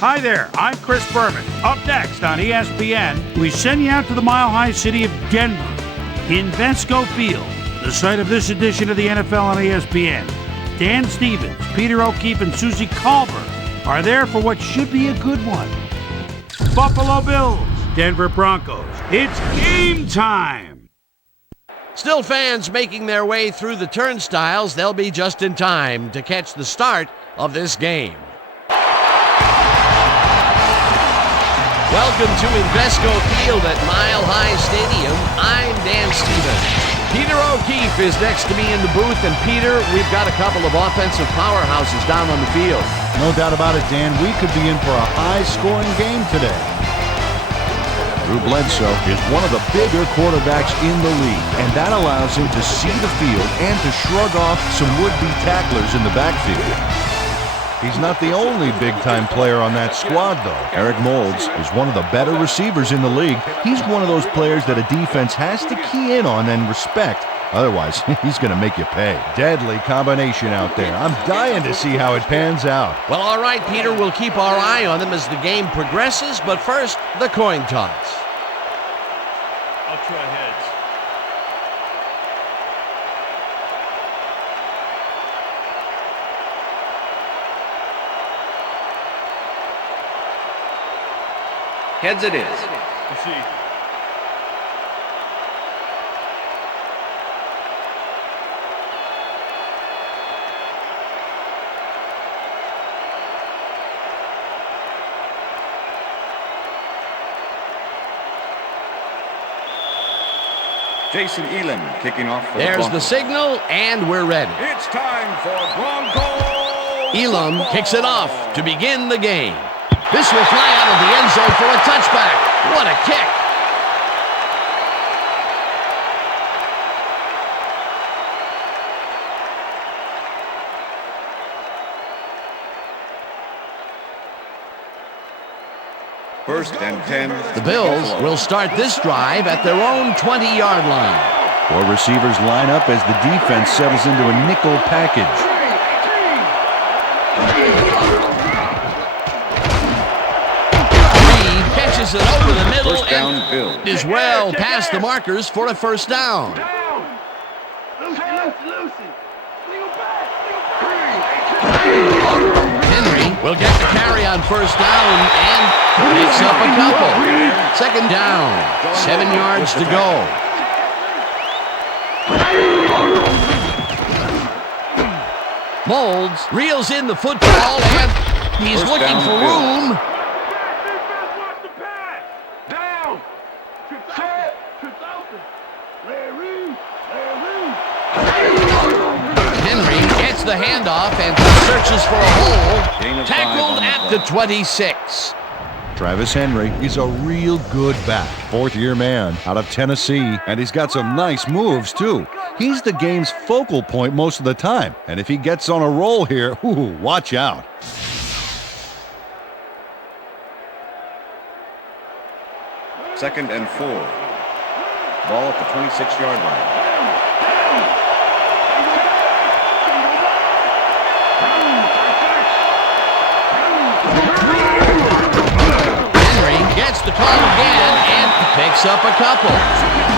Hi there, I'm Chris Berman. Up next on ESPN, we send you out to the mile-high city of Denver. Invesco Field, the site of this edition of the NFL on ESPN. Dan Stevens, Peter O'Keefe, and Susie Colbert are there for what should be a good one. Buffalo Bills, Denver Broncos. It's game time! Still fans making their way through the turnstiles. They'll be just in time to catch the start of this game. Welcome to Invesco Field at Mile High Stadium. I'm Dan Stevens. Peter O'Keefe is next to me in the booth. And Peter, we've got a couple of offensive powerhouses down on the field. No doubt about it, Dan. We could be in for a high-scoring game today. Drew Bledsoe is one of the bigger quarterbacks in the league, and that allows him to see the field and to shrug off some would-be tacklers in the backfield. He's not the only big-time player on that squad, though. Eric Moulds is one of the better receivers in the league. He's one of those players that a defense has to key in on and respect. Otherwise, he's going to make you pay. Deadly combination out there. I'm dying to see how it pans out. Well, all right, Peter, we'll keep our eye on them as the game progresses. But first, the coin toss. I'll try heads. Heads it is. Proceed. Jason Elam kicking off for There's the the signal, and we're ready. It's time for Broncos. Elam kicks it off to begin the game. This will fly out of the end zone for a touchback. What a kick. First and 10. The Bills will start this drive at their own 20-yard line. Four receivers line up as the defense settles into a nickel package. Catches it over the middle First down, and Bills. is well past the markers for a first down. Henry will get the carry on first down and picks up a couple. Second down, 7 yards to go. Moulds reels in the football and he's First looking down, for Bills. room. Henry gets the handoff and searches for a hole. Gain of 5 Tackled on the at play. the 26. Travis Henry is a real good back. Fourth-year man out of Tennessee, and he's got some nice moves, too. He's the game's focal point most of the time, and if he gets on a roll here, ooh, watch out. Second and 4. Ball at the 26-yard line. Henry gets the call again and picks up a couple.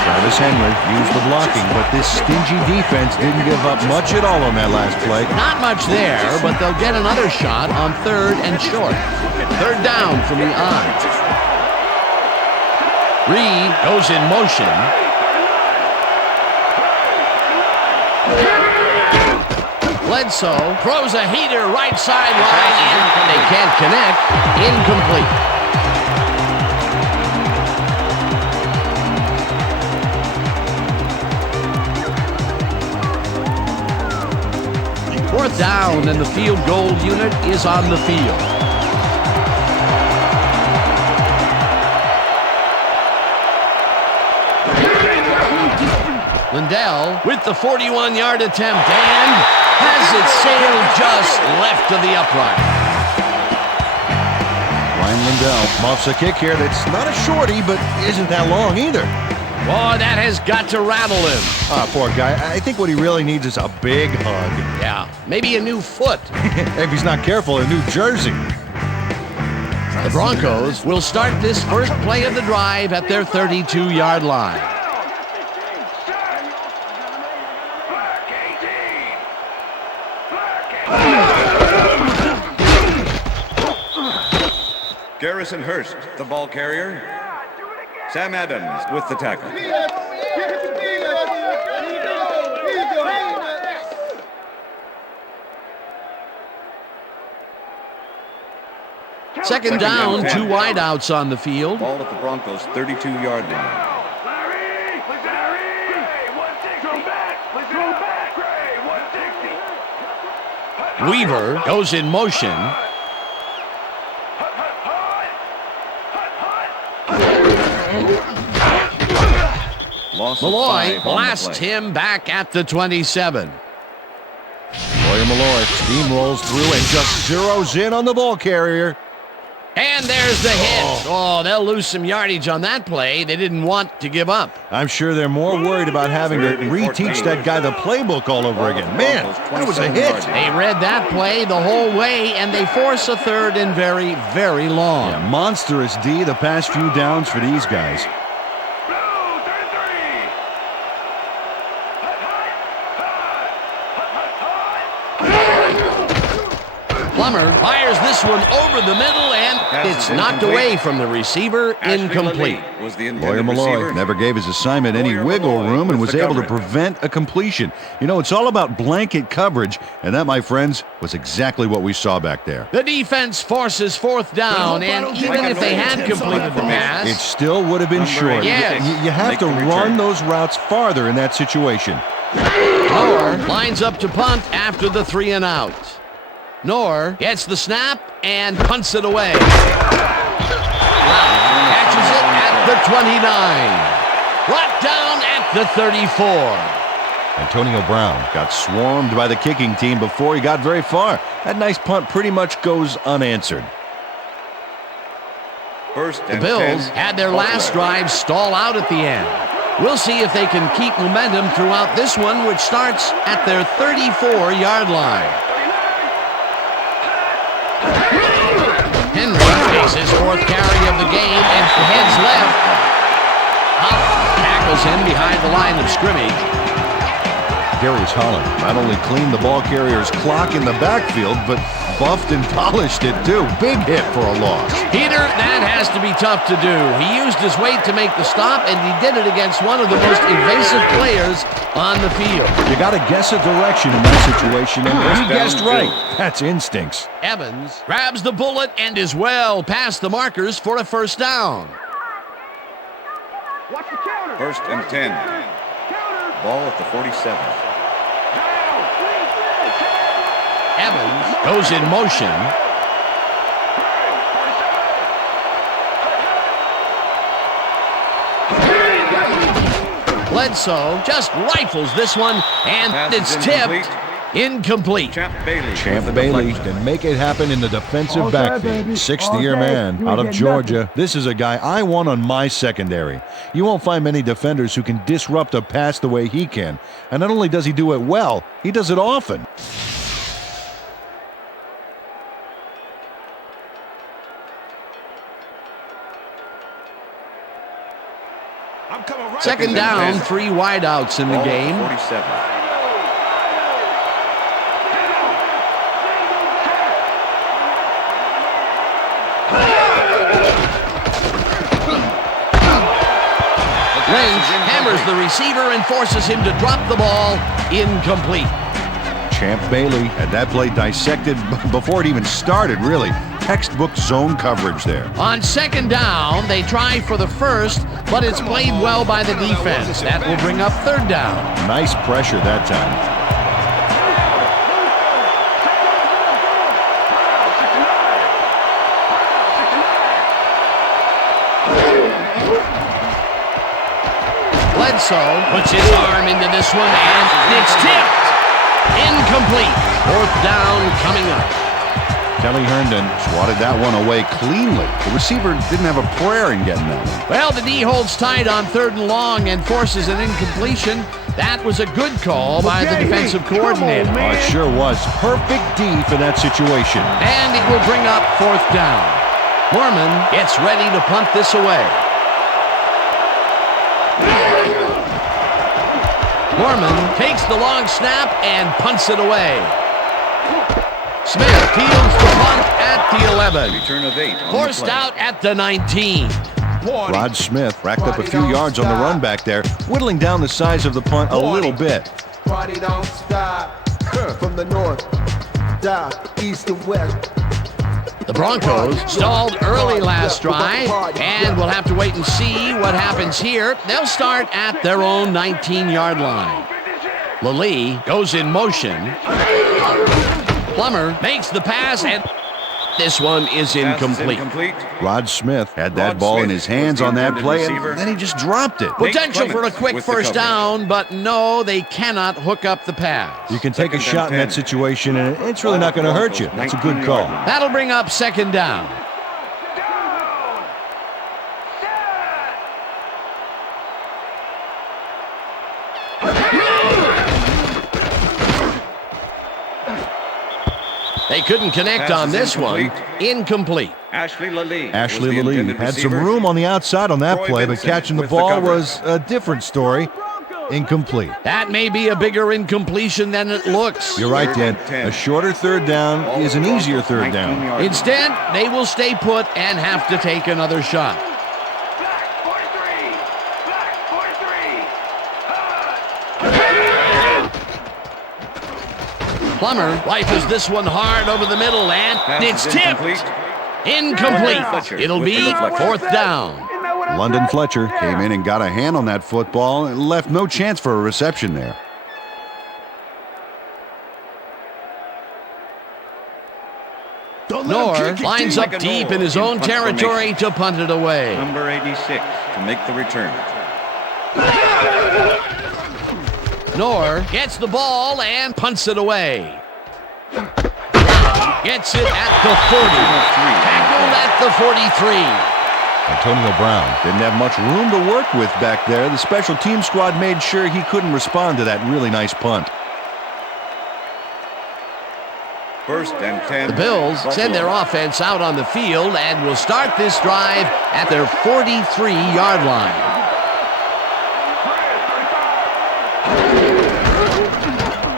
Travis Henry used the blocking, but this stingy defense didn't give up much at all on that last play. Not much there, but they'll get another shot on third and short. Third down from the odds. Reed goes in motion. Bledsoe throws a heater right sideline, and they can't connect. Incomplete. Fourth down, and the field goal unit is on the field. Lindell with the 41-yard attempt and has it sailed just left to the upright. Ryan Lindell muffs a kick here that's not a shorty, but isn't that long either. Boy, that has got to rattle him. Ah, poor guy. I think what he really needs is a big hug. Yeah, maybe a new foot. If he's not careful, a new jersey. The Broncos will start this first play of the drive at their 32-yard line. Garrison Hurst, the ball carrier. Sam Adams with the tackle. Second down, 2 wideouts on the field. Ball at the Broncos' 32-yard line. Weaver goes in motion. Malloy blasts him back at the 27. William Malloy steamrolls through and just zeroes in on the ball carrier. And there's the hit. Oh, they'll lose some yardage on that play. They didn't want to give up. I'm sure they're more worried about having to reteach that guy the playbook all over again. Man, that was a hit. They read that play the whole way, and they force a third and very, very long. Yeah, monstrous D the past few downs for these guys. Plummer fires this one over the middle, and it's knocked away from the receiver. Incomplete. Lawyer Malloy never gave his assignment any wiggle room and was able to prevent a completion. You know, it's all about blanket coverage, and that, my friends, was exactly what we saw back there. The defense forces fourth down, and even if they had completed the pass, it still would have been short. Yes. You have to run those routes farther in that situation. Knorr lines up to punt after the 3 and out. Knorr gets the snap and punts it away. Catches it at the 29. Brought down at the 34. Antonio Brown got swarmed by the kicking team before he got very far. That nice punt pretty much goes unanswered. The Bills had their last drive stall out at the end. We'll see if they can keep momentum throughout this one, which starts at their 34-yard line. Henry takes his 4th carry of the game and heads left. Huff tackles him behind the line of scrimmage. Darius Holland not only cleaned the ball carrier's clock in the backfield, but buffed and polished it too. Big hit for a loss. Peter, that has to be tough to do. He used his weight to make the stop, and he did it against one of the most evasive players on the field. You got to guess a direction in that situation, and he guessed right. That's instincts. Evans grabs the bullet and is well past the markers for a first down. First and 10. Ball at the 47. Evans goes in motion. Bledsoe just rifles this one, and it's tipped. Incomplete. Champ Bailey can make it happen in the defensive backfield. 6th-year man out of Georgia. This is a guy I want on my secondary. You won't find many defenders who can disrupt a pass the way he can. And not only does he do it well, he does it often. Second down, 3 wideouts in the game. 47. Lynch hammers the receiver and forces him to drop the ball. Incomplete. Champ Bailey had that play dissected before it even started, really. Textbook zone coverage there. On second down, they try for the first, but it's played well by the defense. That will bring up third down. Nice pressure that time. Bledsoe puts his arm into this one, and it's tipped. Incomplete. 4th down coming up. Kelly Herndon swatted that one away cleanly. The receiver didn't have a prayer in getting that one. Well, the D holds tight on 3rd and long and forces an incompletion. That was a good call by the defensive coordinator. It sure was. Perfect D for that situation. And it will bring up 4th down. Mormon gets ready to punt this away. Mormon takes the long snap and punts it away. Smith fields the punt at the 11. Return of 8. Forced out at the 19. Rod Smith racked up a few yards on the run back there, whittling down the size of the punt a little bit. Party don't stop. From the north, south, east, and west. The Broncos stalled early last drive, and we'll have to wait and see what happens here. They'll start at their own 19-yard line. Lally goes in motion. Plummer makes the pass, and this one is incomplete. Rod Smith had that ball in his hands on that play, and then he just dropped it. Potential for a quick first down, but no, they cannot hook up the pass. You can take a shot in that situation, and it's really not going to hurt you. That's a good call. That'll bring up second down. They couldn't connect on this one. Incomplete. Ashley Lally had some room on the outside on that play, but catching the ball was a different story. Incomplete. That may be a bigger incompletion than it looks. You're right, Dan. A shorter third down is an easier third down. Instead, they will stay put and have to take another shot. Plummer rifles this one hard over the middle, and it's tipped. Incomplete. It'll be fourth down. London Fletcher came in and got a hand on that football and left no chance for a reception there. Knorr lines up deep in his own territory to punt it away. Number 86 to make the return. Knorr gets the ball and punts it away. Gets it at the 40. Tackled at the 43. Antonio Brown didn't have much room to work with back there. The special team squad made sure he couldn't respond to that really nice punt. First and 10. The Bills send their offense out on the field and will start this drive at their 43-yard line.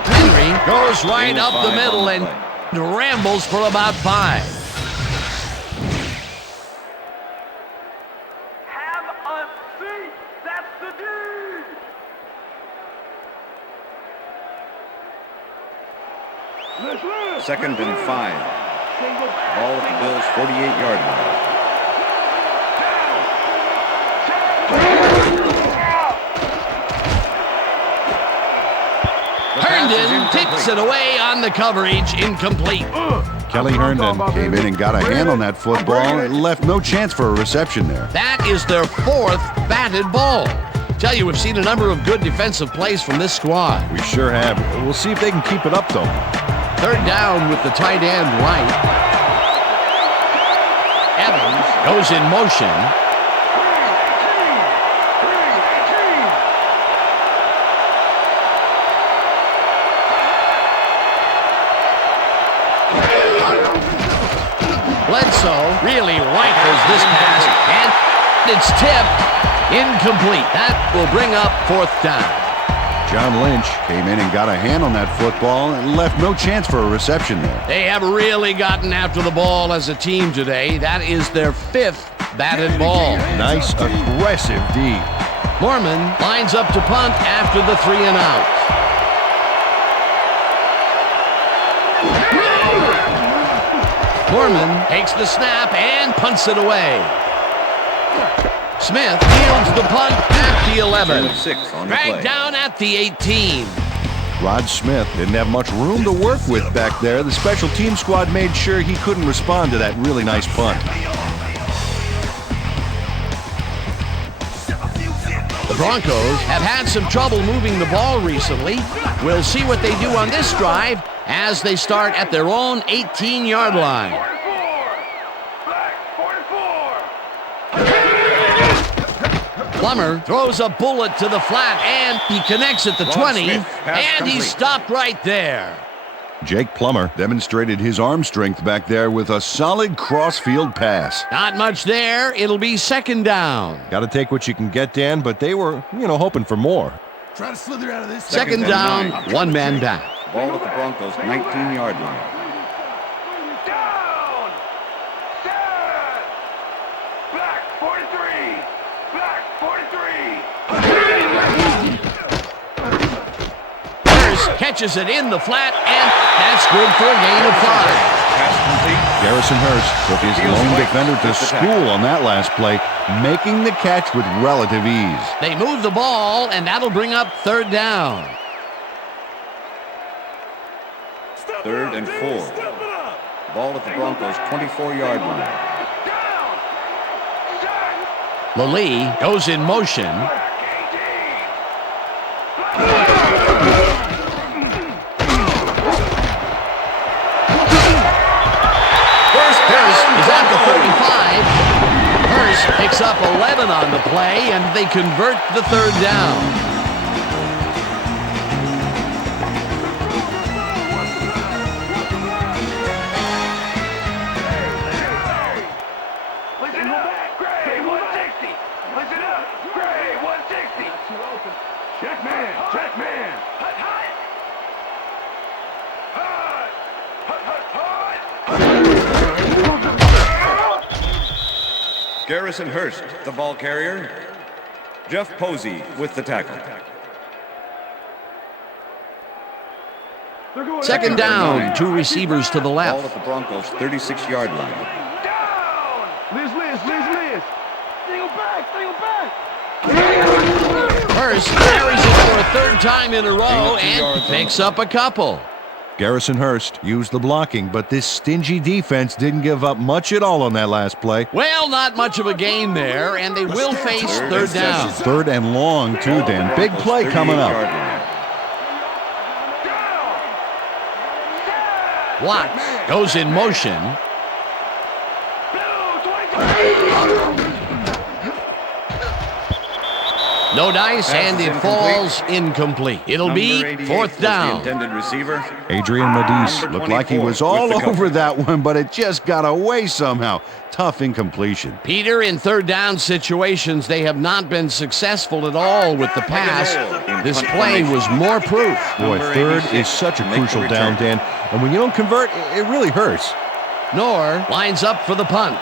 Henry goes right up the middle and rambles for about 5. Second and 5. Ball at the Bills' 48-yard line. Herndon tips it away on the coverage. Incomplete. Kelly Herndon came in and got a hand on that football and left no chance for a reception there. That is their 4th batted ball. Tell you, we've seen a number of good defensive plays from this squad. We sure have. We'll see if they can keep it up, though. Third down with the tight end right. Evans goes in motion. Bledsoe really rifles this pass, and it's tipped. Incomplete. That will bring up fourth down. John Lynch came in and got a hand on that football and left no chance for a reception there. They have really gotten after the ball as a team today. That is their 5th batted ball. Nice, aggressive D. Mormon lines up to punt after the 3 and out. Mormon takes the snap and punts it away. Smith fields the punt at the 11. Dragged down at the 18. Rod Smith didn't have much room to work with back there. The special team squad made sure he couldn't respond to that really nice punt. The Broncos have had some trouble moving the ball recently. We'll see what they do on this drive as they start at their own 18-yard line. Plummer throws a bullet to the flat, and he connects at the 20, and he's stopped right there. Jake Plummer demonstrated his arm strength back there with a solid cross-field pass. Not much there. It'll be second down. Got to take what you can get, Dan, but they were, hoping for more. Try to slither out of this. Second down, 1 man back. Ball at the Broncos' 19-yard line. Down! Set! Black 43! Black 43! Hurst catches it in the flat, and that's good for a gain of 5. Pass complete. Garrison Hurst took his lone defender to school on that last play, making the catch with relative ease. They move the ball, and that'll bring up third down. 3rd and 4. Ball at the Broncos' 24-yard line. Lally goes in motion. Hurst is at the 35. Hurst picks up 11 on the play, and they convert the third down. Garrison Hurst, the ball carrier. Jeff Posey with the tackle. Second down, 2 receivers to the Ball left. at the Broncos' 36-yard line. Down! Liz. Single back! Hurst carries it for a third time in a row and picks up a couple. Garrison Hurst used the blocking, but this stingy defense didn't give up much at all on that last play. Well, not much of a gain there, and they will face third down. 3rd and long, too, Dan. Big play coming up. Watts goes in motion. No dice, and it falls incomplete. It'll be 4th down. Intended receiver. Adrian Medis looked like he was all over that one, but it just got away somehow. Tough incompletion. Peter, in third down situations, they have not been successful at all with the pass. This play was more proof. Boy, 3rd is such a crucial down, Dan. And when you don't convert, it really hurts. Knorr lines up for the punt.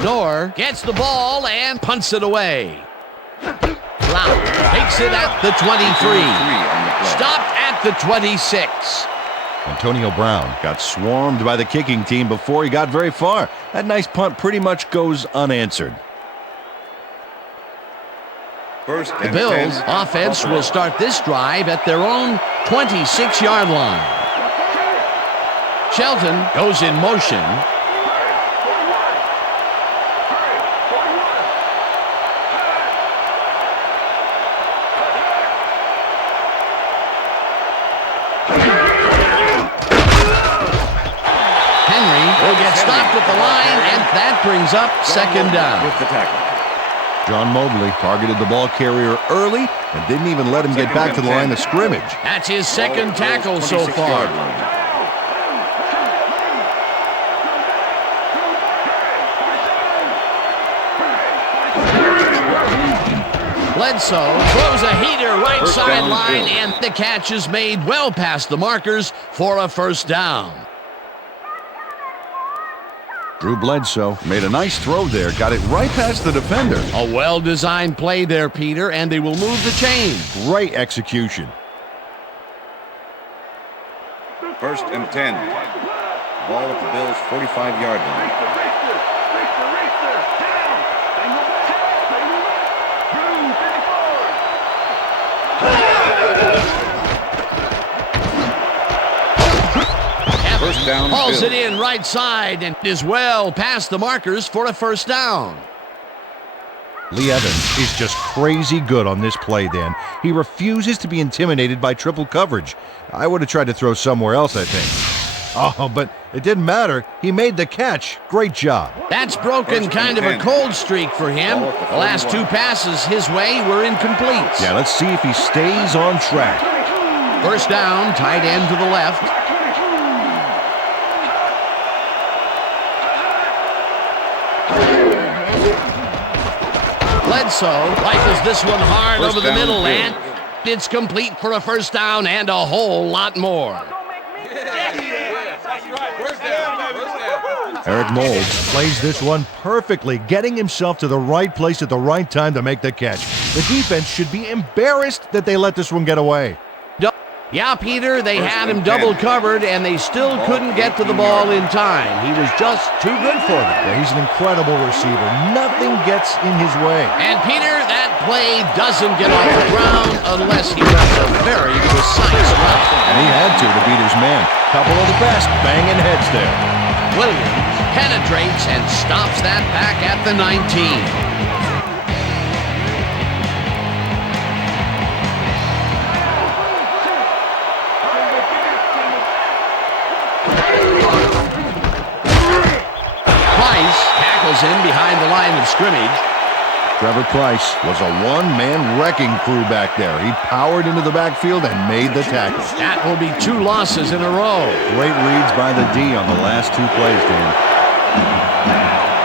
Knorr gets the ball and punts it away. Blount takes it at the 23. Stopped at the 26. Antonio Brown got swarmed by the kicking team before he got very far. That nice punt pretty much goes unanswered. The Bills' offense will start this drive at their own 26-yard line. Shelton goes in motion. Will get stopped at the line, and that brings up second down. With the tackle. John Mobley targeted the ball carrier early and didn't even let him get back to the line of scrimmage. That's his second tackle so far. Bledsoe throws a heater right sideline, and the catch is made well past the markers for a first down. Drew Bledsoe made a nice throw there, got it right past the defender. A well-designed play there, Peter, and they will move the chain. Great execution. 1st and 10. Ball at the Bills' 45-yard line. First down. Hauls it in right side and is well past the markers for a first down. Lee Evans is just crazy good on this play, Dan. He refuses to be intimidated by triple coverage. I would have tried to throw somewhere else, I think. Oh, but it didn't matter. He made the catch. Great job. That's broken kind of a cold streak for him. The last 2 passes his way were incomplete. Yeah, let's see if he stays on track. First down, tight end to the left. Bledsoe rifles this one hard First over the middle, down, and it's complete for a first down and a whole lot more. Eric Moulds plays this one perfectly, getting himself to the right place at the right time to make the catch. The defense should be embarrassed that they let this one get away. Yeah, Peter, they had him double covered, and they still couldn't get to the ball in time. He was just too good for them. Yeah, he's an incredible receiver. Nothing gets in his way. And Peter, that play doesn't get off the ground unless he runs a very precise route. And he had to beat his man. Couple of the best banging heads there. Williams penetrates and stops that back at the 19. In behind the line of scrimmage. Trevor Price was a one-man wrecking crew back there. He powered into the backfield and made the tackle. That will be 2 losses in a row. Great reads by the D on the last 2 plays, Dan.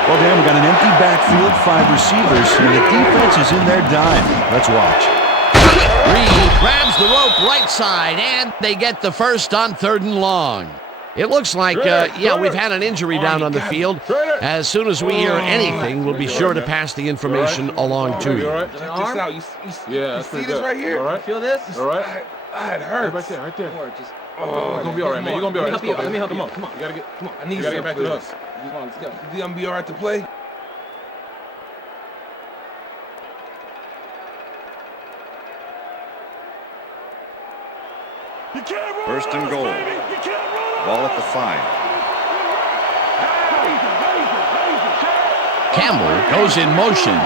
Well, Dan, we've got an empty backfield, 5 receivers, and the defense is in their dime. Let's watch. Reed grabs the rope right side, and they get the first on 3rd and long. It looks like, we've had an injury down on the field. As soon as we hear anything, we'll be sure to pass the information along to you. Check this out. You see this right here? All right. Feel this? All right. It hurts. Right there, right there. Just, You're gonna be all right, man. You're gonna be all right. Let's go, Let me help you. Come on. Come on. You gotta get. Come on. I need You gotta get back to something. us. Come on, let's go. You think I'm gonna be all right to play? First and goal. Ball at the 5. Campbell goes in motion.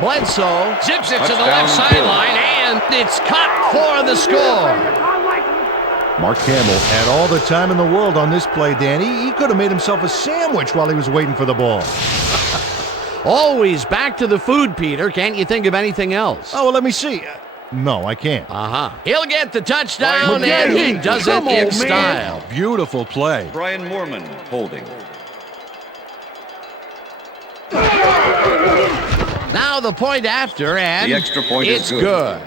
Bledsoe zips it to the Touchdown, left sideline, and it's caught for the score. Mark Campbell had all the time in the world on this play, Danny. He could have made himself a sandwich while he was waiting for the ball. Always back to the food, Peter. Can't you think of anything else? Oh, well, let me see. No, I can't. He'll get the touchdown, and he does it in style. Beautiful play. Brian Moorman holding. Now the point after, and The extra point is it's good. good.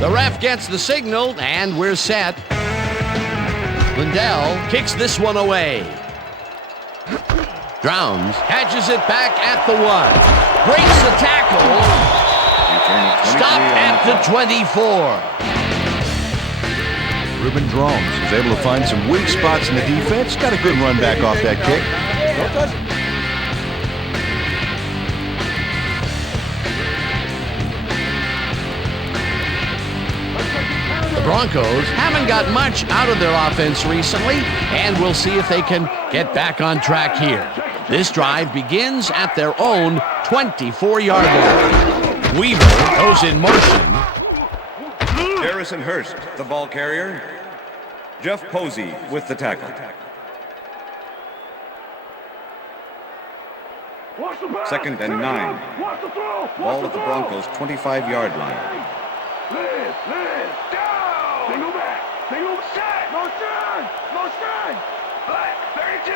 The ref gets the signal, and we're set. Lindell kicks this one away. Drowns catches it back at the 1. Breaks the tackle. Stop at the 24. Ruben Drones is able to find some weak spots in the defense. Got a good run back off that kick. Don't touch it. The Broncos haven't got much out of their offense recently, and we'll see if they can get back on track here. This drive begins at their own 24-yard line. Weaver goes in motion. Harrison Hurst, the ball carrier. Jeff Posey with the tackle. Second and 9. Ball at the Broncos' 25-yard line. Liz, down! Single back, single shot, motion! Black 32!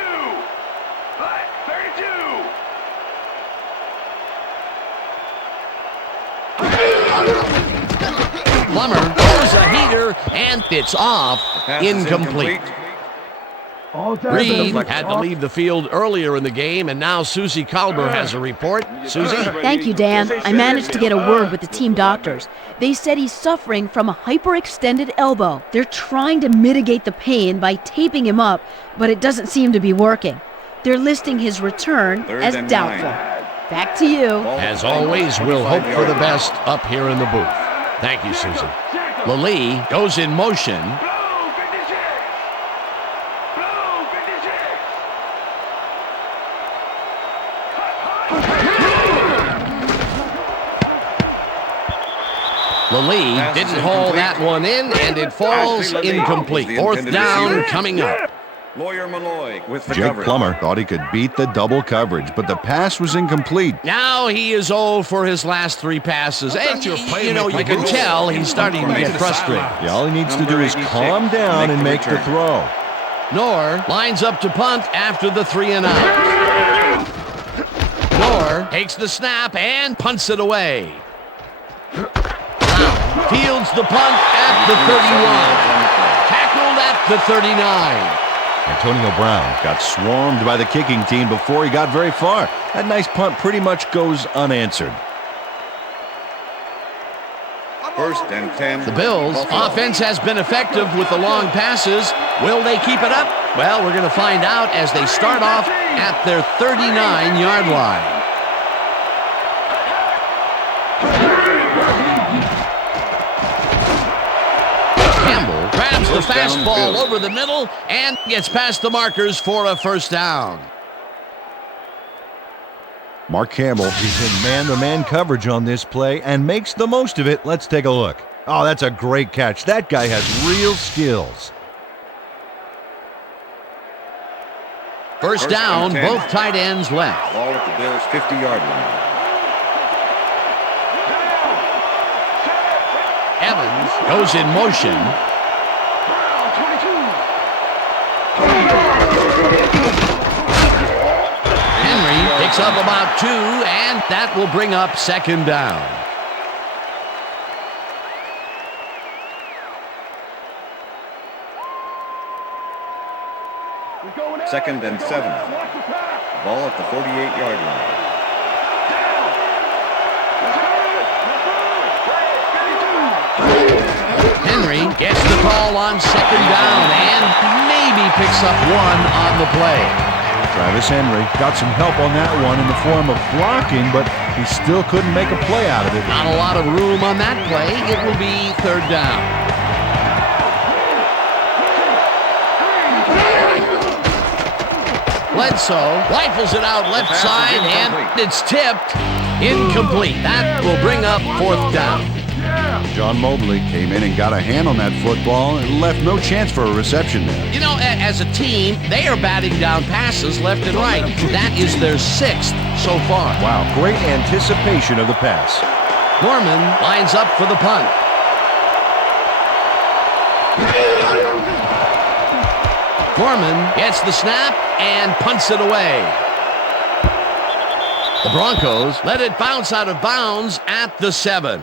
Plummer throws a heater, and it's off. Pass is Incomplete. Reed had to leave the field earlier in the game, and now Susie Kalber has a report. Susie? Thank you, Dan. I managed to get a word with the team doctors. They said he's suffering from a hyperextended elbow. They're trying to mitigate the pain by taping him up, but it doesn't seem to be working. They're listing his return as doubtful. Back to you. As always, we'll hope for the best up here in the booth. Thank you, Susie. Lally goes in motion. Lee didn't hold that one in, and it falls incomplete. Fourth down coming up. Lawyer Malloy with the Jake coverage. Plummer thought he could beat the double coverage, but the pass was incomplete. Now he is 0 for his last 3 passes. And, you can tell he's starting to get frustrated. Yeah, all he needs to do is calm down and make the throw. Knorr lines up to punt after the 3 and out. Knorr takes the snap and punts it away. Now fields the punt at the 31. Tackled at the 39. Antonio Brown got swarmed by the kicking team before he got very far. That nice punt pretty much goes unanswered. First and 10. The Bills' offense has been effective with the long passes. Will they keep it up? Well, we're going to find out as they start off at their 39-yard line. Campbell grabs the fastball over the middle and gets past the markers for a first down. Mark Campbell is in man-to-man coverage on this play and makes the most of it. Let's take a look. Oh, that's a great catch. That guy has real skills. First down, both tight ends left. Ball at the Bills' 50-yard line. Evans goes in motion. Henry picks up about 2, and that will bring up second down. Second and 7. Ball at the 48-yard line. Henry gets the call on second down and maybe picks up 1 on the play. Travis Henry got some help on that one in the form of blocking, but he still couldn't make a play out of it. Not a lot of room on that play. It will be third down. Bledsoe rifles it out left side, and it's tipped. Incomplete. That will bring up fourth down. John Mobley came in and got a hand on that football and left no chance for a reception there. You know, as a team, they are batting down passes left and right. That is their 6th so far. Wow, great anticipation of the pass. Norman lines up for the punt. Norman gets the snap and punts it away. The Broncos let it bounce out of bounds at the 7.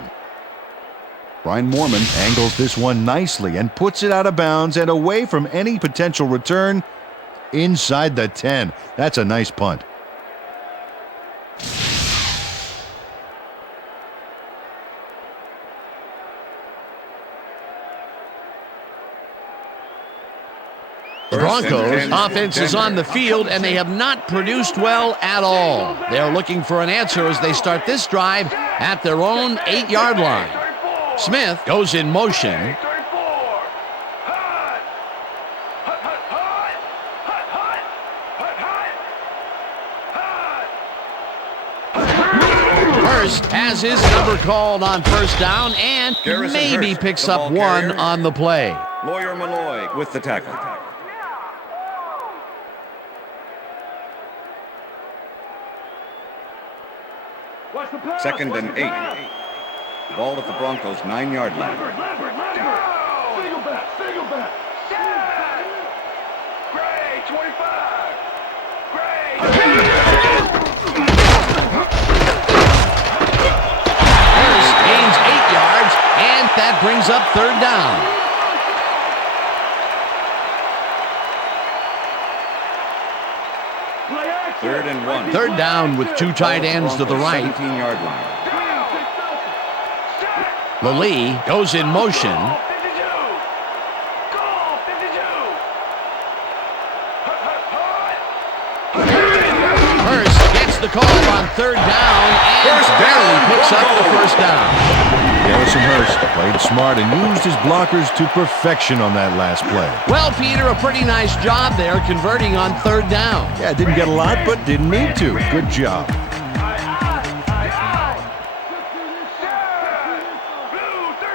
Brian Moorman angles this one nicely and puts it out of bounds and away from any potential return inside the 10. That's a nice punt. The Broncos' offense is on the field, and they have not produced well at all. They are looking for an answer as they start this drive at their own 8-yard line. Smith goes in motion. Hurst has his number called on first down and maybe picks up 1 on the play. Lawyer Malloy with the tackle. Second and 8. Ball at the Broncos' 9-yard line. Single back. Gray, 25. Gray. Hurst gains 8 yards, and that brings up third down. Third and 1. Third down with 2 tight ends to the right. 17-yard line. Lee goes in motion. Hurst gets the call on third down and barely picks up the first down. Garrison Hurst played smart and used his blockers to perfection on that last play. Well, Peter, a pretty nice job there converting on third down. Yeah, didn't get a lot, but didn't need to. Good job. Blue 13.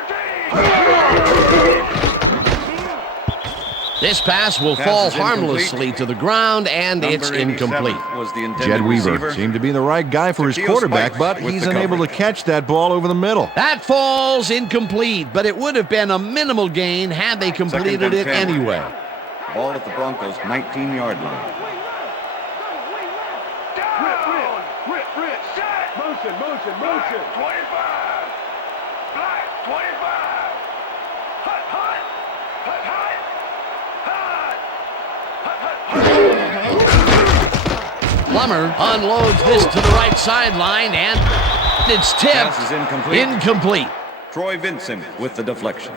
This pass will Pass fall is incomplete. harmlessly to the ground, and Number it's 87 incomplete. Was the intended Jed Weaver receiver. seemed to be the right guy for his Shaquille quarterback, Spikes but with he's the unable to coverage. catch that ball over the middle. That falls incomplete, but it would have been a minimal gain had they completed Second it and 10. anyway. Ball at the Broncos' 19-yard line. Rip. Set. Motion. 25. Black, 25. Hut. Plummer unloads this to the right sideline, and it's tipped. Pass is incomplete. Incomplete. Troy Vincent with the deflection.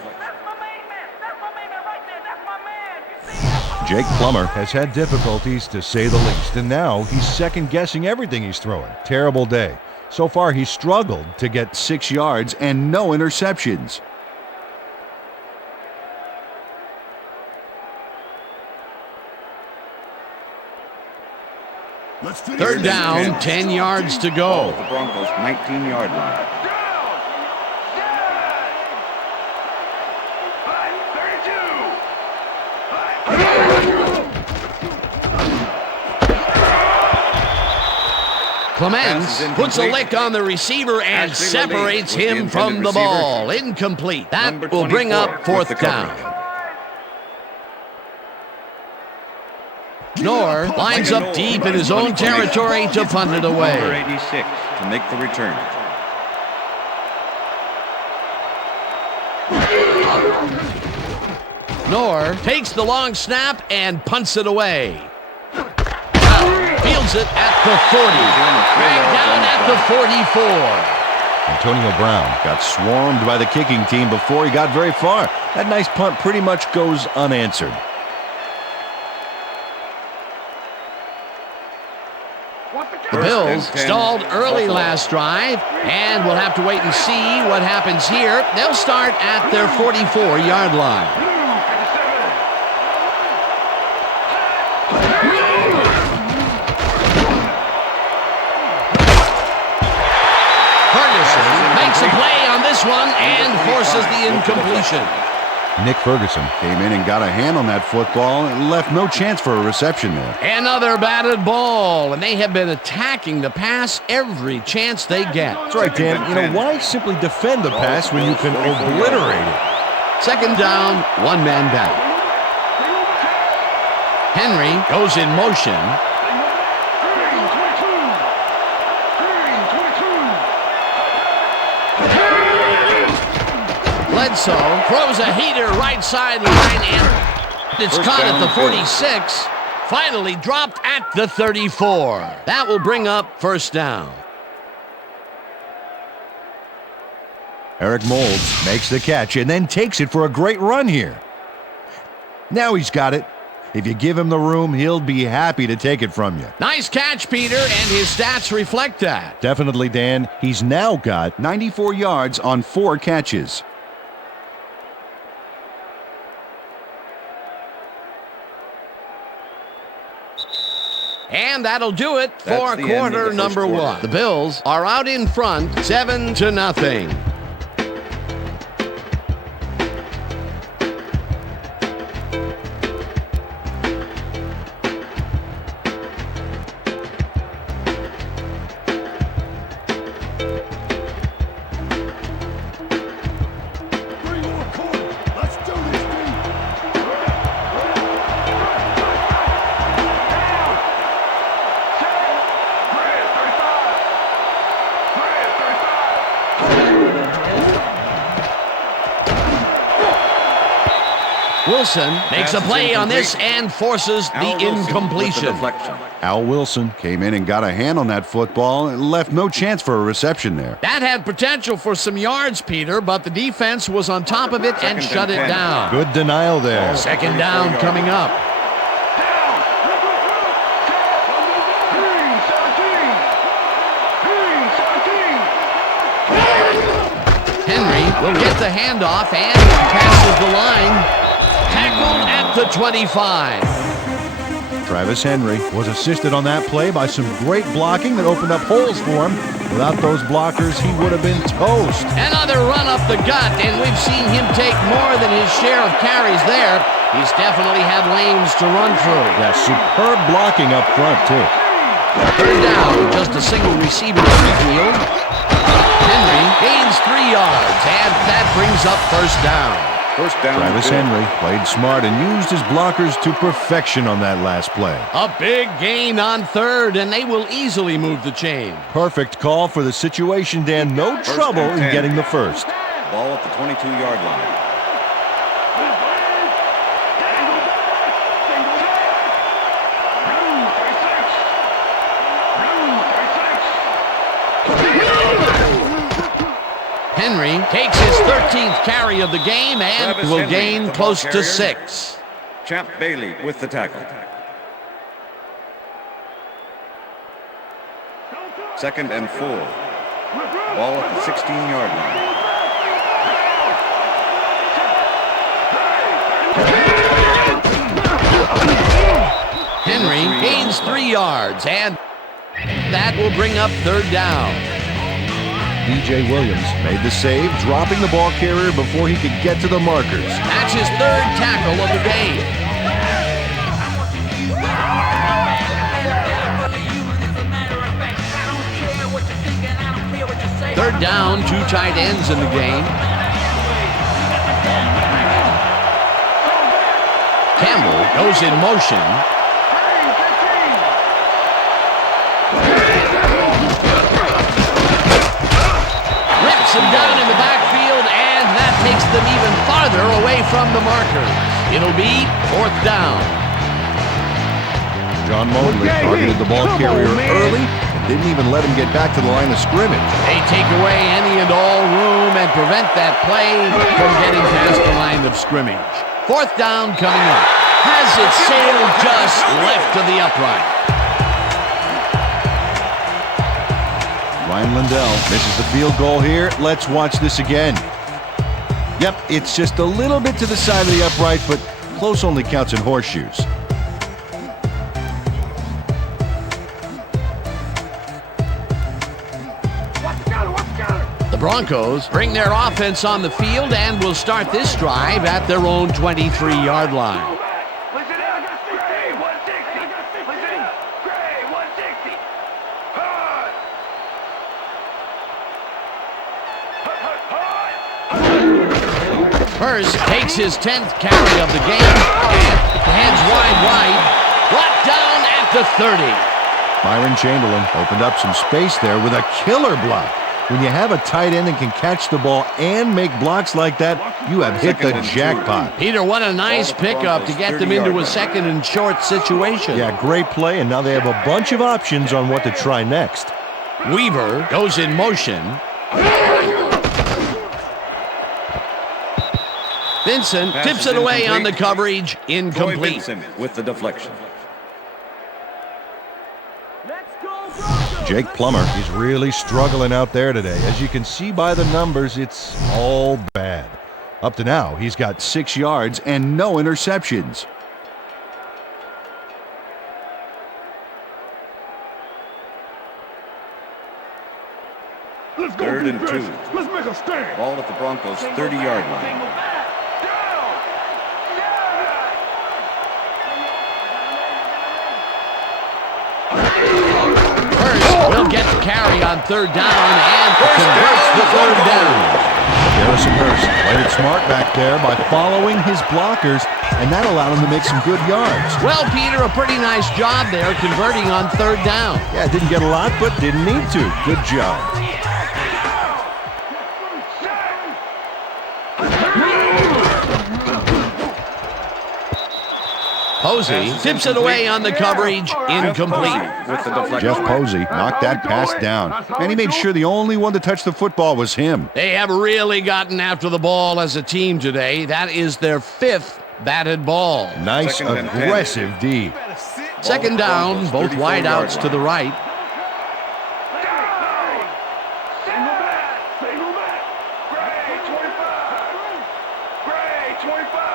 Jake Plummer has had difficulties, to say the least, and now he's second-guessing everything he's throwing. Terrible day. So far, he's struggled to get 6 yards and no interceptions. Third down, 10 yards to Ball go. at the Broncos' 19-yard line. Clements puts a lick on the receiver and Ashley separates Lee with the him from intended the receiver. ball. Incomplete. That Number will bring 24 up fourth with the down. coverage. Knorr lines up deep in his own territory to punt it Number away. 86 to make the return. Knorr takes the long snap and punts it away. Fields it at the 40. Dragged down at the 44. Antonio Brown got swarmed by the kicking team before he got very far. That nice punt pretty much goes unanswered. The Bills stalled early last drive, and we'll have to wait and see what happens here. They'll start at their 44-yard line. Ferguson makes a play on this one and forces the incompletion. Nick Ferguson came in and got a hand on that football and left no chance for a reception there. Another batted ball, and they have been attacking the pass every chance they get. That's right, Dan. You know, why simply defend the pass when you can obliterate it? Second down, one man back. Henry goes in motion. Bledsoe throws a heater right sideline, and it's caught at the 46. Finally dropped at the 34. That will bring up first down. Eric Moulds makes the catch and then takes it for a great run here. Now he's got it. If you give him the room, he'll be happy to take it from you. Nice catch, Peter, and his stats reflect that. Definitely, Dan. He's now got 94 yards on 4 catches. And that'll do it for That's the end of quarter the number first quarter. 1. The Bills are out in front, 7-0. Wilson makes a play on this and forces the Al Wilson with the incompletion. deflection. Al Wilson came in and got a hand on that football and left no chance for a reception there. That had potential for some yards, Peter, but the defense was on top of it and Second shut and it 10. down. Good denial there. Second down coming up. Henry will get the handoff and passes the line. Tackled at the 25. Travis Henry was assisted on that play by some great blocking that opened up holes for him. Without those blockers, he would have been toast. Another run up the gut, and we've seen him take more than his share of carries there. He's definitely had lanes to run through. Yeah, superb blocking up front, too. Third down, just a single receiver on the field. Henry gains 3 yards, and that brings up first down. First down. Travis Henry played smart and used his blockers to perfection on that last play. A big gain on third, and they will easily move the chain. Perfect call for the situation, Dan. No trouble in getting the first. Ball at the 22-yard line. Henry takes his 13th carry of the game and Travis will Henry, gain the close ball to carrier. 6. Champ Bailey with the tackle. Second and 4. Ball at the 16-yard line. Henry gains 3 yards, and that will bring up third down. DJ Williams made the save, dropping the ball carrier before he could get to the markers. That's his third tackle of the game. Third down, 2 tight ends in the game. Campbell goes in motion. Rips him down in the backfield, and that takes them even farther away from the markers. It'll be fourth down. John Mobley targeted the ball carrier early and didn't even let him get back to the line of scrimmage. They take away any and all room and prevent that play from getting past the line of scrimmage. Fourth down coming up. Has it sailed just left to the upright. Ryan Lindell misses the field goal here. Let's watch this again. Yep, it's just a little bit to the side of the upright, but close only counts in horseshoes. The Broncos bring their offense on the field and will start this drive at their own 23-yard line. Listen up. Gray, 160. Listen up. Gray, 160. Hard. Hurst takes his 10th carry of the game and hands wide. Brought down at the 30. Byron Chamberlain opened up some space there with a killer block. When you have a tight end that can catch the ball and make blocks like that, you have hit the jackpot. Peter, what a nice pickup to get them into a second and short situation. Yeah, great play, and now they have a bunch of options on what to try next. Weaver goes in motion. Vincent tips it away on the coverage. Incomplete. Vincent with the deflection. Jake Plummer is really struggling out there today. As you can see by the numbers, it's all bad. Up to now, he's got 6 yards and no interceptions. Let's go. Third and 2. Let's make a stand. Ball at the Broncos' 30-yard line. Will get the carry on third down and converts the third down. Garrison Hurst played it smart back there by following his blockers, and that allowed him to make some good yards. Well, Peter, a pretty nice job there converting on third down. Yeah, didn't get a lot, but didn't need to. Good job. Posey tips it away on the coverage. Incomplete. With the deflection. Jeff Posey knocked that pass down, and he made sure the only one to touch the football was him. They have really gotten after the ball as a team today. That is their 5th batted ball. Nice, Second and 10. aggressive D. Second down, both 34-yard wideouts to the right. Single back. Gray, 25. Gray, 25.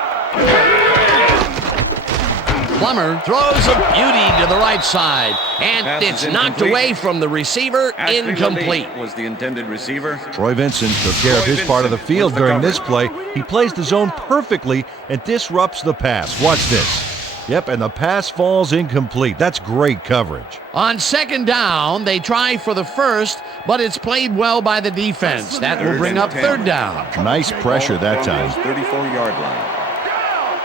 Plummer throws a beauty to the right side, and Pass is it's knocked incomplete. away from the receiver. Ashley Incomplete. Lilly was the intended receiver. Troy Vincent took care of his part of the field during this play. He plays the zone perfectly and disrupts the pass. Watch this. Yep, and the pass falls incomplete. That's great coverage. On second down, they try for the first, but it's played well by the defense. That will bring up third down. Nice pressure that time. 34-yard line. Down!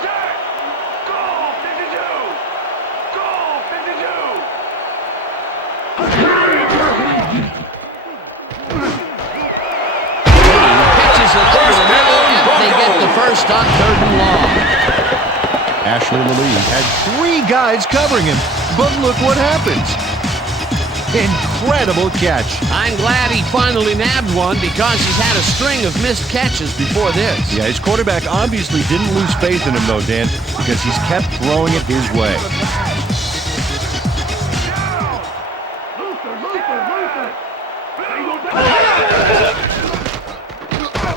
Set! Goal 52! Goal 52! Catches it through the middle, and they get the first on third and long. Ashley Lilly had 3 guys covering him, but look what happens. Incredible catch. I'm glad he finally nabbed one because he's had a string of missed catches before this. Yeah, his quarterback obviously didn't lose faith in him, though, Dan, because he's kept throwing it his way.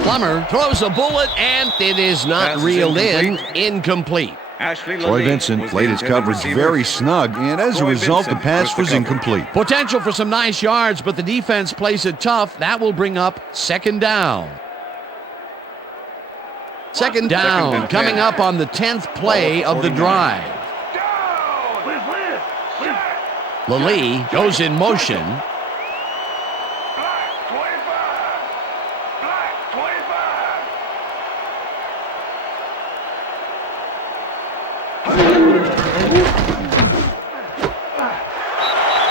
Plummer throws a bullet, and it is not Pass is reeled in. incomplete. Incomplete. Ashley Troy Lilly Vincent was the played his intended coverage receiver. very snug, and as a Troy result, the Vincent pass was the was cover. incomplete. Potential for some nice yards, but the defense plays it tough. That will bring up second down. Second down, and coming 10. up on the 10th play of the 49. drive. Down! Liz! Set! Lilly goes in motion. Black 25! Black 25!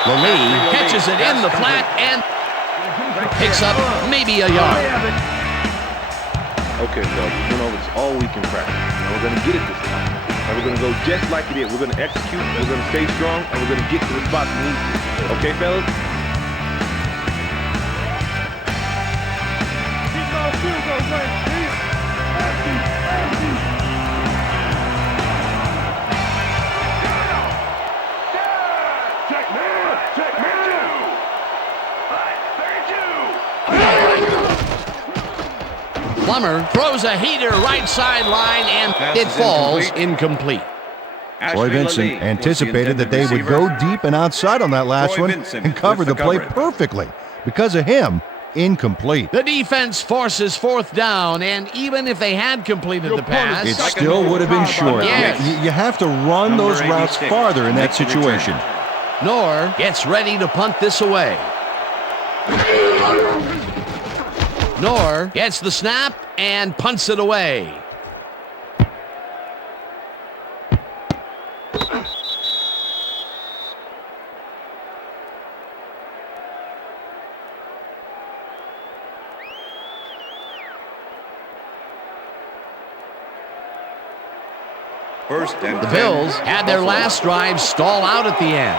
Lilly catches it in the flat and picks up maybe a yard. Okay, so we went over this all week in practice. Now we're going to get it this time. And we're going to go just like it is. We're going to execute, we're going to stay strong, and we're going to get to the spots we need to. Okay, fellas? Check man! Check man! Black 32! Plummer throws a heater right sideline, and Pass it is falls incomplete. Troy Ashley Vincent Lilly was the anticipated that they intended would go receiver. deep and outside on that last Troy one Vincent and cover with the the play coverage. perfectly. Because of him, incomplete. The defense forces fourth down, and even if they had completed the pass, It still would have been short. Yes. You have to run Number those routes 86 farther in that makes the return. situation. Nor gets ready to punt this away. Nor gets the snap and punts it away. First and The 10. Bills had their last drive stall out at the end.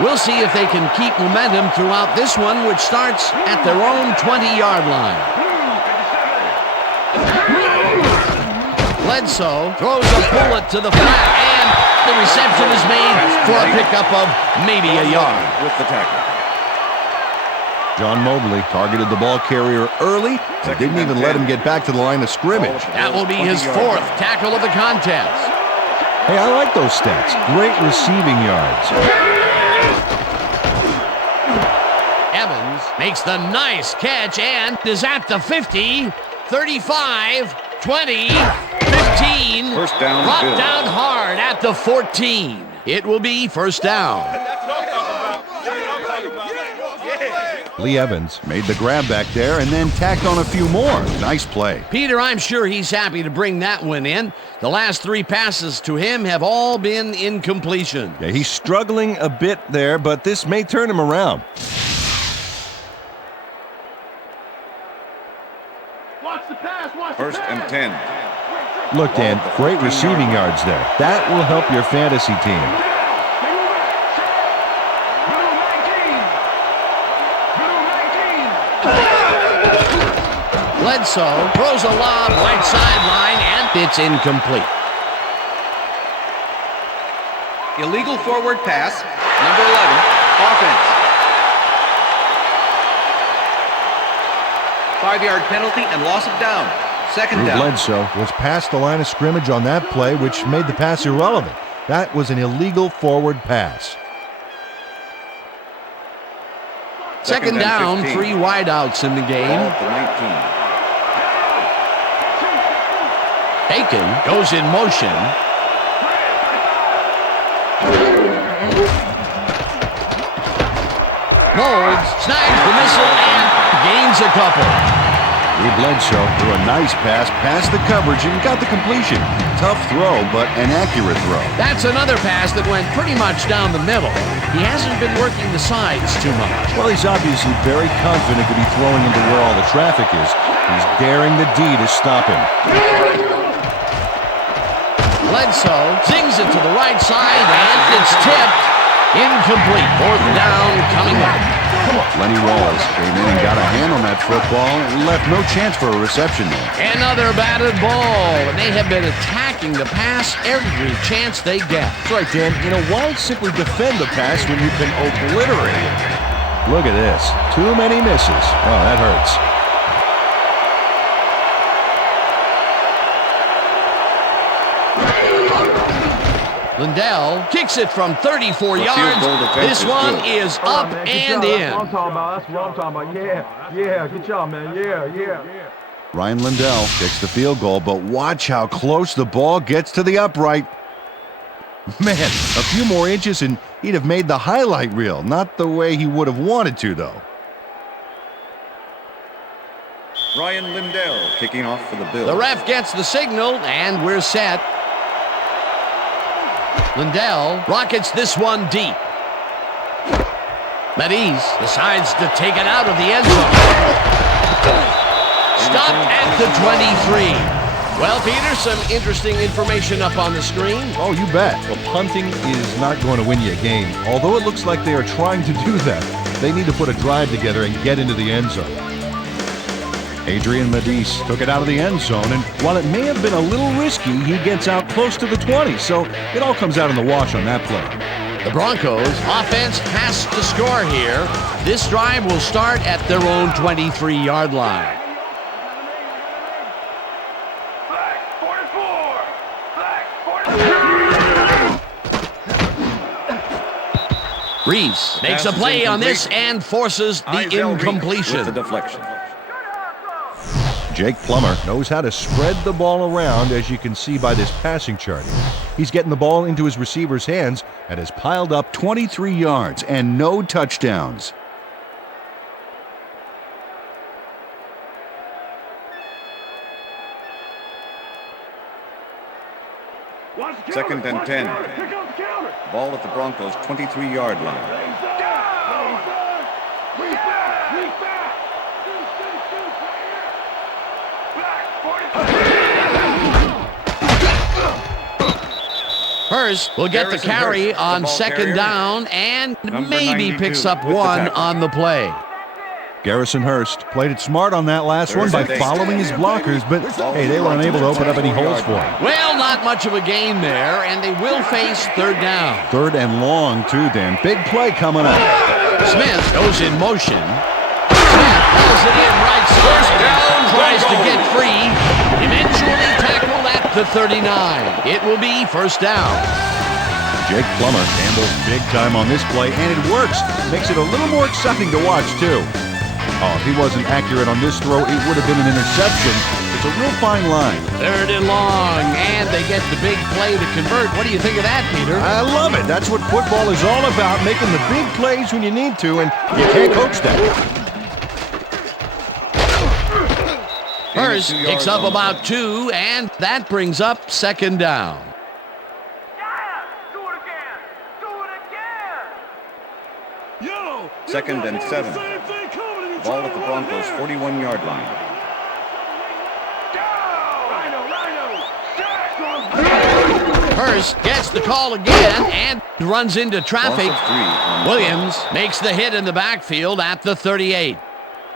We'll see if they can keep momentum throughout this one, which starts at their own 20-yard line. Bledsoe throws a bullet to the flat, and the reception is made for a pickup of maybe a yard. With the tackle. John Mobley targeted the ball carrier early and didn't even let him get back to the line of scrimmage. That will be his 20-yard fourth line. tackle of the contest. Hey, I like those stats. Great receiving yards. Evans makes the nice catch and is at the 50, 35, 20, 15. First down, Brought Bills. down hard at the 14. It will be first down. Lee Evans made the grab back there and then tacked on a few more. Nice play. Peter, I'm sure he's happy to bring that one in. The last 3 passes to him have all been incompletion. Yeah, he's struggling a bit there, but this may turn him around. First and 10. Look, Dan, great receiving yards there. That will help your fantasy team. Bledsoe throws a lob right sideline, and it's incomplete. Illegal forward pass, number 11, offense. 5-yard penalty and loss of down. Second Drew down. Bledsoe was past the line of scrimmage on that play, which made the pass irrelevant. That was an illegal forward pass. Second and down, 15. 3 wideouts in the Ball game. at the 19. Aiken goes in motion. Moulds snags the missile and gains a couple. Drew Bledsoe threw a nice pass past the coverage and got the completion. Tough throw, but an accurate throw. That's another pass that went pretty much down the middle. He hasn't been working the sides too much. Well, he's obviously very confident to be throwing into where all the traffic is. He's daring the D to stop him. Bledsoe zings it to the right side, and it's tipped. Incomplete. Fourth down coming up. Lenny Walls came in and got a hand on that football and left no chance for a reception there. Another batted ball, and they have been attacking the pass every chance they get. That's right, Dan. You know, why simply defend the pass when you can obliterate it? Look at this. Too many misses. Oh, that hurts. Lindell kicks it from 34 The field yards. goal defense This is one good. is up and in. That's what I'm talking about. That's what I'm talking about. Yeah. Good job, man. Yeah. Ryan Lindell kicks the field goal, but watch how close the ball gets to the upright. Man, a few more inches and he'd have made the highlight reel. Not the way he would have wanted to, though. Ryan Lindell kicking off for the Bills. The ref gets the signal, and we're set. Lindell rockets this one deep. Medis decides to take it out of the end zone. Stopped at the 23. Well, Peter, some interesting information up on the screen. Oh, you bet. Well, punting is not going to win you a game. Although it looks like they are trying to do that, they need to put a drive together and get into the end zone. Adrian Medis took it out of the end zone, and while it may have been a little risky, he gets out close to the 20, so it all comes out in the wash on that play. The Broncos offense has to score here. This drive will start at their own 23-yard line. Flag 44. Flag 44. Reese makes a play on this and forces the Izell Reese incompletion. with the deflection. Jake Plummer knows how to spread the ball around, as you can see by this passing chart. He's getting the ball into his receiver's hands and has piled up 23 yards and no touchdowns. Second and 10. Here comes the counter. Ball at the Broncos' 23-yard line. Hurst will get the Garrison carry Hurst, the on ball second carrier. down and Number maybe 92 picks up with the one tackle. on the play. Garrison Hurst played it smart on that last one by Thursday. following his blockers, but hey, they were unable to open up any holes for him. Well, not much of a gain there, and they will face third down. Third and long, too, Dan. Big play coming up. Smith goes in motion. Smith pulls it in right side. Tries to get free. Eventually tackled at the 39. It will be first down. Jake Plummer handles big time on this play, and it works. Makes it a little more exciting to watch, too. Oh, if he wasn't accurate on this throw, it would have been an interception. It's a real fine line. Third and long, and they get the big play to convert. What do you think of that, Peter? I love it. That's what football is all about, making the big plays when you need to, and you can't coach that. Hurst picks up about 2, and that brings up second down. Do it again. Yo. Second and 7. Ball at the Broncos' 41-yard line. Hurst gets the call again and runs into traffic. Loss of 3 on the Williams makes the hit in the backfield at the 38.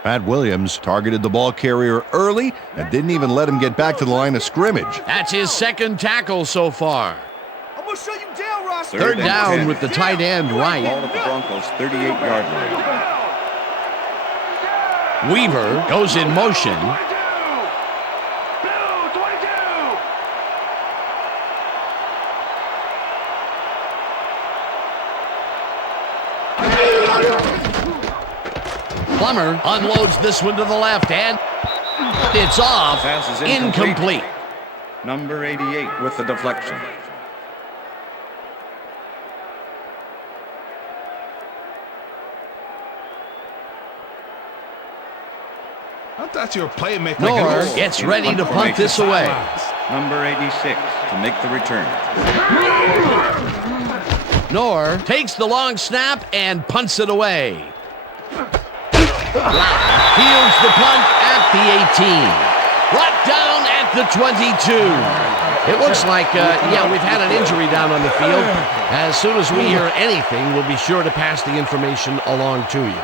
Pat Williams targeted the ball carrier early and didn't even let him get back to the line of scrimmage. That's his second tackle so far. I'm gonna show you down, Ross. Third and down 10. with the tight end Ball right. at the Broncos' 38-yard line. Weaver goes in motion. Plummer unloads this one to the left, and it's off. Pass is Incomplete. Number 88 with the deflection. I thought you were a playmaker. Nor gets ready to punt this away. Number 86 to make the return. Nor takes the long snap and punts it away. Brown fields the punt at the 18. Brought down at the 22. It looks like, we've had an injury down on the field. As soon as we hear anything, we'll be sure to pass the information along to you.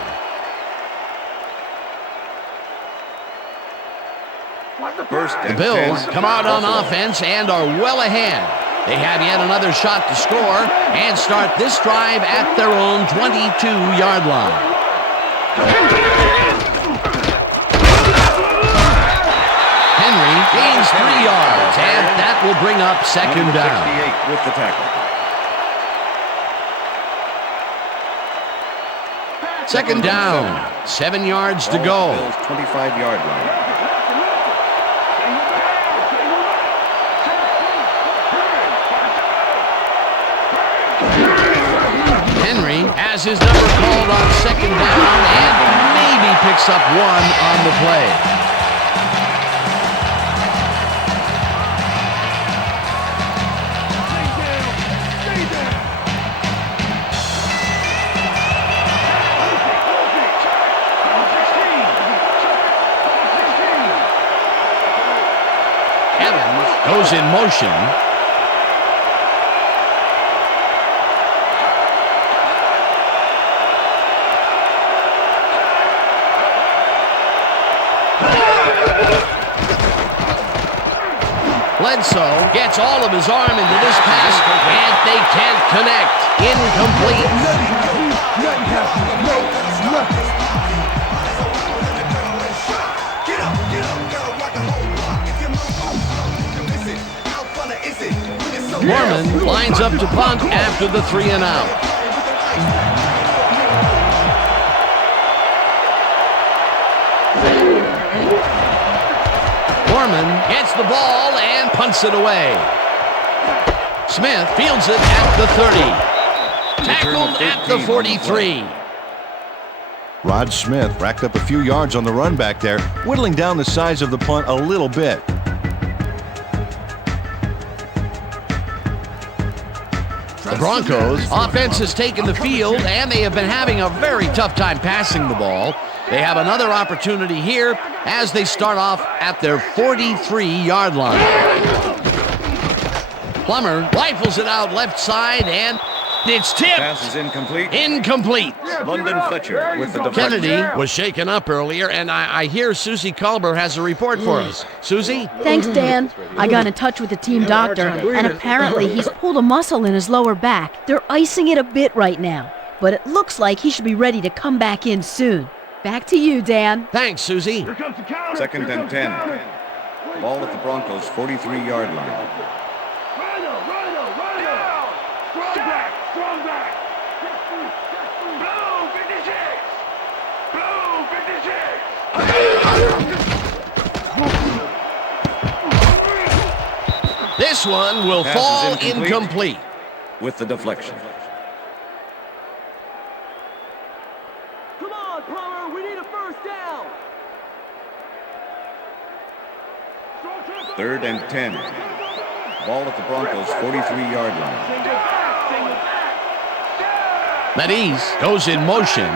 The Bills come out on offense and are well ahead. They have yet another shot to score and start this drive at their own 22-yard line. Henry gains 3 yards, and that will bring up second down. 68 with the tackle. Second down, 7 yards to go. Bills 25-yard line. Henry has his number called on second down and maybe picks up 1 on the play. Evans goes in motion. Bledsoe gets all of his arm into this pass, and they can't connect. Incomplete. Mormon lines up to punt after the 3-and-out. Mormon gets the ball and punts it away. Smith fields it at the 30. Tackled at the 43. Rod Smith racked up a few yards on the run back there, whittling down the size of the punt a little bit. The Broncos offense has taken the field, and they have been having a very tough time passing the ball. They have another opportunity here as they start off at their 43-yard line. Plummer rifles it out left side, and it's tipped. Pass is incomplete. Incomplete. London Fletcher with the deflection. Kennedy was shaken up earlier, and I hear Susie Culber has a report for us. Susie? Thanks, Dan. I got in touch with the team doctor, and apparently he's pulled a muscle in his lower back. They're icing it a bit right now, but it looks like he should be ready to come back in soon. Back to you, Dan. Thanks, Susie. Second and 10. Ball at the Broncos' 43-yard line. This one will Pass fall is incomplete. With the deflection. Come on, Plummer, we need a first down. Third and 10. Ball at the Broncos' 43-yard line. Mediz goes in motion.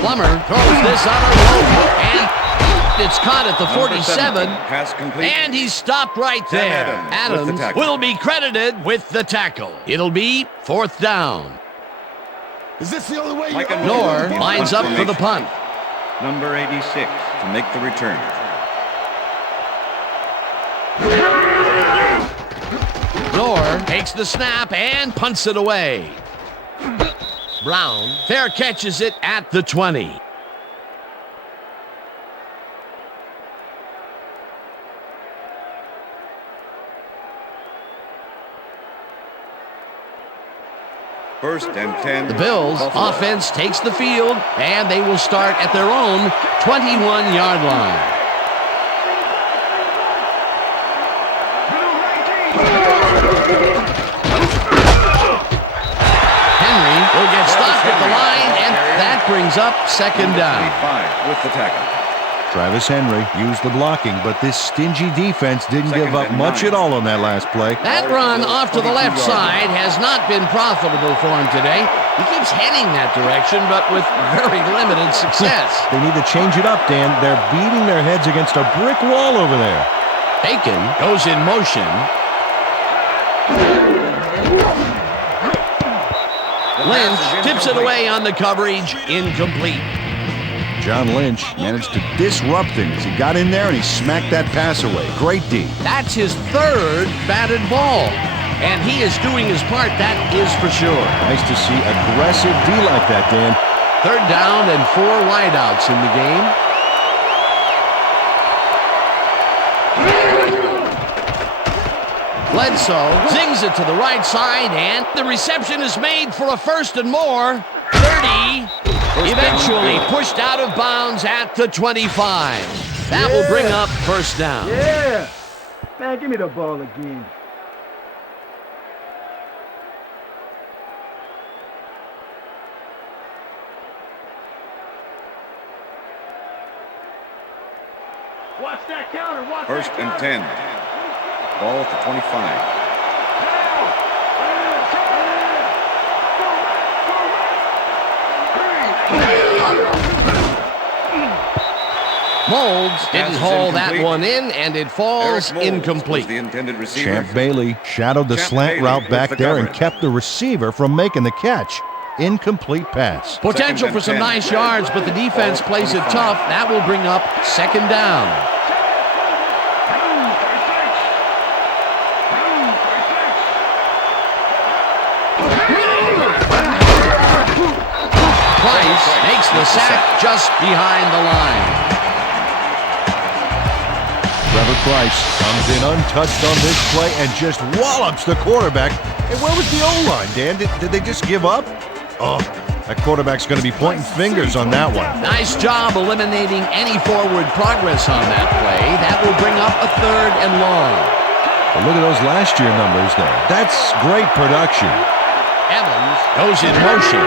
Plummer throws this on a rope, and it's caught at the 47, Pass complete. and he's stopped right there. Adams with the tackle. will be credited with the tackle. It'll be fourth down. Is this the only way Micah you Nor in lines up for the formation. punt. Number 86 to make the return. Nor takes the snap and punts it away. Brown fair catches it at the 20. First and 10. The Bills offense takes the field, and they will start at their own 21-yard line. Henry will get stopped at the line, and that brings up second down. 25 with the tackle. Travis Henry used the blocking, but this stingy defense didn't give up much at all on that last play. That run off to the left side has not been profitable for him today. He keeps heading that direction, but with very limited success. They need to change it up, Dan. They're beating their heads against a brick wall over there. Bacon goes in motion. Lynch tips it away on the coverage, incomplete. John Lynch managed to disrupt things. He got in there and he smacked that pass away. Great D. That's his third batted ball, and he is doing his part, that is for sure. Nice to see aggressive D like that, Dan. Third down and 4 wideouts in the game. Bledsoe zings it to the right side, and the reception is made for a first and more. 30. Eventually pushed out of bounds at the 25. That will bring up first down. Yeah. Man, give me the ball again. Watch that counter. Watch First and 10. Ball at the 25. Molds didn't haul that one in, and it falls incomplete. The intended receiver. Champ Bailey shadowed the slant route back there and kept the receiver from making the catch. Incomplete pass. Potential for some nice yards, but the defense plays it tough. That will bring up second down. Price makes the sack just behind the line. Trevor Price comes in untouched on this play and just wallops the quarterback. And where was the O-line, Dan? Did they just give up? Oh, that quarterback's going to be pointing fingers on that one. Nice job eliminating any forward progress on that play. That will bring up a third and long. But look at those last year numbers there. That's great production. Evans goes in motion.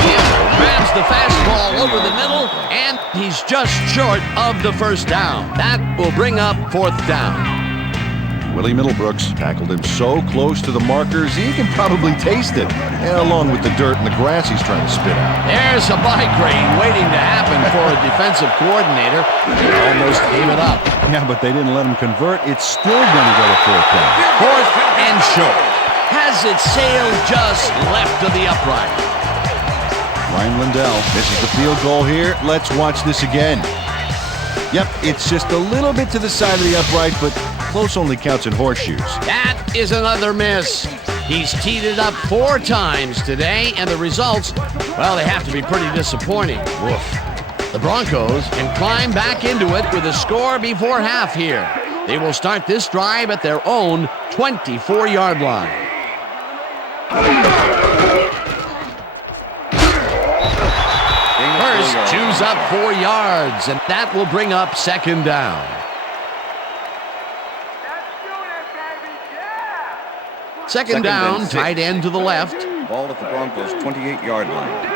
Campbell grabs the fastball over the middle, and he's just short of the first down. That will bring up fourth down. Willie Middlebrooks tackled him so close to the markers, he can probably taste it, along with the dirt and the grass he's trying to spit out. There's a migraine waiting to happen for a defensive coordinator. He almost gave it up. Yeah, but they didn't let him convert. It's still going to go to fourth down. Fourth and short. Has it sailed just left of the upright. Ryan Lindell misses the field goal here. Let's watch this again. Yep, it's just a little bit to the side of the upright, but close only counts in horseshoes. That is another miss. He's teed it up 4 times today, and the results, well, they have to be pretty disappointing. Woof. The Broncos can climb back into it with a score before half here. They will start this drive at their own 24-yard line. Hurst chews up 4 yards, and that will bring up second down. Second down, tight end to the left. Ball at the Broncos' 28-yard line.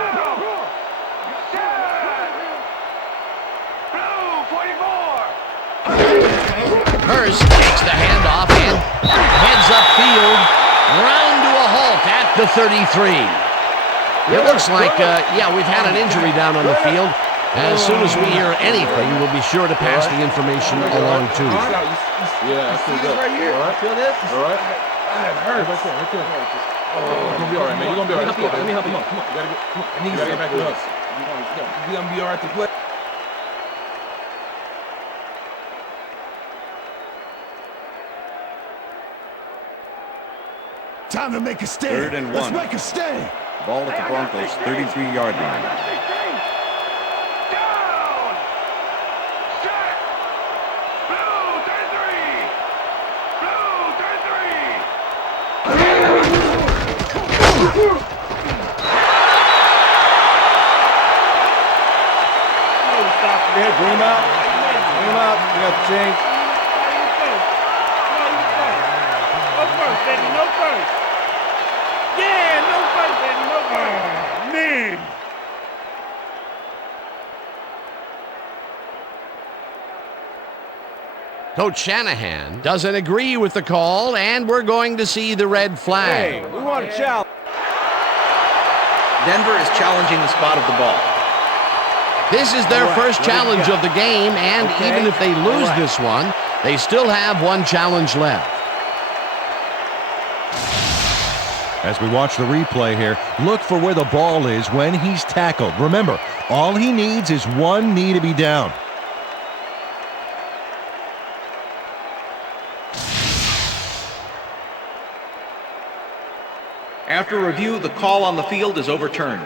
Hurst takes the handoff and heads upfield, round to a halt at the 33. It looks like, we've had an injury down on the field. As soon as we hear anything, we'll be sure to pass the information along to you. Yeah, I feel good. Right here. All right. Feel this? All right. That hurts. Right there. Oh, you're going to be all right, man. You're going to be all right. Let me help him up. Come on. You got to get back to us. You're going to be all right to play. Time to make a stand. 3rd and 1. Let's make a stand. Ball at the Broncos' 33-yard line. Bring him out. Bring him out. You got the change. No first, baby. No first. Yeah, no first, baby. No first. Man. Coach Shanahan doesn't agree with the call, and we're going to see the red flag. Hey, we want a challenge. Denver is challenging the spot of the ball. This is their first challenge of the game, and even if they lose this one, they still have one challenge left. As we watch the replay here, look for where the ball is when he's tackled. Remember, all he needs is one knee to be down. After review, the call on the field is overturned.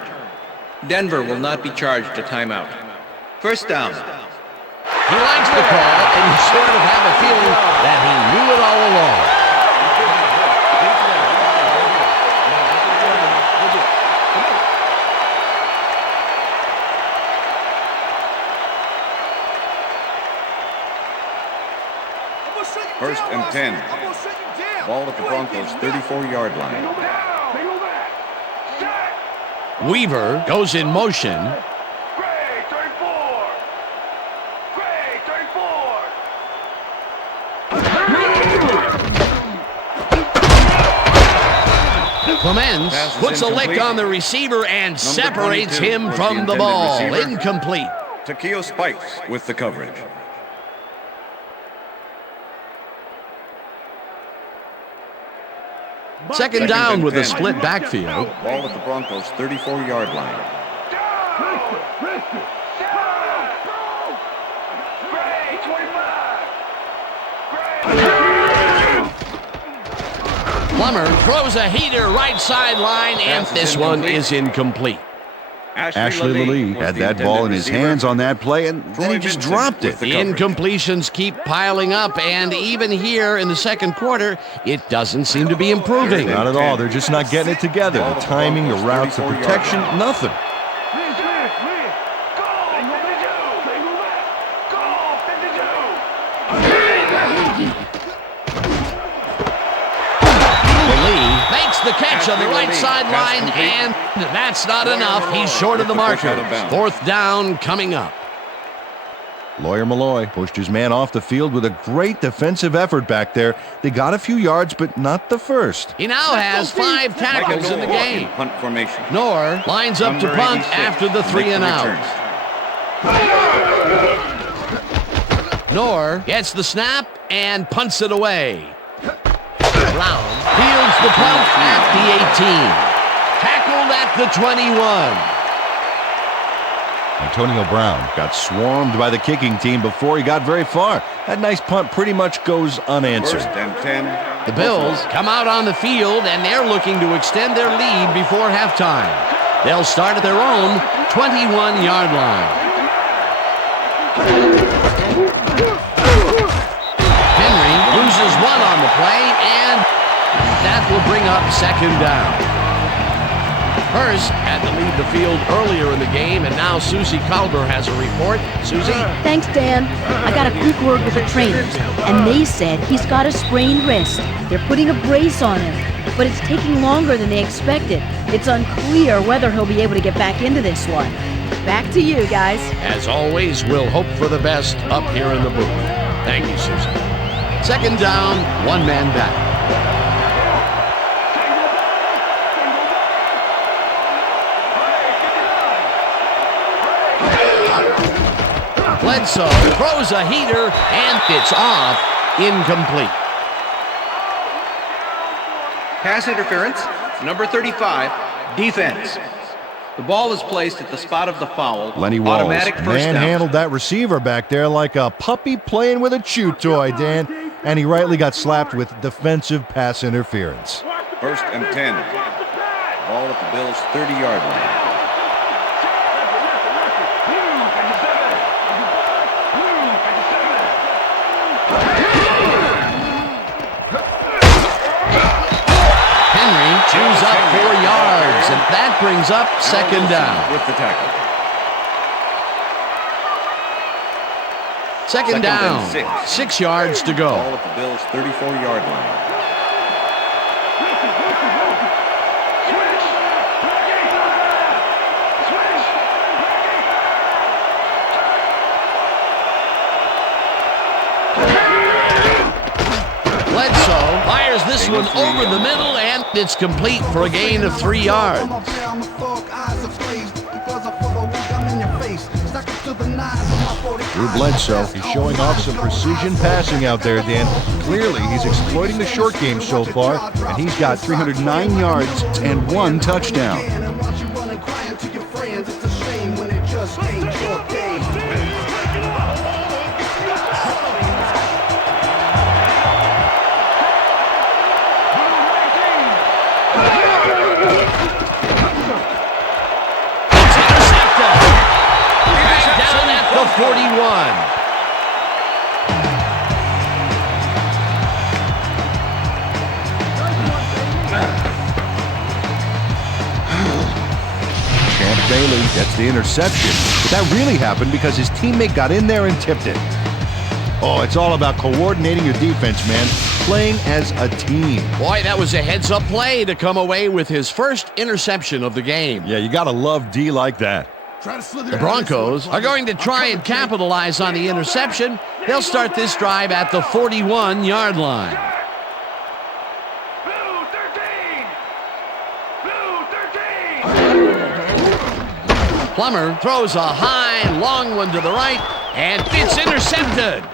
Denver will not be charged a timeout. First down. He likes the call, and you sort of have a feeling that he knew it all along. First and 10. Ball at the Broncos' 34-yard line. Weaver goes in motion. Clemens puts a lick on the receiver and separates him from the ball. Incomplete. Takeo Spikes with the coverage. Second down with a split backfield. Ball at the Broncos' 34-yard line. Plummer throws a heater right sideline, and this one is incomplete. Ashley Lee had that ball in his hands on that play, and then he just dropped it. The incompletions keep piling up, and even here in the second quarter, it doesn't seem to be improving. Not at all. They're just not getting it together. The timing, the routes, the protection, nothing. The catch on the right sideline, and that's not enough. He's short of the marker. Fourth down coming up. Lawyer Malloy pushed his man off the field with a great defensive effort back there. They got a few yards, but not the first. He now has 5 tackles in the game. Punt formation. Knorr lines up to punt after the 3 and out. Knorr gets the snap and punts it away. Brown fields the punt at the 18. Tackled at the 21. Antonio Brown got swarmed by the kicking team before he got very far. That nice punt pretty much goes unanswered. First and 10. The Bills come out on the field, and they're looking to extend their lead before halftime. They'll start at their own 21-yard line. Henry loses one on the play, and that will bring up second down. Hurst had to leave the field earlier in the game, and now Susie Calber has a report. Susie? Thanks, Dan. I got a quick word with the trainers, and they said he's got a sprained wrist. They're putting a brace on him, but it's taking longer than they expected. It's unclear whether he'll be able to get back into this one. Back to you, guys. As always, we'll hope for the best up here in the booth. Thank you, Susie. Second down, one man back. Bledsoe throws a heater, and it's off, incomplete. Pass interference, number 35, defense. The ball is placed at the spot of the foul. Lenny Walls Automatic first down. manhandled that receiver back there like a puppy playing with a chew toy, Dan. And he rightly got slapped with defensive pass interference. First and 10. Ball at the Bills' 30-yard line. Chews up 4 yards, and that brings up second down. With the tackle. Second down. and 6. 6 yards to go. Ball at the Bills' 34-yard line. Bledsoe fires this one over the middle, and it's complete for a gain of 3 yards. Drew Bledsoe is showing off some precision passing out there, Dan. Clearly, he's exploiting the short game so far, and he's got 309 yards and 1 touchdown. Down at the 41. Champ Bailey gets the interception, but that really happened because his teammate got in there and tipped it. Oh, it's all about coordinating your defense, man. Playing as a team. Boy, that was a heads-up play to come away with his first interception of the game. Yeah, you gotta love D like that. The Broncos are going to try and capitalize on the interception. They'll start this drive at the 41-yard line. Plummer throws a high, long one to the right, and it's intercepted.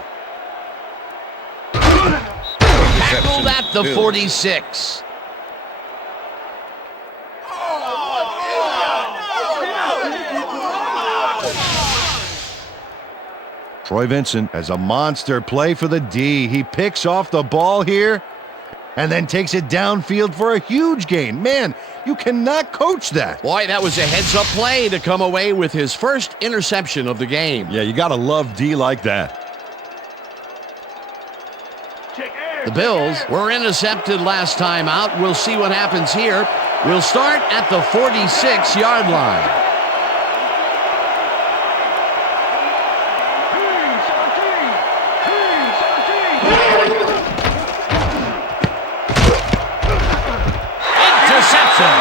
Tackled at the 46. Troy Vincent has a monster play for the D. He picks off the ball here and then takes it downfield for a huge gain. Man, you cannot coach that. Boy, that was a heads-up play to come away with his first interception of the game. Yeah, you gotta love D like that. The Bills were intercepted last time out. We'll see what happens here. We'll start at the 46-yard line. Interception.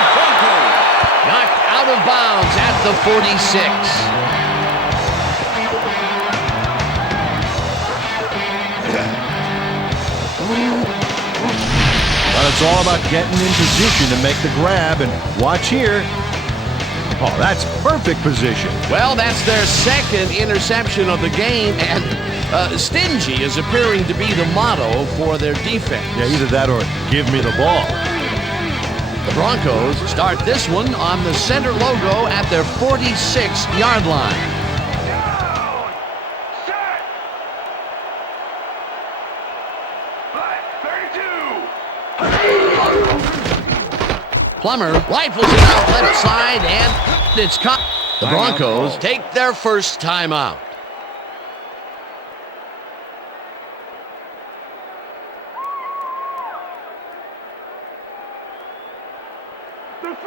Knocked out of bounds at the 46. But it's all about getting in position to make the grab, and watch here. Oh, that's perfect position. Well, that's their second interception of the game, and stingy is appearing to be the motto for their defense. Yeah, either that or give me the ball. The Broncos start this one on the center logo at their 46-yard line. Plummer rifles it out left side, and it's caught. The Broncos take their first timeout.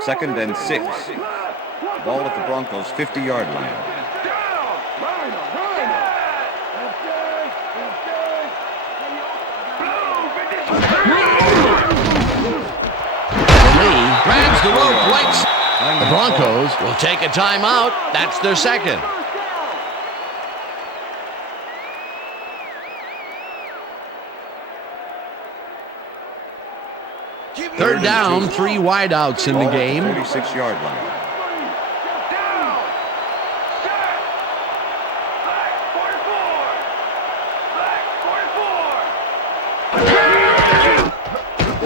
Second and 6. Ball at the Broncos' 50-yard line. Grabs the rope right. The Broncos will take a timeout. That's their second. Third down, 3 wideouts in the game. 46-yard line.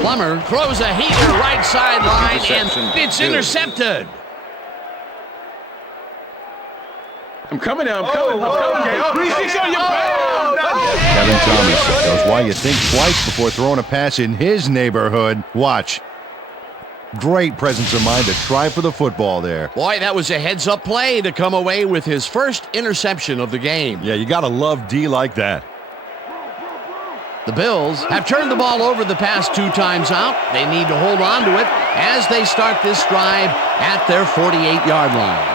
Plummer throws a heater right sideline, and it's intercepted. I'm coming now. I'm coming. Kevin Thomas knows why you think twice before throwing a pass in his neighborhood. Watch. Great presence of mind to try for the football there. Boy, that was a heads-up play to come away with his first interception of the game. Yeah, you gotta love D like that. The Bills have turned the ball over the past 2 times out. They need to hold on to it as they start this drive at their 48-yard line.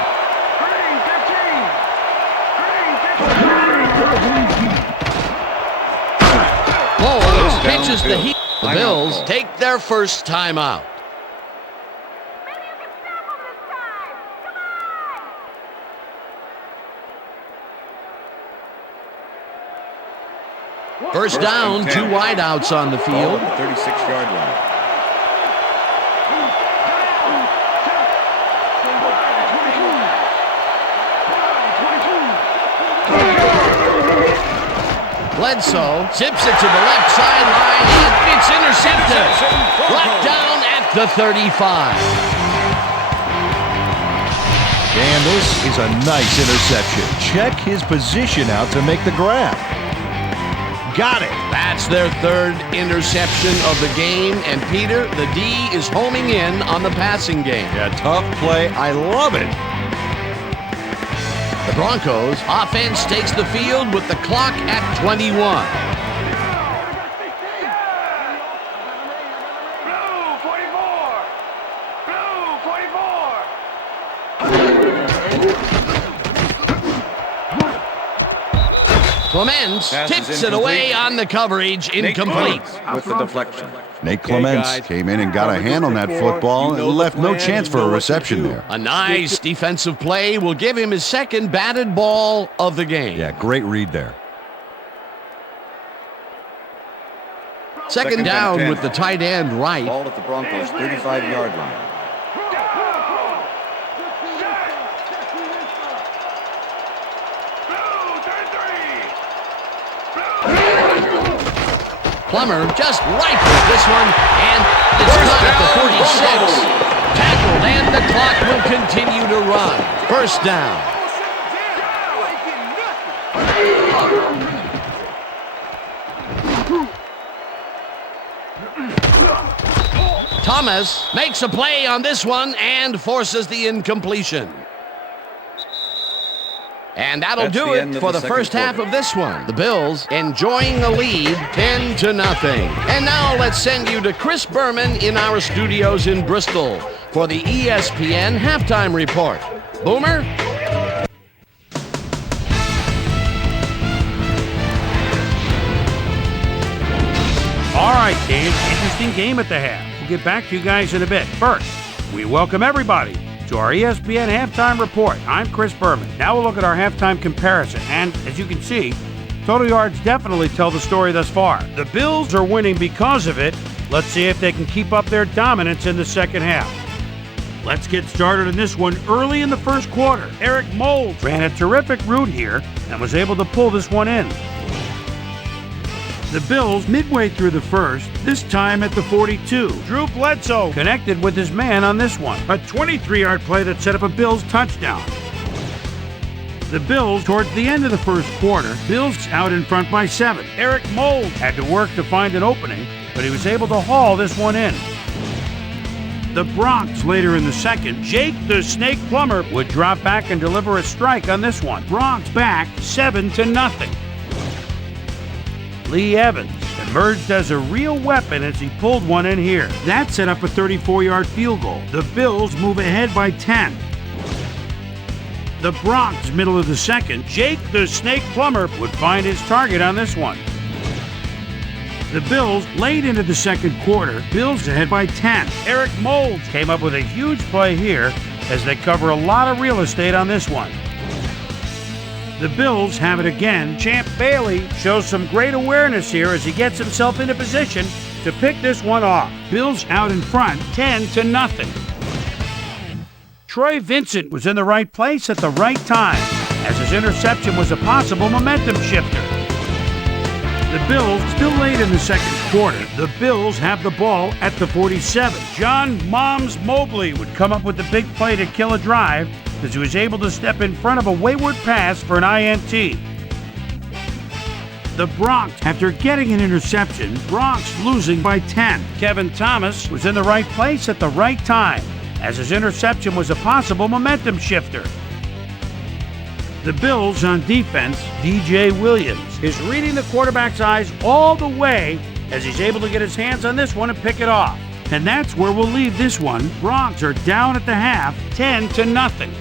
catches the heat. The Bills take their first timeout. First down, 2 wideouts on the field. 36-yard line. Bledsoe zips it to the left sideline, and it's intercepted. Brought down at the 35. And this is a nice interception. Check his position out to make the grab. Got it. That's their 3rd interception of the game. And Peter, the D is homing in on the passing game. Yeah, tough play. I love it. The Broncos offense takes the field with the clock at 21. Clements tips it away on the coverage, incomplete. With the deflection. Nate Clements came in and got a hand on that football and left no chance for a reception there. A nice defensive play will give him his 2nd batted ball of the game. Yeah, great read there. Second down with the tight end right. Ball at the Broncos' 35-yard line. Plummer just rifles this one, and it's caught at the 46. Tackled, and the clock will continue to run. First down. Thomas makes a play on this one and forces the incompletion. And that'll do it for the first half of this one. The Bills enjoying a lead 10-0. And now let's send you to Chris Berman in our studios in Bristol for the ESPN halftime report. Boomer? All right, Dave. Interesting game at the half. We'll get back to you guys in a bit. First, we welcome everybody to our ESPN halftime report. I'm Chris Berman. Now we'll look at our halftime comparison. And as you can see, total yards definitely tell the story thus far. The Bills are winning because of it. Let's see if they can keep up their dominance in the second half. Let's get started in this one early in the first quarter. Eric Moulds ran a terrific route here and was able to pull this one in. The Bills midway through the first, this time at the 42. Drew Bledsoe connected with his man on this one. A 23-yard play that set up a Bills touchdown. The Bills, towards the end of the first quarter, Bills out in front by 7. Eric Moulds had to work to find an opening, but he was able to haul this one in. The Broncos later in the second, Jake the Snake Plummer would drop back and deliver a strike on this one. Broncos back 7-0. Lee Evans emerged as a real weapon as he pulled one in here. That set up a 34-yard field goal. The Bills move ahead by 10. The Broncos middle of the second, Jake the Snake Plummer would find his target on this one. The Bills late into the second quarter, Bills ahead by 10. Eric Moulds came up with a huge play here as they cover a lot of real estate on this one. The Bills have it again. Champ Bailey shows some great awareness here as he gets himself into position to pick this one off. Bills out in front, 10-0. Troy Vincent was in the right place at the right time as his interception was a possible momentum shifter. The Bills still late in the second quarter. The Bills have the ball at the 47. John Moms Mobley would come up with the big play to kill a drive as he was able to step in front of a wayward pass for an INT. The Broncos, after getting an interception, Broncos losing by 10. Kevin Thomas was in the right place at the right time as his interception was a possible momentum shifter. The Bills on defense, DJ Williams is reading the quarterback's eyes all the way as he's able to get his hands on this one and pick it off. And that's where we'll leave this one. Broncos are down at the half, 10-0.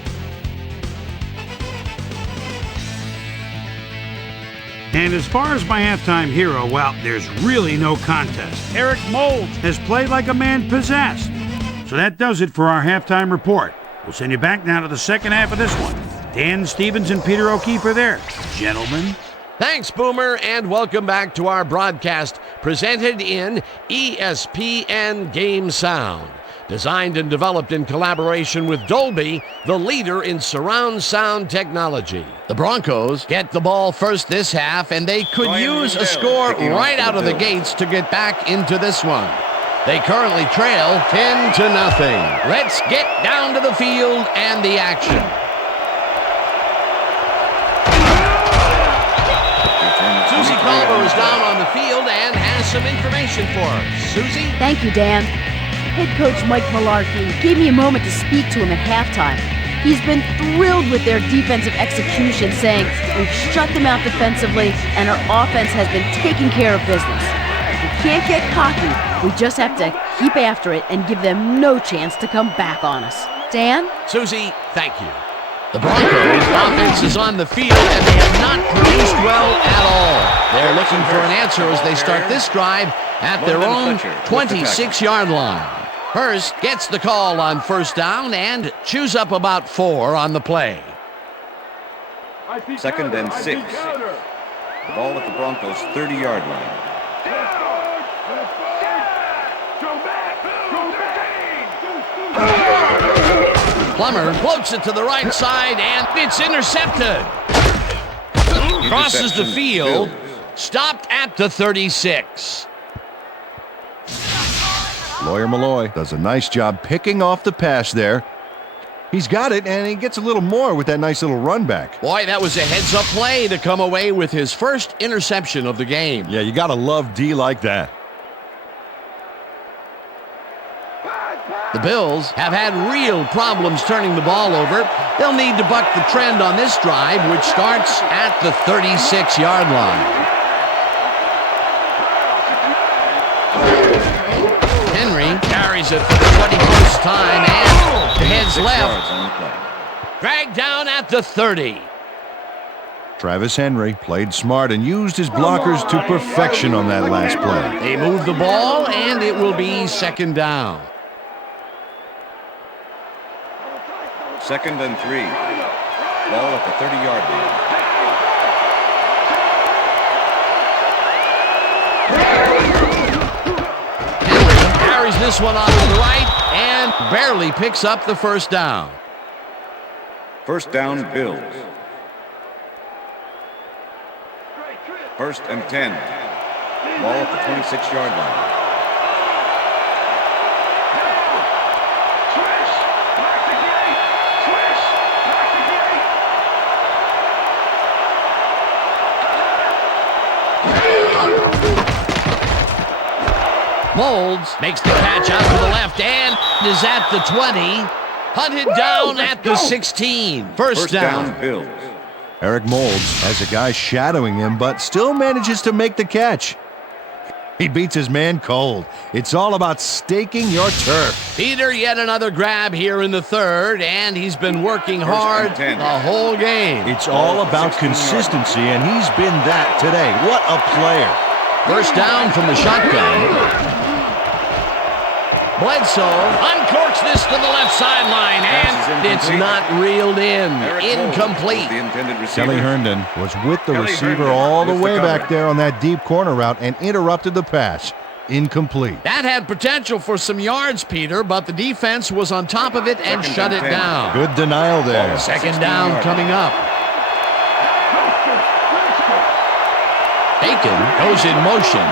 And as far as my halftime hero, well, there's really no contest. Eric Moulds has played like a man possessed. So that does it for our halftime report. We'll send you back now to the second half of this one. Dan Stevens and Peter O'Keefe are there. Gentlemen. Thanks, Boomer, and welcome back to our broadcast presented in ESPN Game Sound. Designed and developed in collaboration with Dolby, the leader in surround sound technology. The Broncos get the ball first this half, and they could use a score right out of the gates to get back into this one. They currently trail 10-0. Let's get down to the field and the action. Susie Culver is down on the field and has some information for us. Susie? Thank you, Dan. Head coach Mike Mularkey gave me a moment to speak to him at halftime. He's been thrilled with their defensive execution, saying, "We've shut them out defensively, and our offense has been taking care of business. We can't get cocky. We just have to keep after it and give them no chance to come back on us." Dan? Susie, thank you. The Broncos offense is on the field, and they have not produced well at all. They're looking for an answer as they start this drive at their own 26-yard line. Hurst gets the call on first down and chews up about 4 on the play. 2nd and 6. The ball at the Broncos' 30-yard line. Plummer floats it to the right side, and it's intercepted. Crosses the field, stopped at the 36. Lawyer Malloy does a nice job picking off the pass there. He's got it, and he gets a little more with that nice little run back. Boy, that was a heads-up play to come away with his first interception of the game. Yeah, you got to love D like that. The Bills have had real problems turning the ball over. They'll need to buck the trend on this drive, which starts at the 36-yard line. Henry carries it for the 21st time and heads left. Dragged down at the 30. Travis Henry played smart and used his blockers to perfection on that last play. They move the ball, and it will be second down. 2nd and 3. Ball at the 30-yard line. Henry carries this one off to the right and barely picks up the first down. First down, Bills. 1st and 10. Ball at the 26-yard line. Moulds makes the catch out to the left and is at the 20. Hunted down at the 16. First down. Bills. Eric Moulds has a guy shadowing him, but still manages to make the catch. He beats his man cold. It's all about staking your turf. Peter, yet another grab here in the third, and he's been working hard the whole game. It's all about consistency, and he's been that today. What a player. First down from the shotgun. Bledsoe uncorks this to the left sideline, and it's not reeled in. Incomplete. Kelly Herndon was with the receiver all the way back there on that deep corner route and interrupted the pass. Incomplete. That had potential for some yards, Peter, but the defense was on top of it and shut it down. Good denial there. Second down coming up. Bacon goes in motion.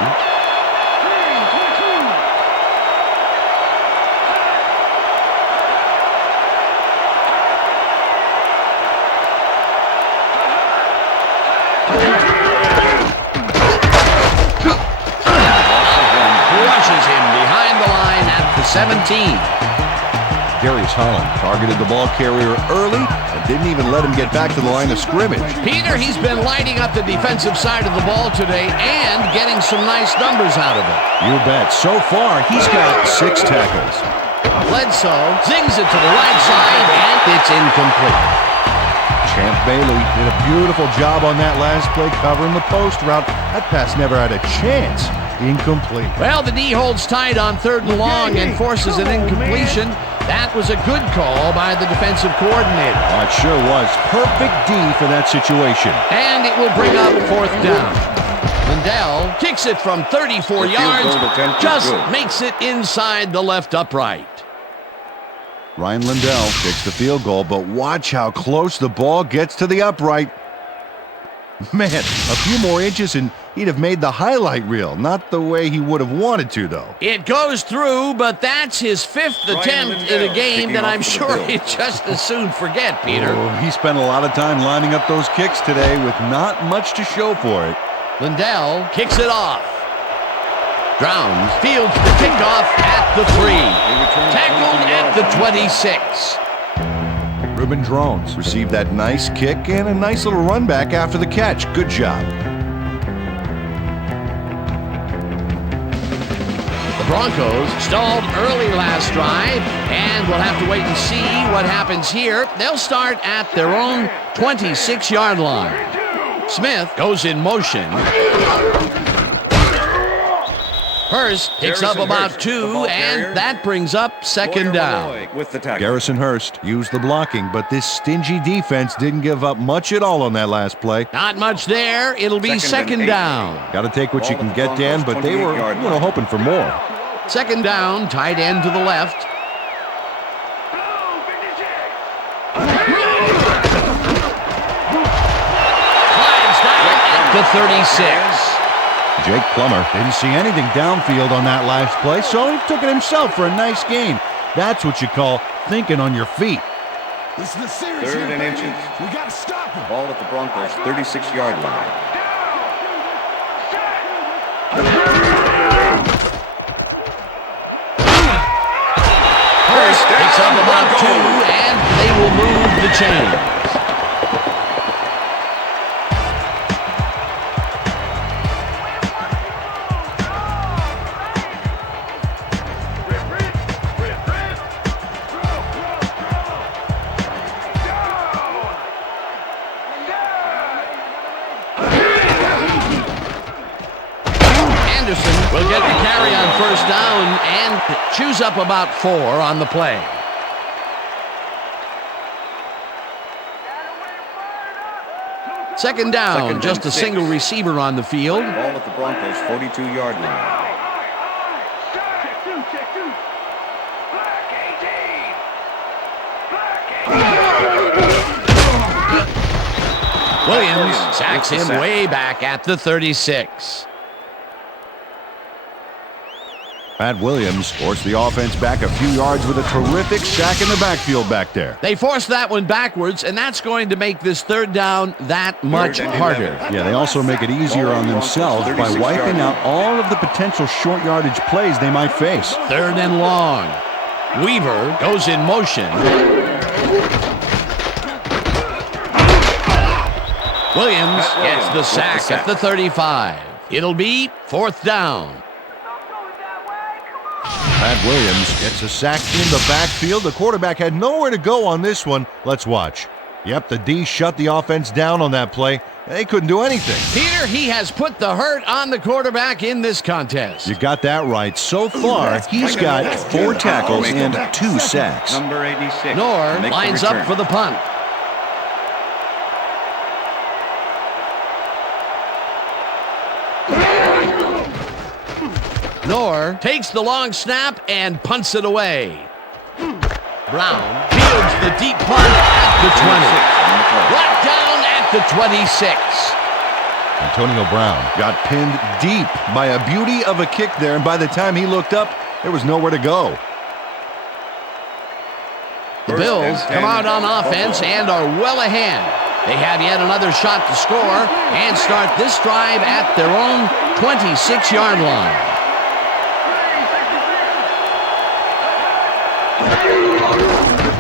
Crushes him behind the line at the 17. Darius Holland targeted the ball carrier early and didn't even let him get back to the line of scrimmage. Peter, he's been lighting up the defensive side of the ball today and getting some nice numbers out of it. You bet. So far, he's got 6 tackles. Bledsoe zings it to the right side, and it's incomplete. Champ Bailey did a beautiful job on that last play covering the post route. That pass never had a chance. Incomplete. Well, the D holds tight on 3rd and long and forces an incompletion. That was a good call by the defensive coordinator. Oh, it sure was. Perfect D for that situation. And it will bring up 4th down. Lindell kicks it from 34 yards, just makes it inside the left upright. Ryan Lindell takes the field goal, but watch how close the ball gets to the upright. Man, a few more inches and he'd have made the highlight reel. Not the way he would have wanted to, though. It goes through, but that's his 5th attempt in a game that I'm sure he'd just as soon forget, Peter. Oh, he spent a lot of time lining up those kicks today with not much to show for it. Lindell kicks it off. Drowns fields the kickoff at the 3. Tackled at the 26. Ruben Drones received that nice kick and a nice little run back after the catch. Good job. The Broncos stalled early last drive, and we'll have to wait and see what happens here. They'll start at their own 26-yard line. Smith goes in motion. Hurst picks up about 2, and that brings up 2nd down. With the tackle. Garrison Hurst used the blocking, but this stingy defense didn't give up much at all on that last play. Not much there. It'll be 2nd down. Got to take what you can get, Dan, but they were hoping for more. 2nd down, tight end to the left. Flags down at the 36. Jake Plummer didn't see anything downfield on that last play, so he took it himself for a nice gain. That's what you call thinking on your feet. This is the series. 3rd and inches. We got to stop him. Ball at the Broncos' 36-yard line. Hurst picks up about 2, and they will move the chains. Will get the carry on 1st down and chews up about 4 on the play. Second down, just a single receiver on the field. Ball at the Broncos' 42-yard line. Williams sacks him way back at the 36. Pat Williams forced the offense back a few yards with a terrific sack in the backfield back there. They forced that one backwards, and that's going to make this 3rd down that much harder. Yeah, they also make it easier on themselves by wiping out all of the potential short yardage plays they might face. 3rd and long. Weaver goes in motion. Williams gets the sack at the 35. It'll be 4th down. Pat Williams gets a sack in the backfield. The quarterback had nowhere to go on this one. Let's watch. Yep, the D shut the offense down on that play. They couldn't do anything. Peter, he has put the hurt on the quarterback in this contest. You got that right. So far, he's got 4 tackles and 2 sacks. Number 86. Knorr lines up for the punt. Knorr takes the long snap and punts it away. Brown fields the deep punt at the 20. Brought down at the 26. Antonio Brown got pinned deep by a beauty of a kick there, and by the time he looked up, there was nowhere to go. The Bills come out on offense and are well ahead. They have yet another shot to score and start this drive at their own 26-yard line.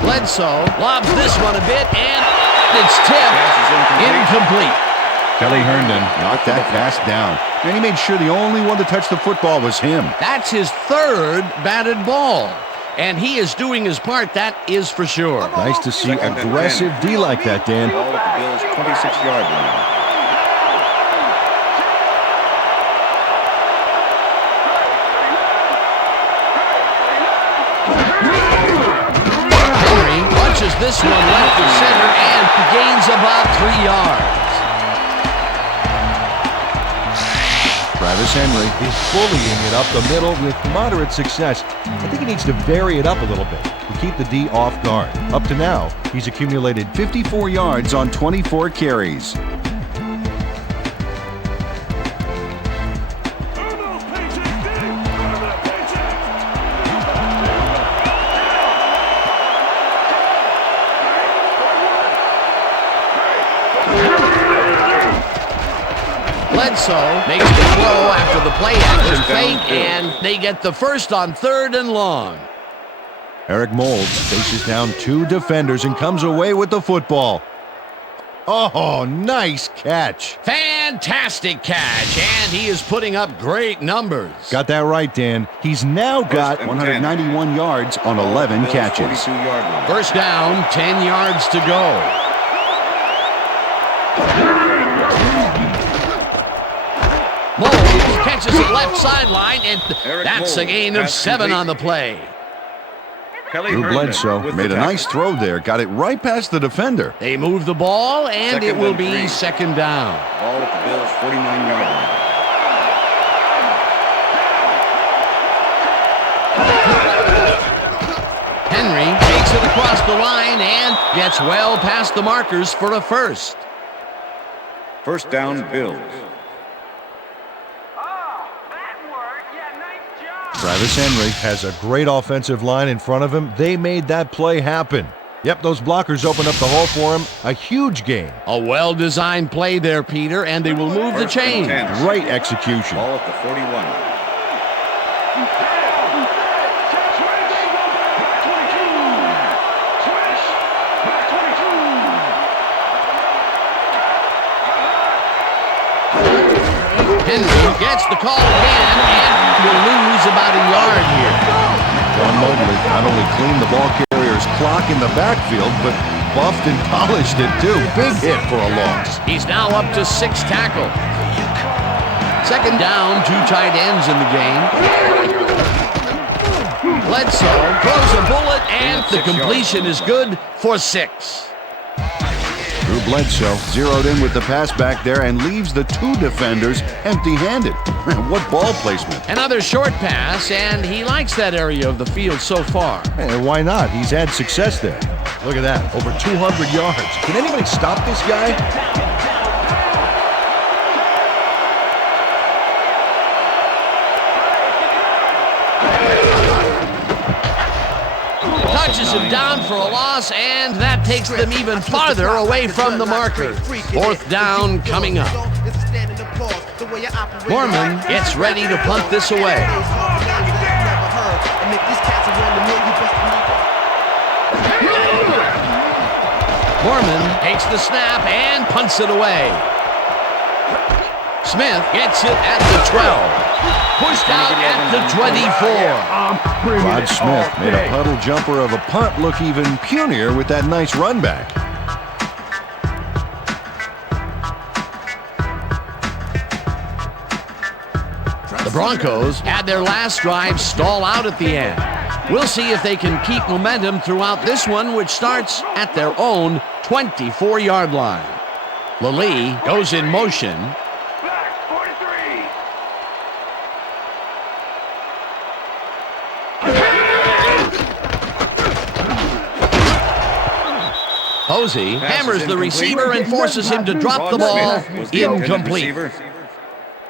Bledsoe lobs this one a bit, and it's tipped. Incomplete. Kelly Herndon knocked that pass down, and he made sure the only one to touch the football was him. That's his 3rd batted ball. and he is doing his part, that is for sure. Nice to see aggressive D like that, Dan. Ball at the Bills' 26-yard line. Henry punches this one left to center and gains about 3 yards. Travis Henry is bullying it up the middle with moderate success. I think he needs to vary it up a little bit to keep the D off guard. Up to now, he's accumulated 54 yards on 24 carries. Bledsoe makes the throw after the play action fake, and they get the first on 3rd and long. Eric Moulds faces down 2 defenders and comes away with the football. Oh, nice catch. Fantastic catch, and he is putting up great numbers. Got that right, Dan. He's now got 191 yards on 11 catches. 42-yard line. First down, 10 yards to go. Moulds catches the left sideline, and that's a gain of 7 on the play. Drew Bledsoe made a nice throw there, got it right past the defender. They move the ball, and it will be 2nd and 3. 2nd down. Ball at the Bills' 49-yard line. Henry takes it across the line and gets well past the markers for a first. First down, Bills. Travis Henry has a great offensive line in front of him. They made that play happen. Yep, those blockers opened up the hole for him. A huge gain. A well-designed play there, Peter, and they will move the chain. Great execution. Ball at the 41. Henry gets the call again and will lose about a yard here. John Mobley not only cleaned the ball carrier's clock in the backfield, but buffed and polished it too. Big hit for a loss. He's now up to 6 tackles. 2nd down, 2 tight ends in the game. Bledsoe throws a bullet, and the completion is good for 6. Drew Bledsoe zeroed in with the pass back there and leaves the 2 defenders empty-handed. Man, what ball placement. Another short pass, and he likes that area of the field so far. Hey, why not? He's had success there. Look at that, over 200 yards. Can anybody stop this guy? Touches him down for a loss, and that takes them even farther away from the marker. 4th down coming up. Mormon gets ready to punt this away. Mormon takes the snap and punts it away. Smith gets it at the 12. Pushed out at the 24. Rod Smith made a puddle jumper of a punt look even punier with that nice run back. The Broncos had their last drive stall out at the end. We'll see if they can keep momentum throughout this one, which starts at their own 24-yard line. Lally goes in motion. Posey hammers the receiver and forces him to drop the ball. Incomplete.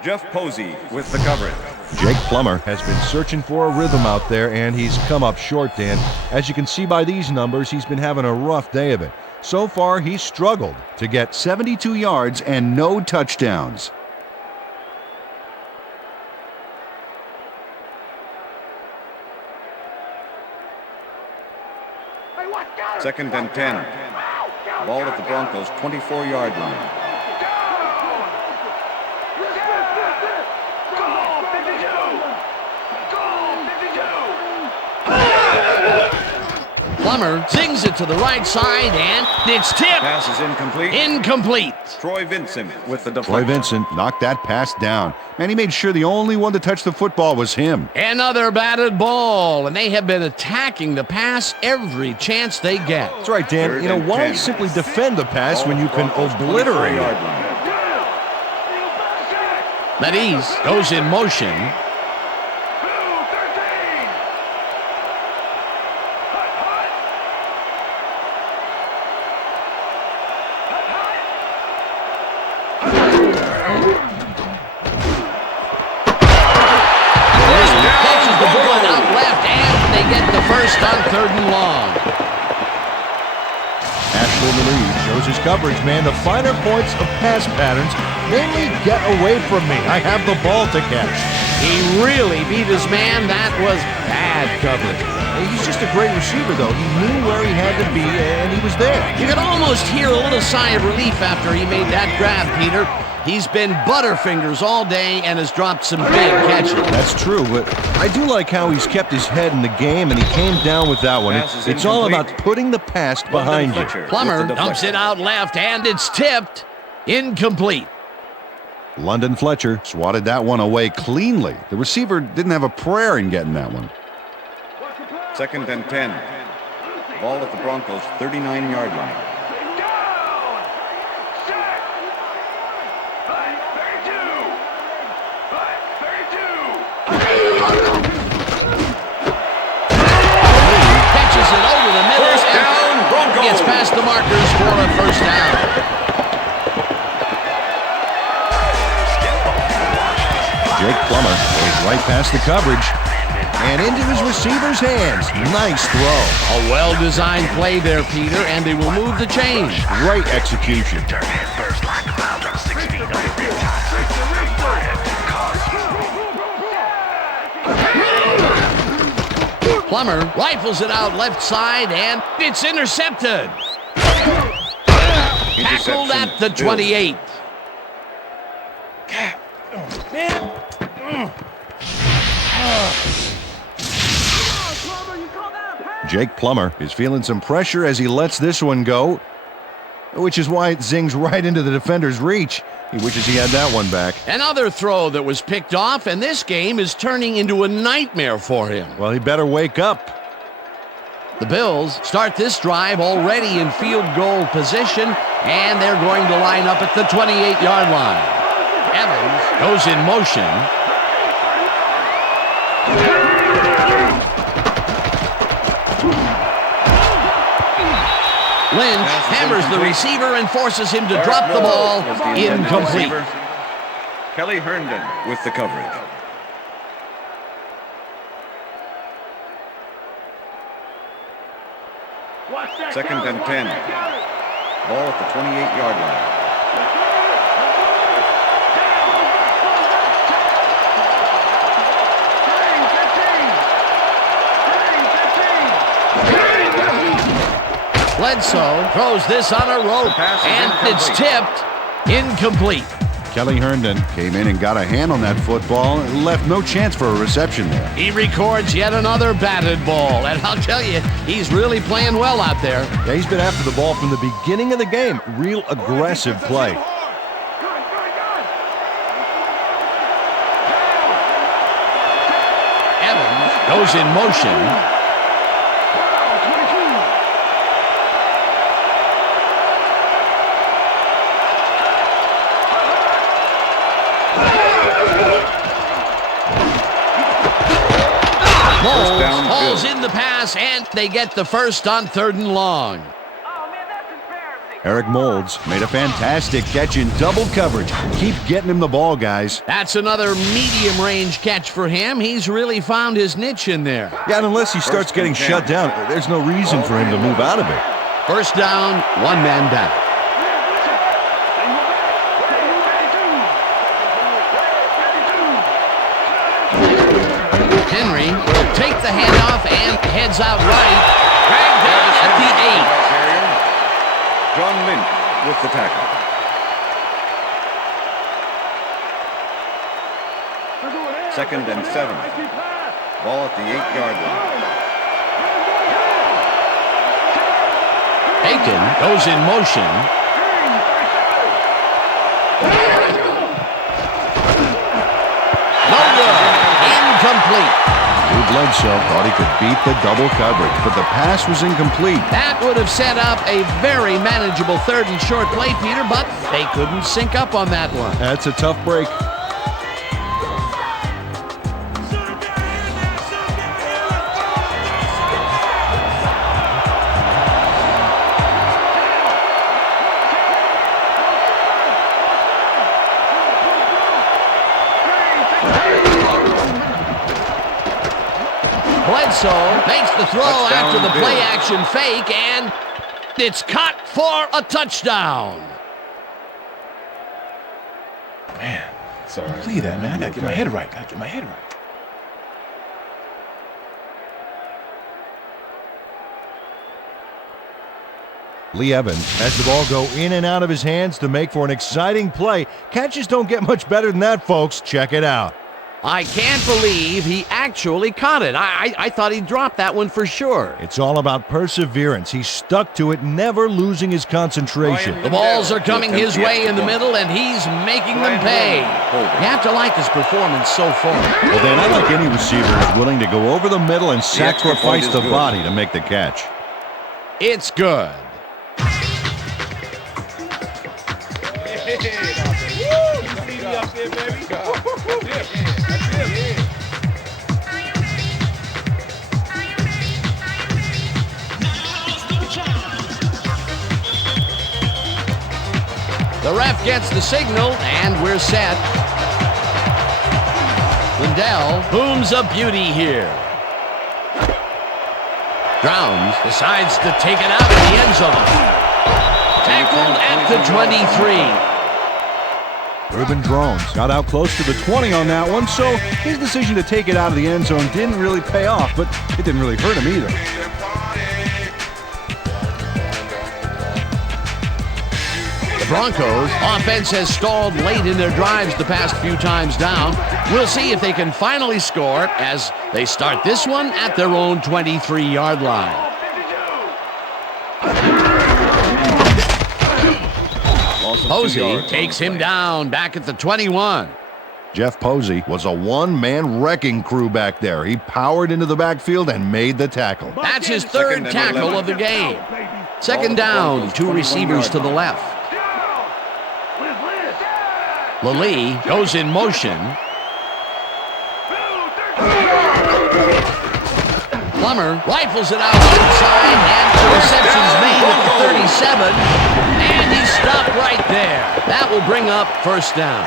Jeff Posey with the coverage. Jake Plummer has been searching for a rhythm out there, and he's come up short, Dan. As you can see by these numbers, he's been having a rough day of it. So far, he's struggled to get 72 yards and no touchdowns. Second and 10. Ball at the Broncos' 24-yard line. Plummer zings it to the right side, and it's tipped. Pass is incomplete. Incomplete. Troy Vincent with the Troy deflection. Vincent knocked that pass down. Man, he made sure the only one to touch the football was him. Another batted ball, and they have been attacking the pass every chance they get. That's right, Dan. Third You know, and why 10. simply defend the pass Ball when you at the can Broncos' obliterate 24-yard it? line. Medis goes in motion. Catches the ball out left, and they get the first on 3rd and long. Ashley in the lead shows his coverage, man. The finer points of pass patterns, mainly get away from me. I have the ball to catch. He really beat his man. That was bad coverage. He's just a great receiver, though. He knew where he had to be, and he was there. You could almost hear a little sigh of relief after he made that grab, Peter. He's been butterfingers all day and has dropped some big catches. That's true, but I do like how he's kept his head in the game, and he came down with that one. It's all about putting the past behind you. Plummer dumps it out left, and it's tipped. Incomplete. London Fletcher swatted that one away cleanly. The receiver didn't have a prayer in getting that one. 2nd and 10. Ball at the Broncos' 39-yard line. Catches it over the middle. First down, Broncos. Gets past the markers for a first down. Jake Plummer goes right past the coverage and into his receiver's hands. Nice throw. A well-designed play there, Peter, and they will move the chains. Great execution. Plummer rifles it out left side, and it's intercepted. Tackled at the 28. Jake Plummer is feeling some pressure as he lets this one go, which is why it zings right into the defender's reach. He wishes he had that one back. Another throw that was picked off, and this game is turning into a nightmare for him. Well, he better wake up. The Bills start this drive already in field goal position, and they're going to line up at the 28-yard line. Evans goes in motion. Lynch hammers the receiver and forces him to drop the ball. Incomplete. Kelly Herndon with the coverage. Second and 10. Ball at the 28-yard line. Bledsoe throws this on a rope, and it's tipped. Incomplete. Kelly Herndon came in and got a hand on that football and left no chance for a reception there. He records yet another batted ball, and I'll tell you, he's really playing well out there. Yeah, he's been after the ball from the beginning of the game. Real aggressive play. Evans goes in motion. Hauls in the pass, and they get the first on 3rd and long. Eric Moulds made a fantastic catch in double coverage. Keep getting him the ball, guys. That's another medium-range catch for him. He's really found his niche in there. Yeah, and unless he starts getting shut down, there's no reason for him to move out of it. First down, one man down. Henry will take the handoff and heads out right. Dragged down at the 8. John Lynch with the tackle. Second and 7. Ball at the 8-yard line. taken, goes in motion. No good. Incomplete. Drew Bledsoe thought he could beat the double coverage, but the pass was incomplete. That would have set up a very manageable third and short play, Peter, but they couldn't sync up on that one. That's a tough break. Bledsoe makes the throw Touchdown, after the Bill. play-action fake, and it's caught for a touchdown. Man, sorry. Leave that, man. I gotta get my head right. Lee Evans has the ball go in and out of his hands to make for an exciting play. Catches don't get much better than that, folks. Check it out. I can't believe he actually caught it. I thought he dropped that one for sure. It's all about perseverance. He stuck to it, never losing his concentration. The balls are coming his way in the middle, and he's making them pay. You have to like his performance so far. Well, Dan, I like any receiver who's willing to go over the middle and sacrifice the body to make the catch. It's good. The ref gets the signal, and we're set. Lindell booms a beauty here. Drowns decides to take it out of the end zone. Tackled at the 23. Urban Drones got out close to the 20 on that one, so his decision to take it out of the end zone didn't really pay off, but it didn't really hurt him either. The Broncos offense has stalled late in their drives the past few times down. We'll see if they can finally score as they start this one at their own 23-yard line. Posey takes him down back at the 21. Jeff Posey was a one-man wrecking crew back there. He powered into the backfield and made the tackle. That's his third tackle of the game. Second down, two receivers to the left. Lally goes in motion. Plummer rifles it out inside, and the reception's made at the 37, and he's stopped right there. That will bring up first down.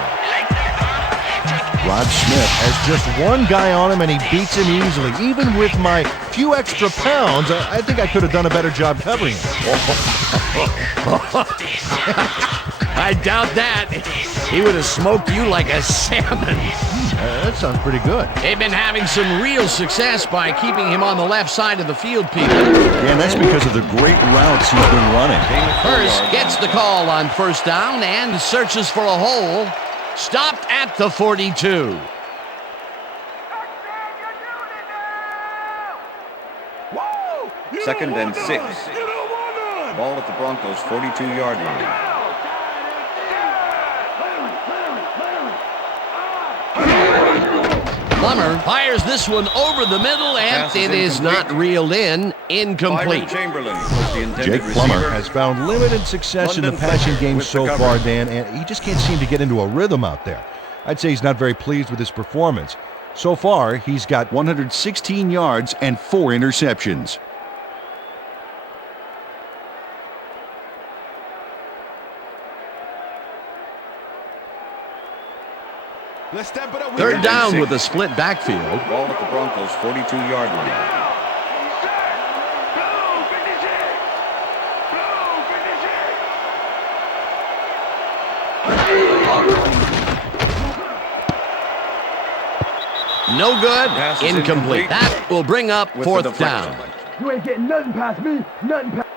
Rod Smith has just one guy on him, and he beats him easily. Even with my few extra pounds, I think I could have done a better job covering him. I doubt that. He would have smoked you like a salmon. That sounds pretty good. They've been having some real success by keeping him on the left side of the field, Peter. Yeah, and that's because of the great routes he's been running. Hurst gets the call on first down and searches for a hole. Stopped at the 42. Second and 6. Ball at the Broncos' 42-yard line. Plummer fires this one over the middle, and it is not reeled in. Incomplete. Jake Plummer has found limited success in the passing game so far, Dan, and he just can't seem to get into a rhythm out there. I'd say he's not very pleased with his performance. So far, he's got 116 yards and 4 interceptions. Third down with a split backfield. Ball at the Broncos' 42-yard line. No good. Incomplete. That will bring up fourth down. You ain't getting nothing past me. Nothing past.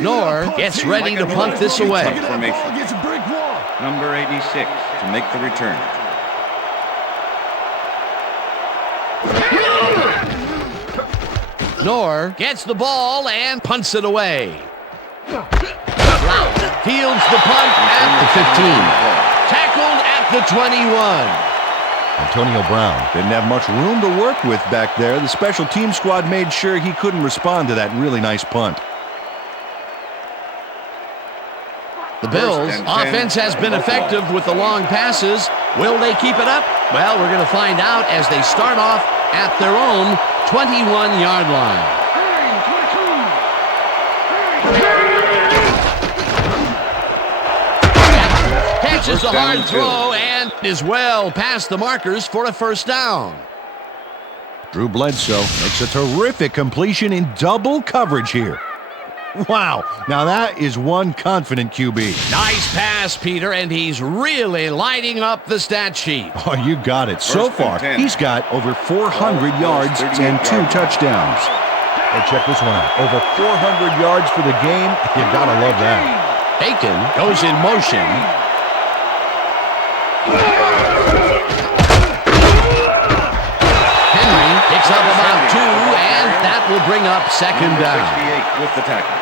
Knorr gets ready to punt this away. Number 86 to make the return. Knorr gets the ball and punts it away. Brown fields the punt at the 15. Tackled at the 21. Antonio Brown didn't have much room to work with back there. The special team squad made sure he couldn't respond to that really nice punt. The Bills' offense has been effective with the long passes. Will they keep it up? Well, we're going to find out as they start off at their own 21-yard line. Catches a hard throw and is well past the markers for a first down. Drew Bledsoe makes a terrific completion in double coverage here. Wow, now that is one confident QB. Nice pass, Peter, and he's really lighting up the stat sheet. Oh, you got it. So far, he's got over 400 yards and 2 touchdowns. Hey, check this one out. Over 400 yards for the game. You gotta love that. Bacon goes in motion. Henry picks up about 2, and that will bring up second down. 68 with the tackle.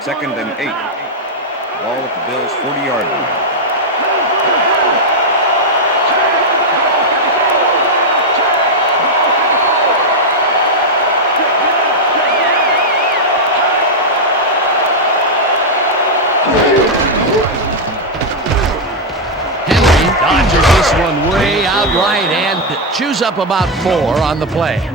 Second and 8. Ball at the Bills' 40-yard line. Henry dodges this one way out right and chews up about 4 on the play.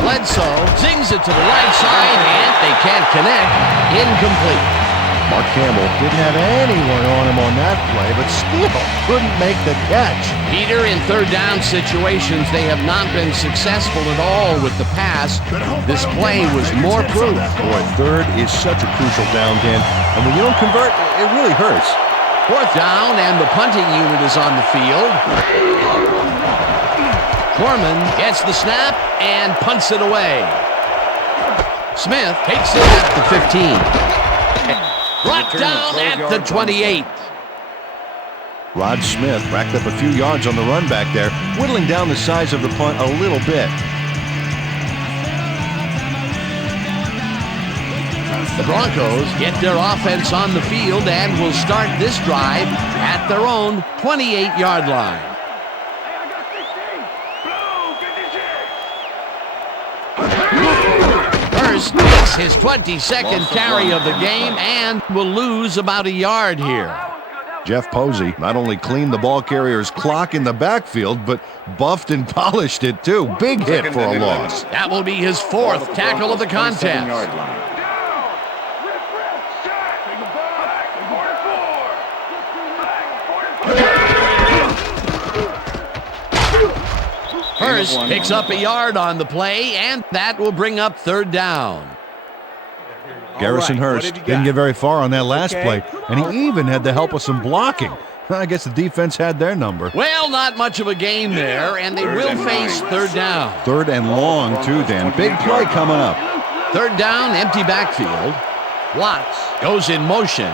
Bledsoe zings it to the right side, and they can't connect. Incomplete. Mark Campbell didn't have anyone on him on that play, but still couldn't make the catch. Peter, in third down situations, they have not been successful at all with the pass. This play was more proof. Boy, third is such a crucial down, Dan. And when you don't convert, it really hurts. Fourth down, and the punting unit is on the field. Foreman gets the snap and punts it away. Smith takes it at the 15. Brought down at the 28. Rod Smith racked up a few yards on the run back there, whittling down the size of the punt a little bit. The Broncos get their offense on the field and will start this drive at their own 28-yard line. Hurst makes his 22nd carry of the game and will lose about a yard here. Jeff Posey not only cleaned the ball carrier's clock in the backfield, but buffed and polished it too. Big hit for a loss. That will be his 4th tackle of the contest. Hurst picks up a yard on the play, and that will bring up third down. Garrison Hurst didn't get very far on that last play, and he even had the help of some blocking. I guess the defense had their number. Well, not much of a gain there, and they will face third down. Third and long, too, Dan. Big play coming up. Third down, empty backfield. Watts goes in motion.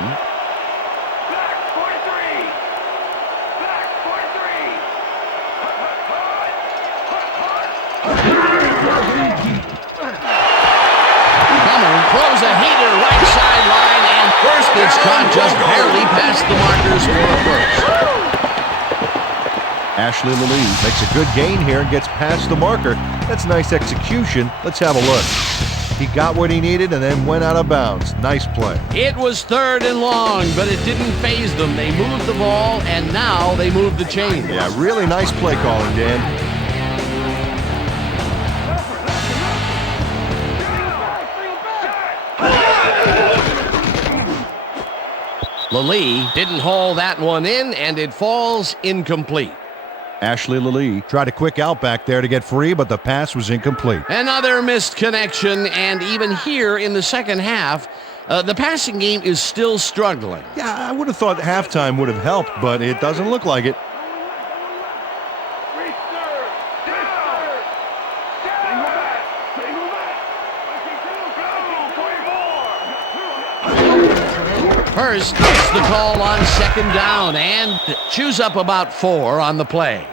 Throws a heater right sideline, and first it's caught just barely past the markers for a first. Ashley Lee makes a good gain here and gets past the marker. That's nice execution. Let's have a look. He got what he needed and then went out of bounds. Nice play. It was third and long, but it didn't faze them. They moved the ball, and now they move the chains. Yeah, really nice play calling, Dan. Lee didn't haul that one in, and it falls incomplete. Ashley Lee tried a quick out back there to get free, but the pass was incomplete. Another missed connection, and even here in the second half, The passing game is still struggling. Yeah, I would have thought halftime would have helped, but it doesn't look like it. Hurst gets the call on second down and chews up about 4 on the play.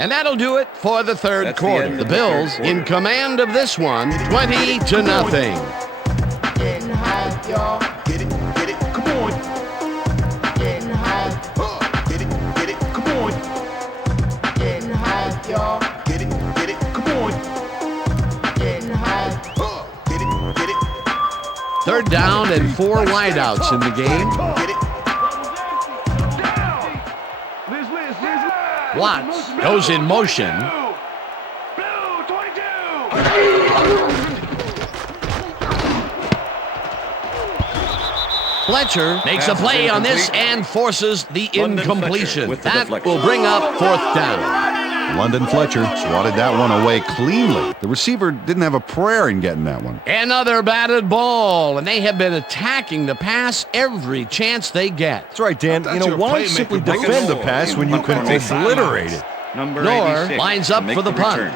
And that'll do it for the third quarter. The Bills in command of this one, 20-0. Getting high, y'all. Get it, come on. Getting high. Get it, come on. Getting high, y'all. Get it, come on. Getting high. Get it. Third down and 4 wideouts in the game. Watts goes in motion. Fletcher makes a play on this and forces the incompletion. That will bring up 4th down. London Fletcher swatted that one away cleanly. The receiver didn't have a prayer in getting that one. Another batted ball, and they have been attacking the pass every chance they get. That's right, Dan. You know, why simply defend the pass when you can obliterate it? Nor lines up for the punt.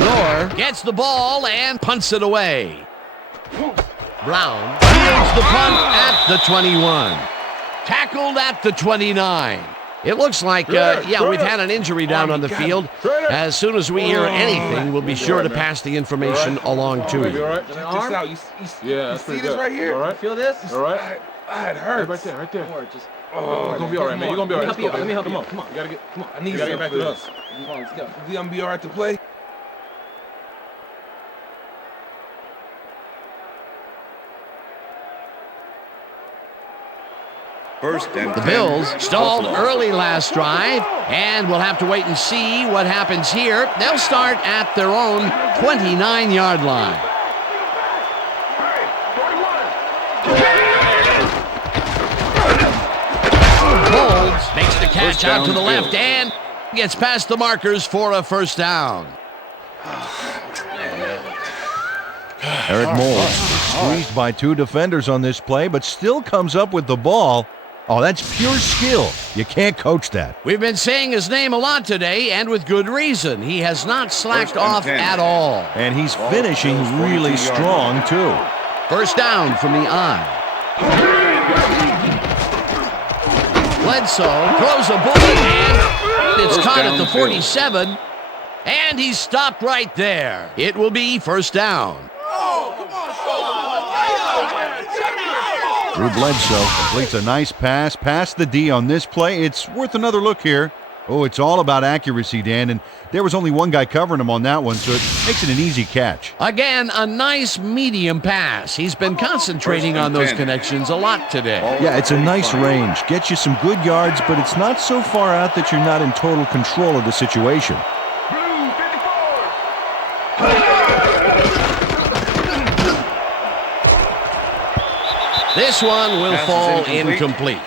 Nor gets the ball and punts it away. Brown fields the punt at the 21. Tackled at the 29. It looks like, we've had an injury down on the field. As soon as we hear anything, we'll be sure to pass the information along to you. Check this out. You see this right here? All right. Feel this? All right. It hurts. Right there. Don't worry, just... You're gonna be all right, man. You're gonna be all right. Let me help you. Come on. You gotta get. Come on. I need you gotta you get back to us. Come on, let's go. We gonna be all right to play? First and The 10. Bills stalled Buffalo. early last drive, and we'll have to wait and see what happens here. They'll start at their own 29-yard line. Bolds makes the catch out to the left and gets past the markers for a first down. Eric Mould is squeezed by 2 defenders on this play, but still comes up with the ball. Oh, that's pure skill. You can't coach that. We've been saying his name a lot today, and with good reason. He has not slacked off at all. And he's finishing really strong, too. First down from the eye. Bledsoe throws a bullet, and it's caught at the 47. And he's stopped right there. It will be first down. Drew Bledsoe completes a nice pass past the D on this play. It's worth another look here. Oh, it's all about accuracy, Dan, and there was only one guy covering him on that one, so it makes it an easy catch. Again, a nice medium pass. He's been concentrating on those connections a lot today. Yeah, it's a nice range. Gets you some good yards, but it's not so far out that you're not in total control of the situation. This one will fall incomplete.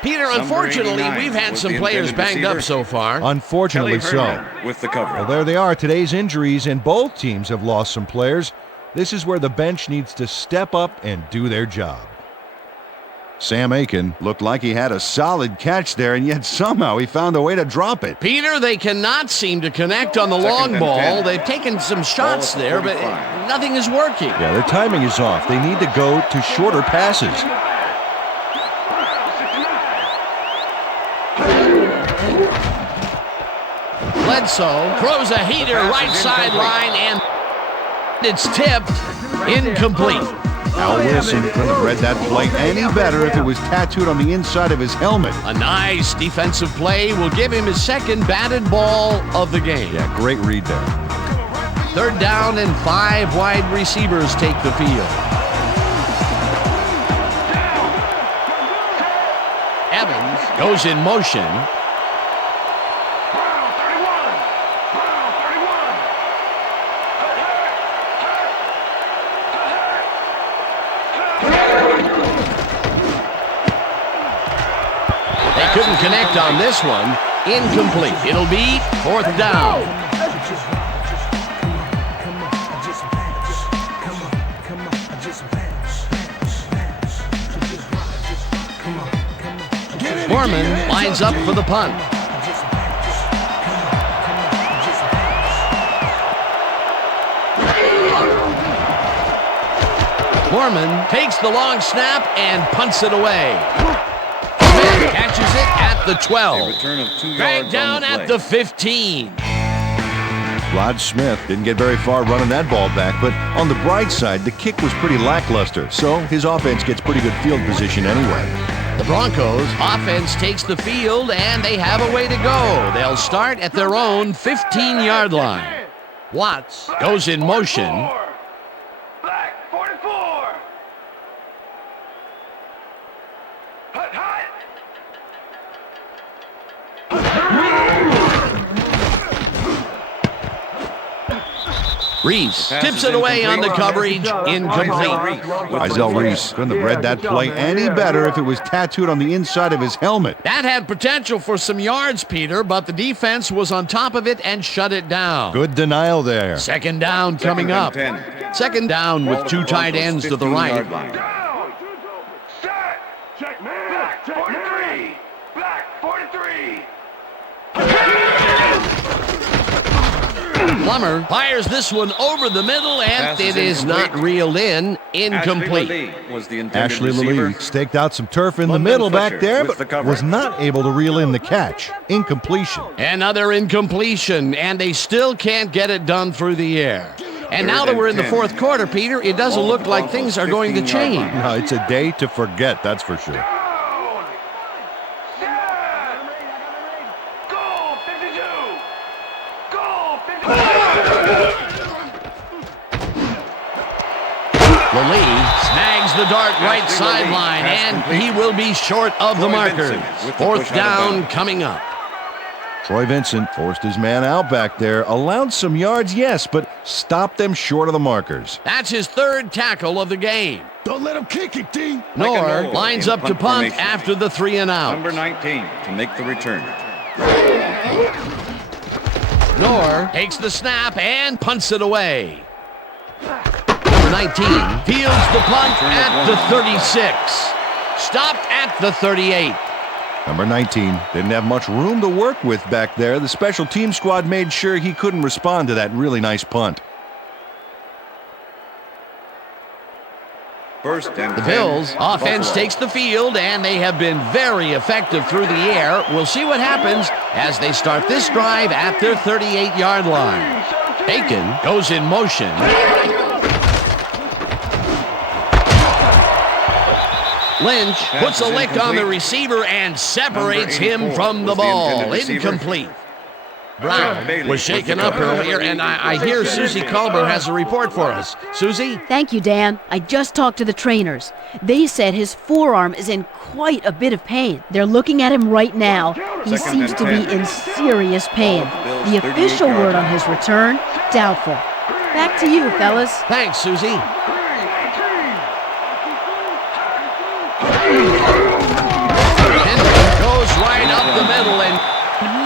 Peter, unfortunately, we've had some players banged up so far. Unfortunately so. With the cover. Well, there they are, today's injuries, and both teams have lost some players. This is where the bench needs to step up and do their job. Sam Aiken looked like he had a solid catch there, and yet somehow he found a way to drop it. Peter, they cannot seem to connect on the long ball. They've taken some shots there, but nothing is working. Yeah, their timing is off. They need to go to shorter passes. Bledsoe throws a heater right sideline, and it's tipped incomplete. Al Wilson couldn't have read that play any better if it was tattooed on the inside of his helmet. A nice defensive play will give him his second batted ball of the game. Yeah, great read there. Third down and 5 wide receivers take the field. Evans goes in motion. Couldn't connect on this one. Incomplete. It'll be 4th down. Foreman lines up for the punt. Foreman takes the long snap and punts it away. Smith catches it at the 12. A return of 2 yards Dragged down on the at play. the 15. Rod Smith didn't get very far running that ball back, but on the bright side, the kick was pretty lackluster, so his offense gets pretty good field position anyway. The Broncos offense takes the field, and they have a way to go. They'll start at their own 15-yard line. Watts goes in motion. Black 44. Hut, hut. Reese tips it away on the coverage. Incomplete. Isaiah Reese couldn't have read that play any better if it was tattooed on the inside of his helmet. That had potential for some yards, Peter, but the defense was on top of it and shut it down. Good denial there. 2nd down coming up. 2nd down with 2 tight ends to the right. Down. Set. Check, man. Black 43. Black 43. Plummer fires this one over the middle, and Pass it is is not incomplete. reeled in. Incomplete. Ashley Lee was the intended Ashley receiver. Lee staked out some turf in the London middle back Fletcher there, with the but cover. was not able to reel in the catch. Incompletion. Another incompletion, and they still can't get it done through the air. And now that we're in the 4th quarter, Peter, it doesn't look like things are going to change. No, it's a day to forget, that's for sure. Down. Set. Goal 52. Goal 52. Lee snags the dart right sideline, and he will be short of the Troy markers. Vincent with the 4th push out of down bounds. coming up. Troy Vincent forced his man out back there, allowed some yards, yes, but stopped them short of the markers. That's his 3rd tackle of the game. Don't let him kick it, D. Nor Noel lines in up to punt punt formation. after the 3 and out. Number 19 to make the return. Nor takes the snap and punts it away. Number 19 fields the punt at the 36. Stopped at the 38. Number 19 didn't have much room to work with back there. The special team squad made sure he couldn't respond to that really nice punt. First and The 10. Bills offense Buffalo. takes the field, and they have been very effective through the air. We'll see what happens as they start this drive at their 38-yard line. Bacon goes in motion. Lynch puts a lick on the receiver and separates him Number 84 from the was the ball. intended receiver. Incomplete. Brown Bailey was shaken up with the cover. earlier, and I hear Susie Culber has a report for us. Susie? Thank you, Dan. I just talked to the trainers. They said his forearm is in quite a bit of pain. They're looking at him right now. He Second seems and to be 10. in serious pain. Bill's The official 38-yard word on line. his return, doubtful. Back to you, fellas. Thanks, Susie. Henry goes right up the middle and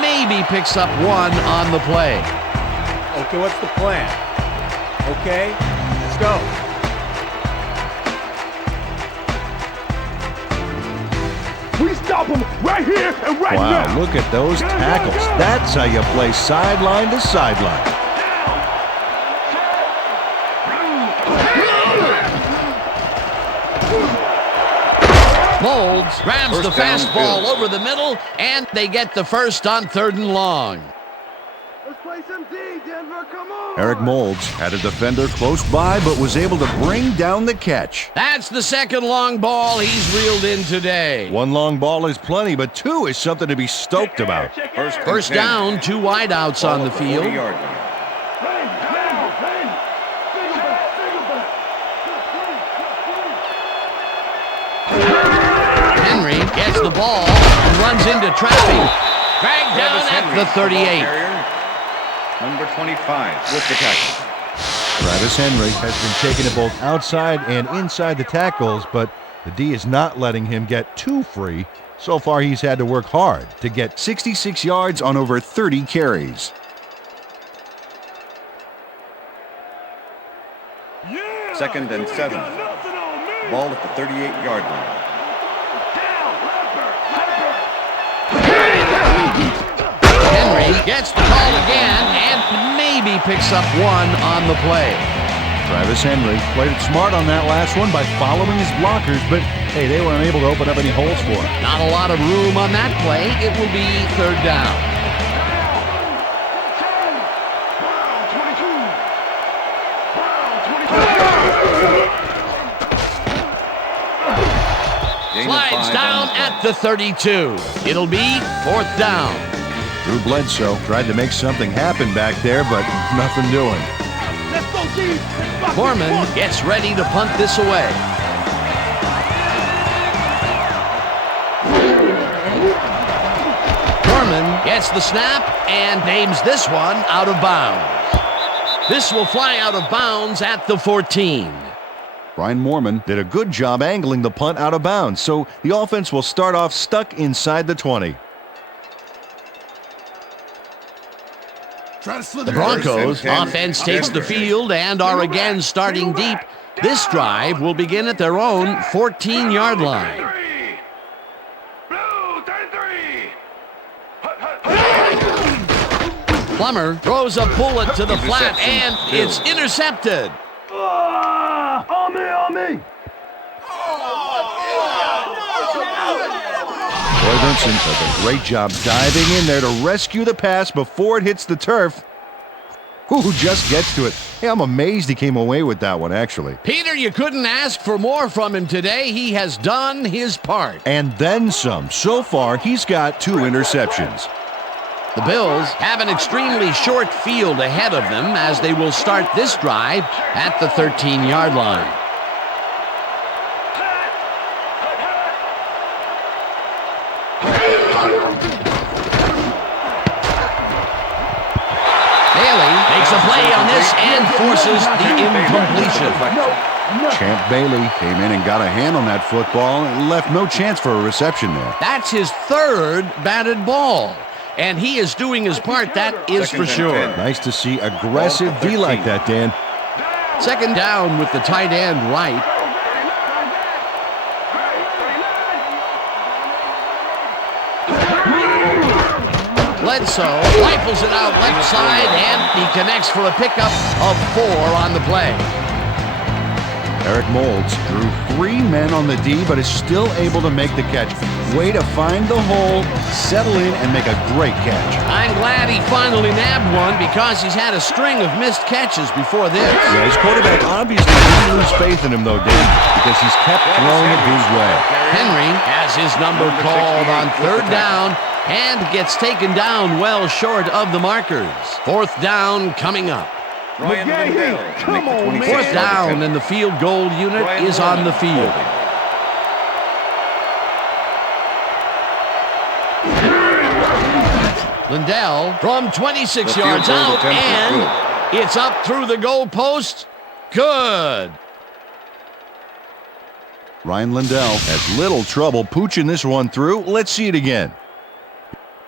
maybe picks up one on the play. Okay, what's the plan? Okay, let's go. We stop him right here and right Wow, now. look at those tackles. That's how you play sideline to sideline. Molds grabs the First down, fastball Bills. over the middle, and they get the first on 3rd and long. Let's play some D, Denver. Come on. Eric Molds had a defender close by, but was able to bring down the catch. That's the 2nd long ball he's reeled in today. One long ball is plenty, but 2 is something to be stoked about. First and 10. down, 2 wideouts on Ball the at field. 40-yard line. Henry gets the ball and runs into traffic. Dragged down Travis at Henry, the ball 38. carrier. Number 25 with the tackle. Travis Henry has been taking it both outside and inside the tackles, but the D is not letting him get too free. So far, he's had to work hard to get 66 yards on over 30 carries. Second and 7. Ball at the 38-yard line. Henry gets the call again and maybe picks up one on the play. Travis Henry played it smart on that last one by following his blockers, but hey, they were unable to open up any holes for him. Not a lot of room on that play. It will be third down. Slides down at the 32. It'll be fourth down. Drew Bledsoe tried to make something happen back there, but nothing doing. Foreman gets ready to punt this away. Foreman gets the snap and names this one out of bounds. This will fly out of bounds at the 14. Brian Moorman did a good job angling the punt out of bounds, so the offense will start off stuck inside the 20. The Broncos offense takes the field and are again starting deep. This drive will begin at their own 14-yard line. Plummer throws a bullet to the flat and it's intercepted. On me! Roy Vincent does a great job diving in there to rescue the pass before it hits the turf. Who just gets to it? Hey, I'm amazed he came away with that one, actually. Peter, you couldn't ask for more from him today. He has done his part. And then some. So far, he's got 2 interceptions. The Bills have an extremely short field ahead of them as they will start this drive at the 13-yard line. Bailey makes a play on this and forces the incompletion. Champ Bailey came in and got a hand on that football and left no chance for a reception there. That's his third batted ball. And he is doing his part, that is for sure. Nice to see aggressive D like that, Dan. Second down with the tight end right. Bledsoe rifles it out left side, and he connects for a pickup of 4 on the play. Eric Moulds drew 3 men on the D, but is still able to make the catch. Way to find the hole, settle in, and make a great catch. I'm glad he finally nabbed one because he's had a string of missed catches before this. Yeah, his quarterback obviously didn't lose faith in him, though, Dan, because he's kept throwing it his way. Henry has his number called on third down and gets taken down well short of the markers. Fourth down coming up. Fourth down, and the field goal unit is on the field. Lindell from 26 yards out, and it's up through the goalpost. Good. Ryan Lindell has little trouble pooching this one through. Let's see it again.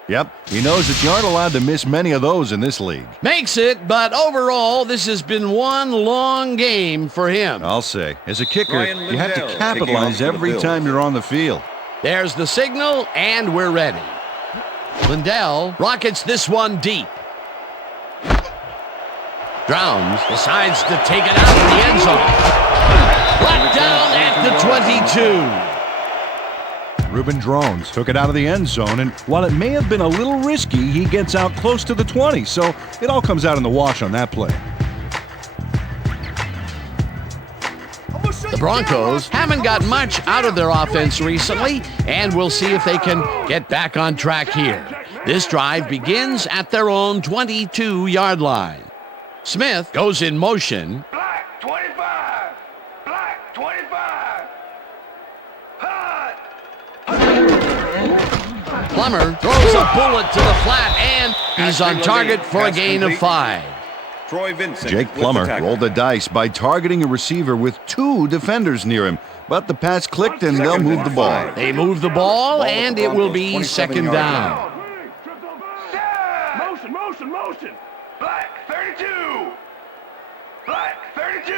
Yep, he knows that you aren't allowed to miss many of those in this league. Makes it, but overall, this has been one long game for him. I'll say, as a kicker, you have to capitalize every time you're on the field. There's the signal, and we're ready. Lindell rockets this one deep. Drowns decides to take it out in the end zone. Brought down at the 22. Ruben Drones took it out of the end zone, and while it may have been a little risky, he gets out close to the 20, so it all comes out in the wash on that play. The Broncos haven't got much out of their offense recently, and we'll see if they can get back on track here. This drive begins at their own 22-yard line. Smith goes in motion. Black 25. Black 25. Hot. Plummer throws a bullet to the flat, and he's on target for a gain of 5. Troy Vincent. Jake Plummer rolled the dice by targeting a receiver with 2 defenders near him. but the pass clicked and they'll move the ball. They move the ball, and it will be second down. Motion. Black 32. Black 32.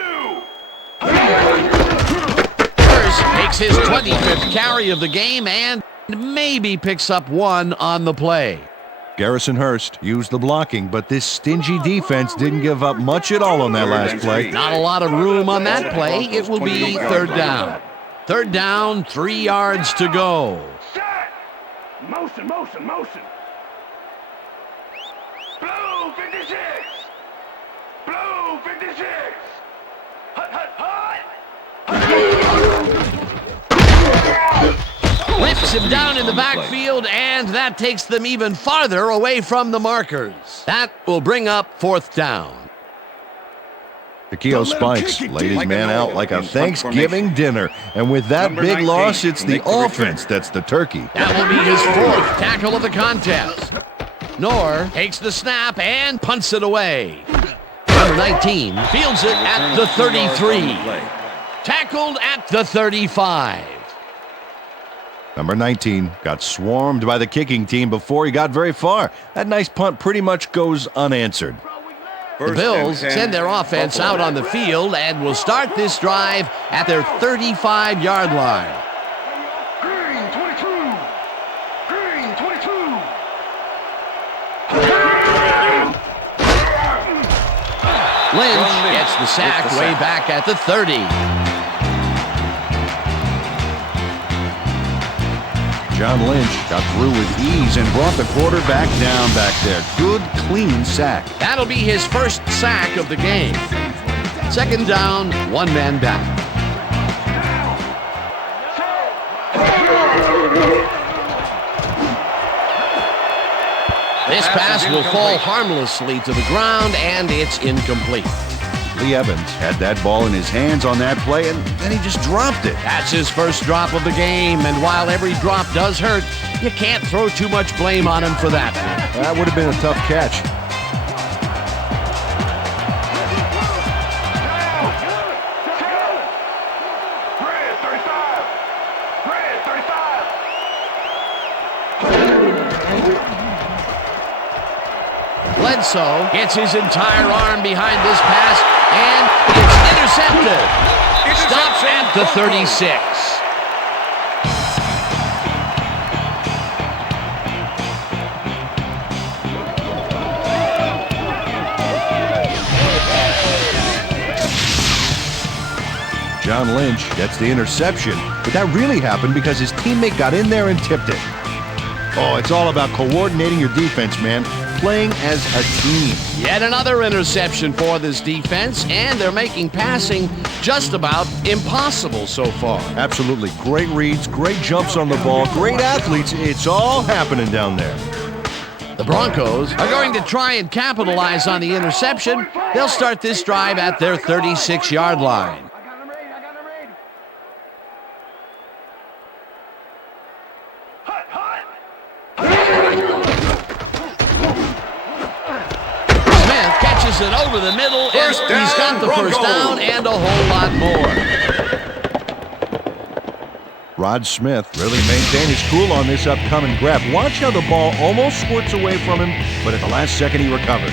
Hurst makes his 25th carry of the game and maybe picks up one on the play. Garrison Hurst used the blocking, but this stingy defense didn't give up much at all on that last play. Not a lot of room on that play. It will be third down. Third down, 3 yards to go. Motion. Blue 56. Blue 56. Hut. Lifts him down in the backfield, and that takes them even farther away from the markers. That will bring up fourth down. Akio Spikes laid his man out like a Thanksgiving dinner. And with that big loss, it's the offense that's the turkey. That will be his fourth tackle of the contest. Knorr takes the snap and punts it away. Number 19 fields it at the 33. Tackled at the 35. Number 19 got swarmed by the kicking team before he got very far. That nice punt pretty much goes unanswered. The Bills send their offense out on the field and will start this drive at their 35-yard line. Green 22. Lynch gets the sack way back at the 30. John Lynch got through with ease and brought the quarterback down back there. Good, clean sack. That'll be his first sack of the game. Second down, one man back. This pass will fall harmlessly to the ground, and it's incomplete. Lee Evans had that ball in his hands on that play, and then he just dropped it. That's his first drop of the game, and while every drop does hurt, you can't throw too much blame on him for that. That would have been a tough catch. Bledsoe gets his entire arm behind this pass, and it's intercepted. Stops at the 36. John Lynch gets the interception, but that really happened because his teammate got in there and tipped it. Oh, it's all about coordinating your defense, man. Playing as a team. Yet another interception for this defense, and they're making passing just about impossible so far. Absolutely. Great reads, great jumps on the ball, great athletes. It's all happening down there. The Broncos are going to try and capitalize on the interception. They'll start this drive at their 36-yard line. It over the middle, and he's got the first down and a whole lot more. Rod Smith really maintained his cool on this upcoming grab. Watch how the ball almost squirts away from him, but at the last second he recovers.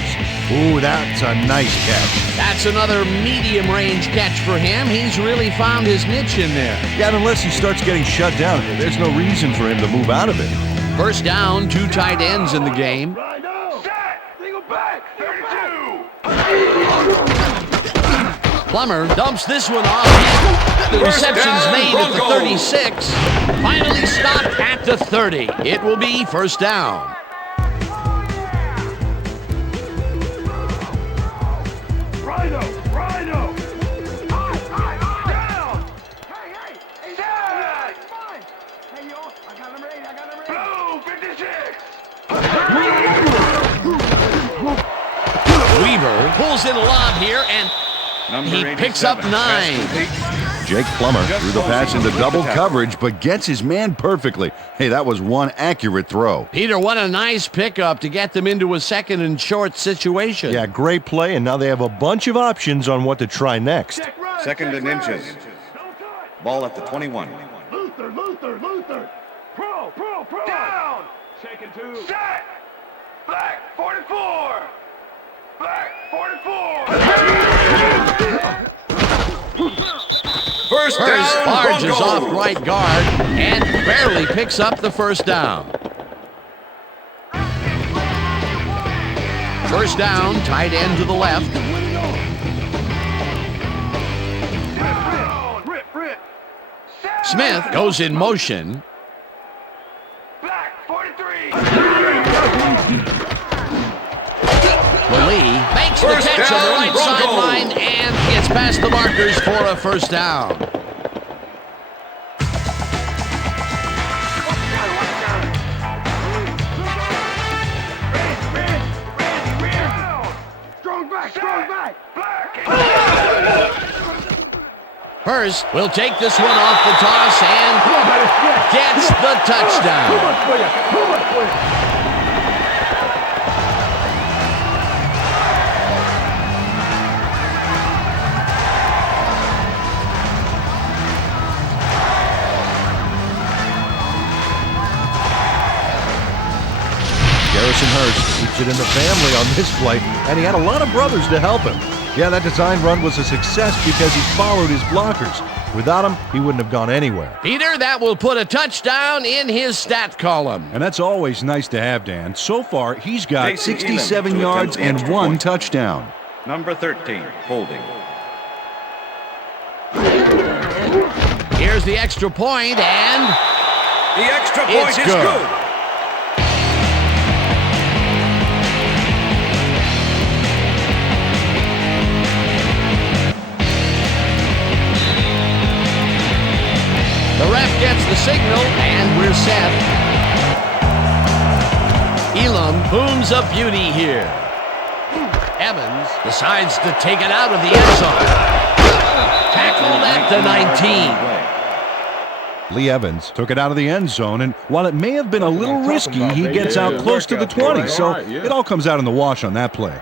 Ooh, that's a nice catch. That's another medium-range catch for him. He's really found his niche in there. Yeah, unless he starts getting shut down, there's no reason for him to move out of it. First down, 2 tight ends in the game. Plummer dumps this one off. The reception's made at the 36. Finally stopped at the 30. It will be first down. Rhino! Down! Hey, down! Fine! Hey, yo, I got him ready. Blue 56! Weaver pulls in a lob here, and he picks up 9. Jake Plummer threw the pass into double coverage, but gets his man perfectly. Hey, that was one accurate throw. Peter, what a nice pickup to get them into a second and short situation. Yeah, great play, and now they have a bunch of options on what to try next. Second and inches. Ball at the 21. Luther. Pro. Down. Shaking two. Set. Black 44. Black 44. First barges off right guard and barely picks up the first down. First down, tight end to the left. Smith goes in motion. Black 43. Lee makes the catch on the right sideline and gets past the markers for a first down. Hurst will take this one off the toss and gets the touchdown. Garrison Hurst keeps it in the family on this play, and he had a lot of brothers to help him. Yeah, that design run was a success because he followed his blockers. Without him, he wouldn't have gone anywhere. Peter, that will put a touchdown in his stat column. And that's always nice to have, Dan. So far, he's got Jason 67 Elam yards to attempt and the extra 1 point. touchdown. Number 13, holding. Here's the extra point, and The extra point it's is good. good. The ref gets the signal, and we're set. Elam booms a beauty here. Evans decides to take it out of the end zone. Tackled at the 19. Lee Evans took it out of the end zone, and while it may have been a little risky, he gets out close to the 20, so it all comes out in the wash on that play.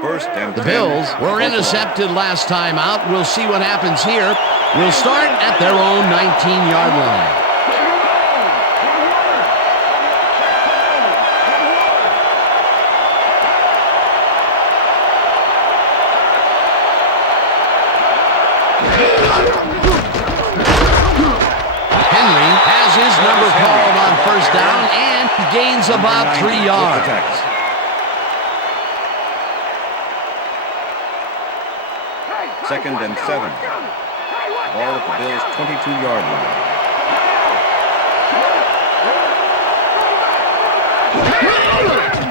First and The 10. Bills were intercepted last time out. We'll see what happens here. We'll start at their own 19-yard line. Henry has his number called on first down and gains about 3 yards. Second and 7. Ball at the Bills' 22-yard line.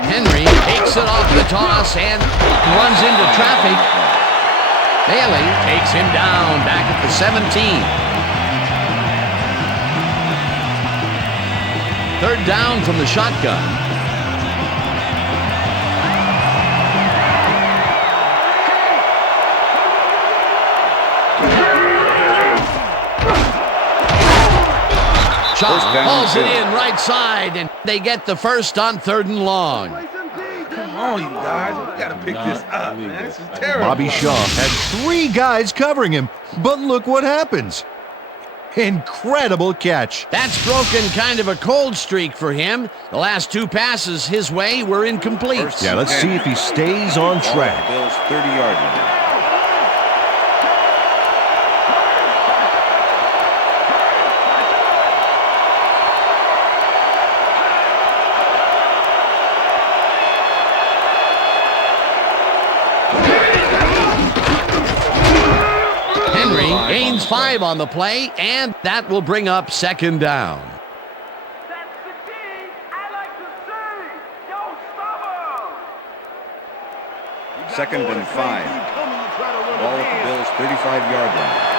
Henry takes it off the toss and runs into traffic. Bailey takes him down back at the 17. Third down from the shotgun. Shaw hauls it in right side, and they get the first on 3rd and long. Come on, you guys. We got to pick this up, man. This is terrible. Bobby Shaw had 3 guys covering him, but look what happens. Incredible catch. That's broken kind of a cold streak for him. The last 2 passes his way were incomplete. Yeah, let's see if he stays on Ball track. at the Bills' 30-yard line. Gains 5 on the play, and that will bring up 2nd down. That's the key. I like to see. Don't stop Second and 5. Ball at the Bills' 35-yard line.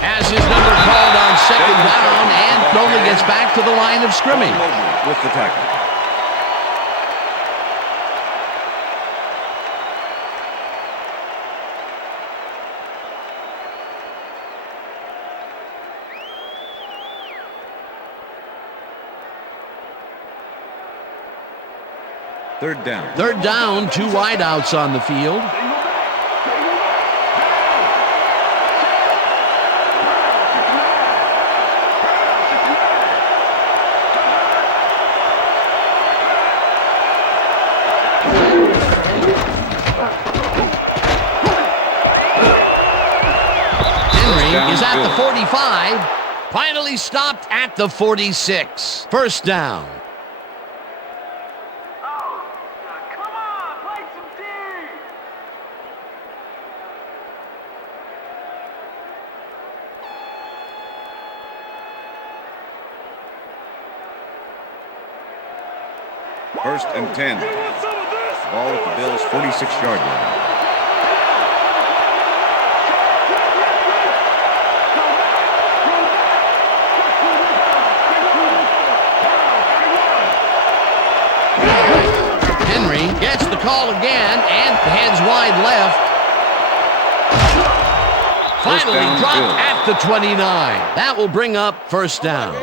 Has his number called on 2nd down, and no finally gets back to the line of scrimmage. Mobley with the tackle. Third down. Third down, 2 wideouts on the field. Henry is at the 45. Finally stopped at the 46. First down. First and 10. Ball at the Bills' 46-yard line. Henry gets the call again and heads wide left. Finally dropped at the 29. That will bring up first down.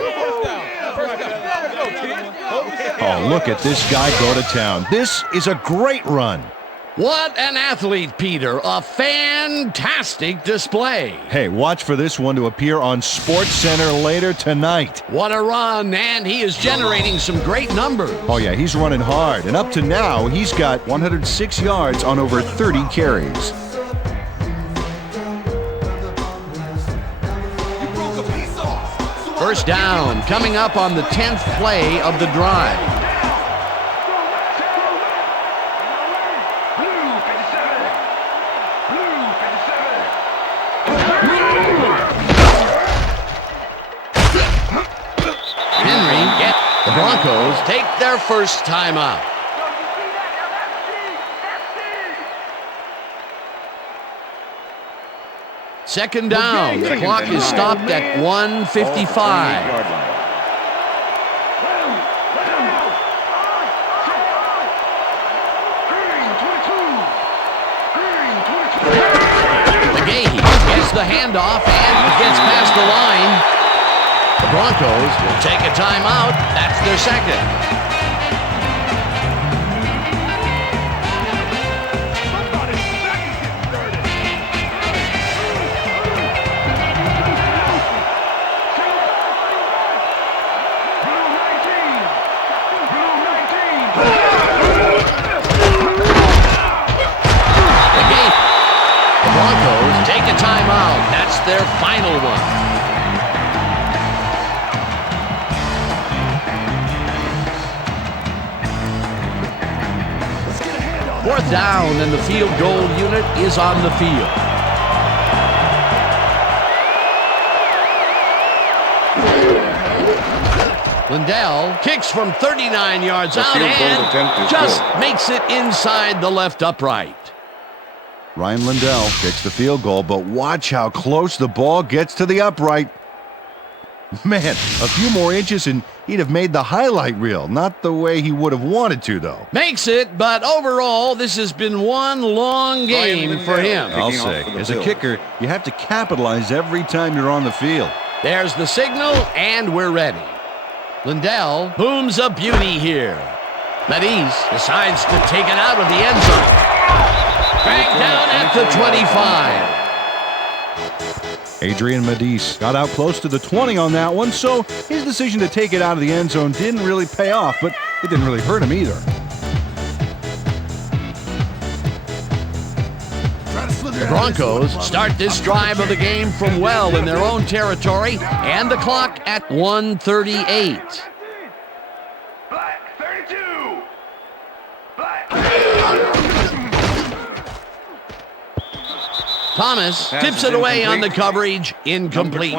Oh, look at this guy go to town. This is a great run. What an athlete, Peter. A fantastic display. Hey, watch for this one to appear on Sports Center later tonight. What a run, and he is generating some great numbers. Oh, yeah, he's running hard. And up to now, he's got 106 yards on over 30 carries. First down, coming up on the 10th play of the drive. Henry, the Broncos take their first time out. Second down. The clock is stopped at 1:55. Gets the handoff and gets past the line. The Broncos will take a timeout. That's their second. Broncos take a timeout. That's their final one. Fourth down, and the field goal unit is on the field. Lindell kicks from 39 yards out and just makes it inside the left upright. Ryan Lindell kicks the field goal, but watch how close the ball gets to the upright. Man, a few more inches and he'd have made the highlight reel. Not the way he would have wanted to, though. Makes it, but overall, this has been one long game for him. I'll say, as a kicker, you have to capitalize every time you're on the field. There's the signal, and we're ready. Lindell booms a beauty here. Medis decides to take it out of the end zone. Back down at the 25. Adrian Medis got out close to the 20 on that one, so his decision to take it out of the end zone didn't really pay off, but it didn't really hurt him either. The Broncos start this drive of the game from well in their own territory, and the clock at 1:38. Thomas tips it away on the coverage, incomplete.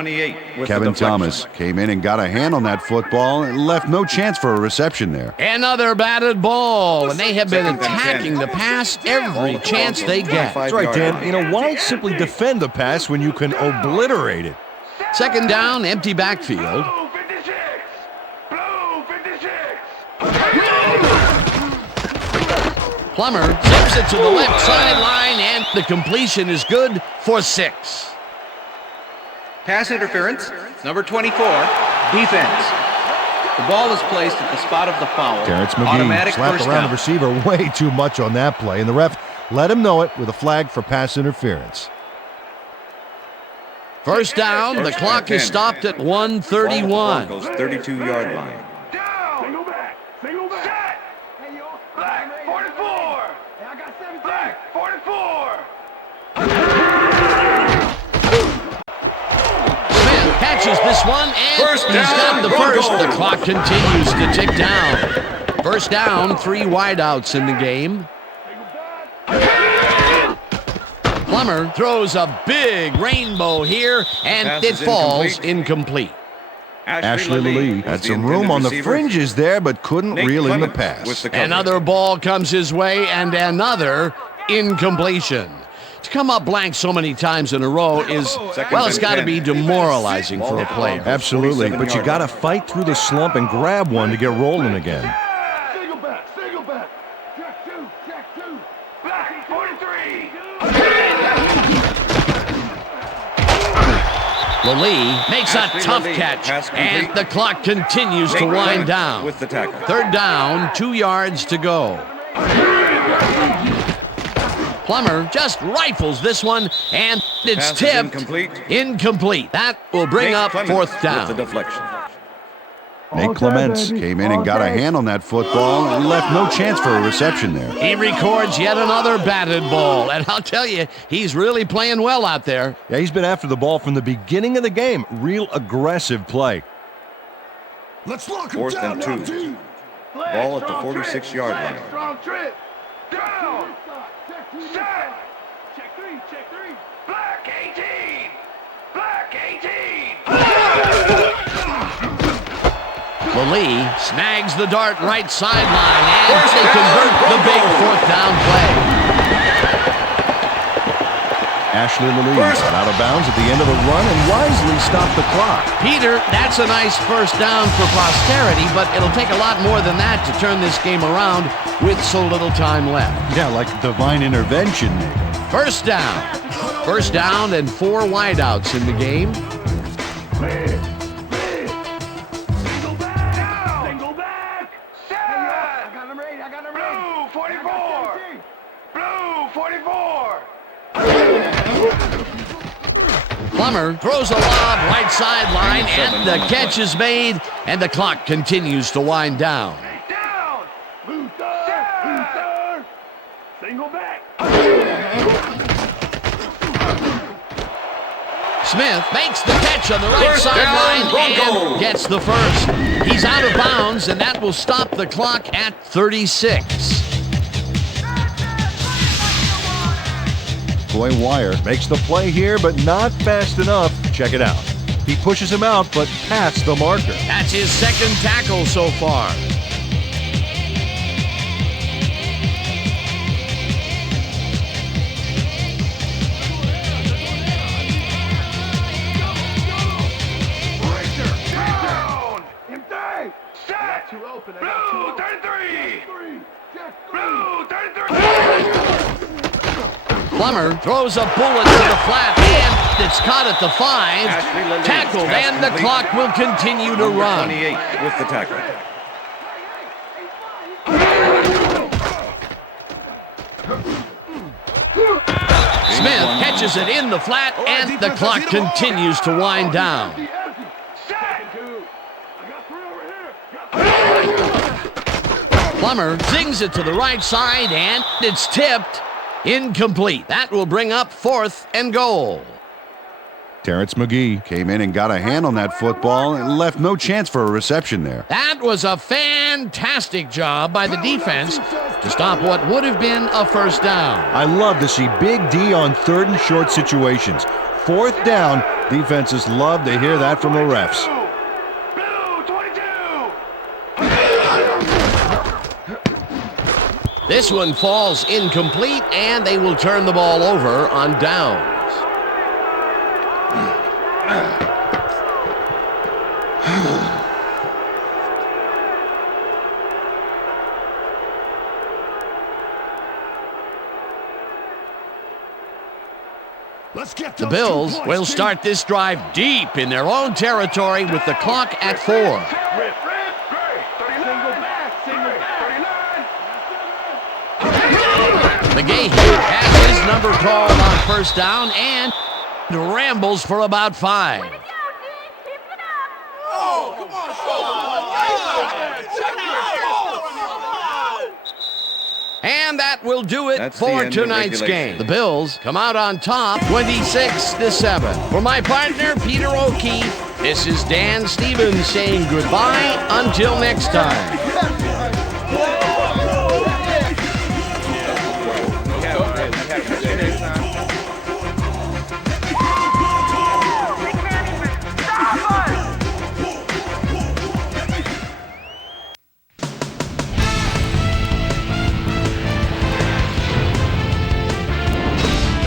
Kevin Thomas came in and got a hand on that football and left no chance for a reception there. Another batted ball, and they have been attacking the pass every chance they get. That's right, Dan. You know, why simply defend the pass when you can obliterate it? Second down, empty backfield. Plummer zips it to the left sideline, and the completion is good for 6. Pass interference, number 24, defense. The ball is placed at the spot of the foul. Terrence Automatic McGee slapped first around down. the receiver way too much on that play, and the ref let him know it with a flag for pass interference. First down, the clock is stopped at 1:31. Broncos 32-yard line. Down. Single back. Single back. Hey, yo. Black, 44. Hey, I got 17. Black, 44. Smith catches this one, and First he's down, got the first. Broncos. The clock continues to tick down. First down, 3 wideouts in the game. Plummer throws a big rainbow here, and Pass it is falls incomplete. Ashley Lee had some room on the fringes there, but couldn't reel in the pass. Another ball comes his way, and another incompletion. To come up blank so many times in a row is, well, it's got to be demoralizing for a player. Absolutely, but you got to fight through the slump and grab one to get rolling again. Single back. Single back. Check 2. Check 2. Black, 43. Lee makes a Ashley tough Lee, catch, pass and complete. the clock continues to wind down. With the tackle. Third down, 2 yards to go. Plummer just rifles this one, and it's Pass is tipped. incomplete. Incomplete. That will bring Nate up Clements fourth with down. the deflection. Nate Clements came in and got a hand on that football and left no chance for a reception there. He records yet another batted ball, and I'll tell you, he's really playing well out there. Yeah, he's been after the ball from the beginning of the game. Real aggressive play. Let's lock Fourth and 2. Ball at the 46-yard line. Strong trip. Down. Set. Check 3. Check 3. Black, 18. Black, 18. Lee snags the dart right sideline, and they convert the big fourth down play. Ashley Lee got out of bounds at the end of the run and wisely stopped the clock. Peter, that's a nice first down for posterity, but it'll take a lot more than that to turn this game around with so little time left. Yeah, like divine intervention. First down. First down and 4 wideouts in the game. Single back. Single back. Set. I got him ready. I got him ready. Blue, 44. Blue, 44. Plummer throws a lob right sideline, and the catch is made, and the clock continues to wind down. Down. Blue third. Blue third. Single back. Smith makes the catch on the right First sideline down, Broncos. and gets the first. He's out of bounds, and that will stop the clock at 36. Boy Wire makes the play here, but not fast enough. Check it out. He pushes him out, but past the marker. That's his second tackle so far. Down. Empty. Set. Too open. Blue, 33. Blue, 33. Plummer throws a bullet to the flat, and it's caught at the 5. Ashley Lee, Tackled, pass and the complete. clock will continue to Number run. 28 with the tackle. Smith catches it in the flat, and the clock continues to wind down. Plummer zings it to the right side, and it's tipped. Incomplete. That will bring up 4th and goal. Terrence McGee came in and got a hand on that football and left no chance for a reception there. That was a fantastic job by the defense to stop what would have been a first down. I love to see Big D on third and short situations. Fourth down, defenses love to hear that from the refs. Blue, 22. This one falls incomplete, and they will turn the ball over on downs. The Bills will start this drive deep in their own territory with the clock at 4. McGahee has his number called on first down and rambles for about 5. And that will do it for tonight's game. The Bills come out on top 26-7. For my partner, Peter O'Keefe, this is Dan Stevens saying goodbye until next time.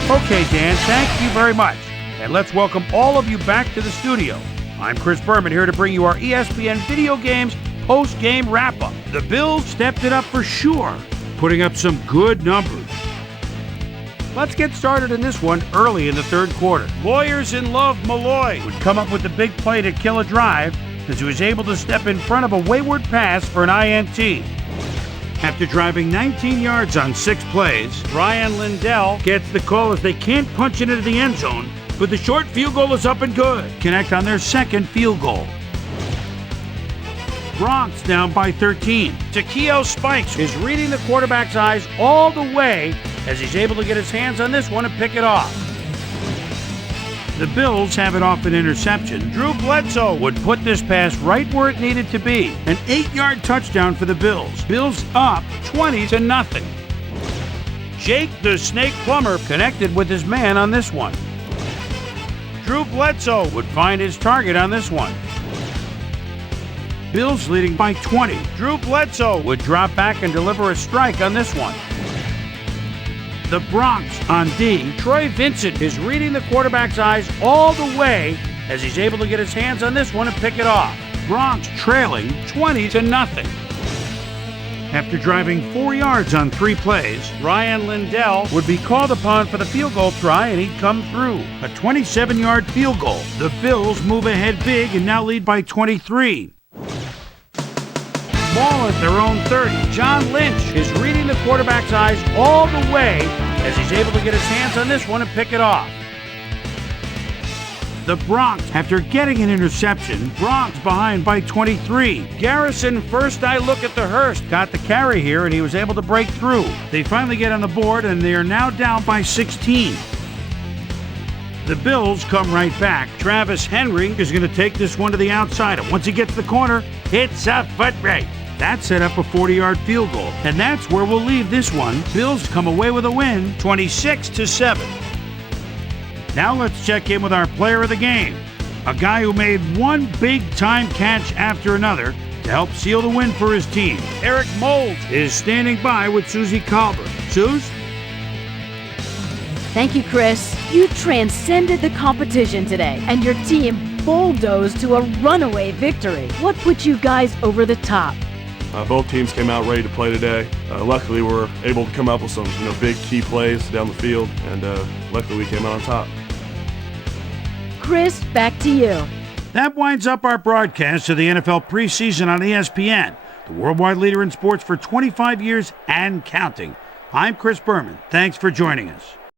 Okay, Dan, thank you very much. And let's welcome all of you back to the studio. I'm Chris Berman here to bring you our ESPN Video Games post-game wrap-up. The Bills stepped it up for sure, putting up some good numbers. Let's get started in this one early in the third quarter. Lawyers in love Malloy would come up with the big play to kill a drive as he was able to step in front of a wayward pass for an INT. After driving 19 yards on 6 plays, Ryan Lindell gets the call as they can't punch it into the end zone, but the short field goal is up and good. Connect on their second field goal. Bronx down by 13. Takeo Spikes is reading the quarterback's eyes all the way as he's able to get his hands on this one and pick it off. The Bills have it off an interception. Drew Bledsoe would put this pass right where it needed to be. An 8-yard touchdown for the Bills. Bills up 20-0. Jake the Snake Plumber connected with his man on this one. Drew Bledsoe would find his target on this one. Bills leading by 20. Drew Bledsoe would drop back and deliver a strike on this one. The Bronx on D. Troy Vincent is reading the quarterback's eyes all the way as he's able to get his hands on this one and pick it off. Bronx trailing 20-0. After driving 4 yards on 3 plays, Ryan Lindell would be called upon for the field goal try and he'd come through. A 27-yard field goal. The Bills move ahead big and now lead by 23. Ball at their own 30. John Lynch is reading the quarterback's eyes all the way as he's able to get his hands on this one and pick it off. The Bronx, after getting an interception, Bronx behind by 23. Garrison, first eye look at the Hurst, got the carry here and he was able to break through. They finally get on the board and they are now down by 16. The Bills come right back. Travis Henry is going to take this one to the outside. And once he gets the corner, it's a foot race. That set up a 40-yard field goal. And that's where we'll leave this one. Bills come away with a win, 26-7. Now let's check in with our player of the game. A guy who made one big-time catch after another to help seal the win for his team. Eric Mold is standing by with Susie Colbert. Suze? Thank you, Chris. You transcended the competition today, and your team bulldozed to a runaway victory. What put you guys over the top? Both teams came out ready to play today. Luckily, we were able to come up with some big key plays down the field, and luckily we came out on top. Chris, back to you. That winds up our broadcast of the NFL preseason on ESPN, the worldwide leader in sports for 25 years and counting. I'm Chris Berman. Thanks for joining us.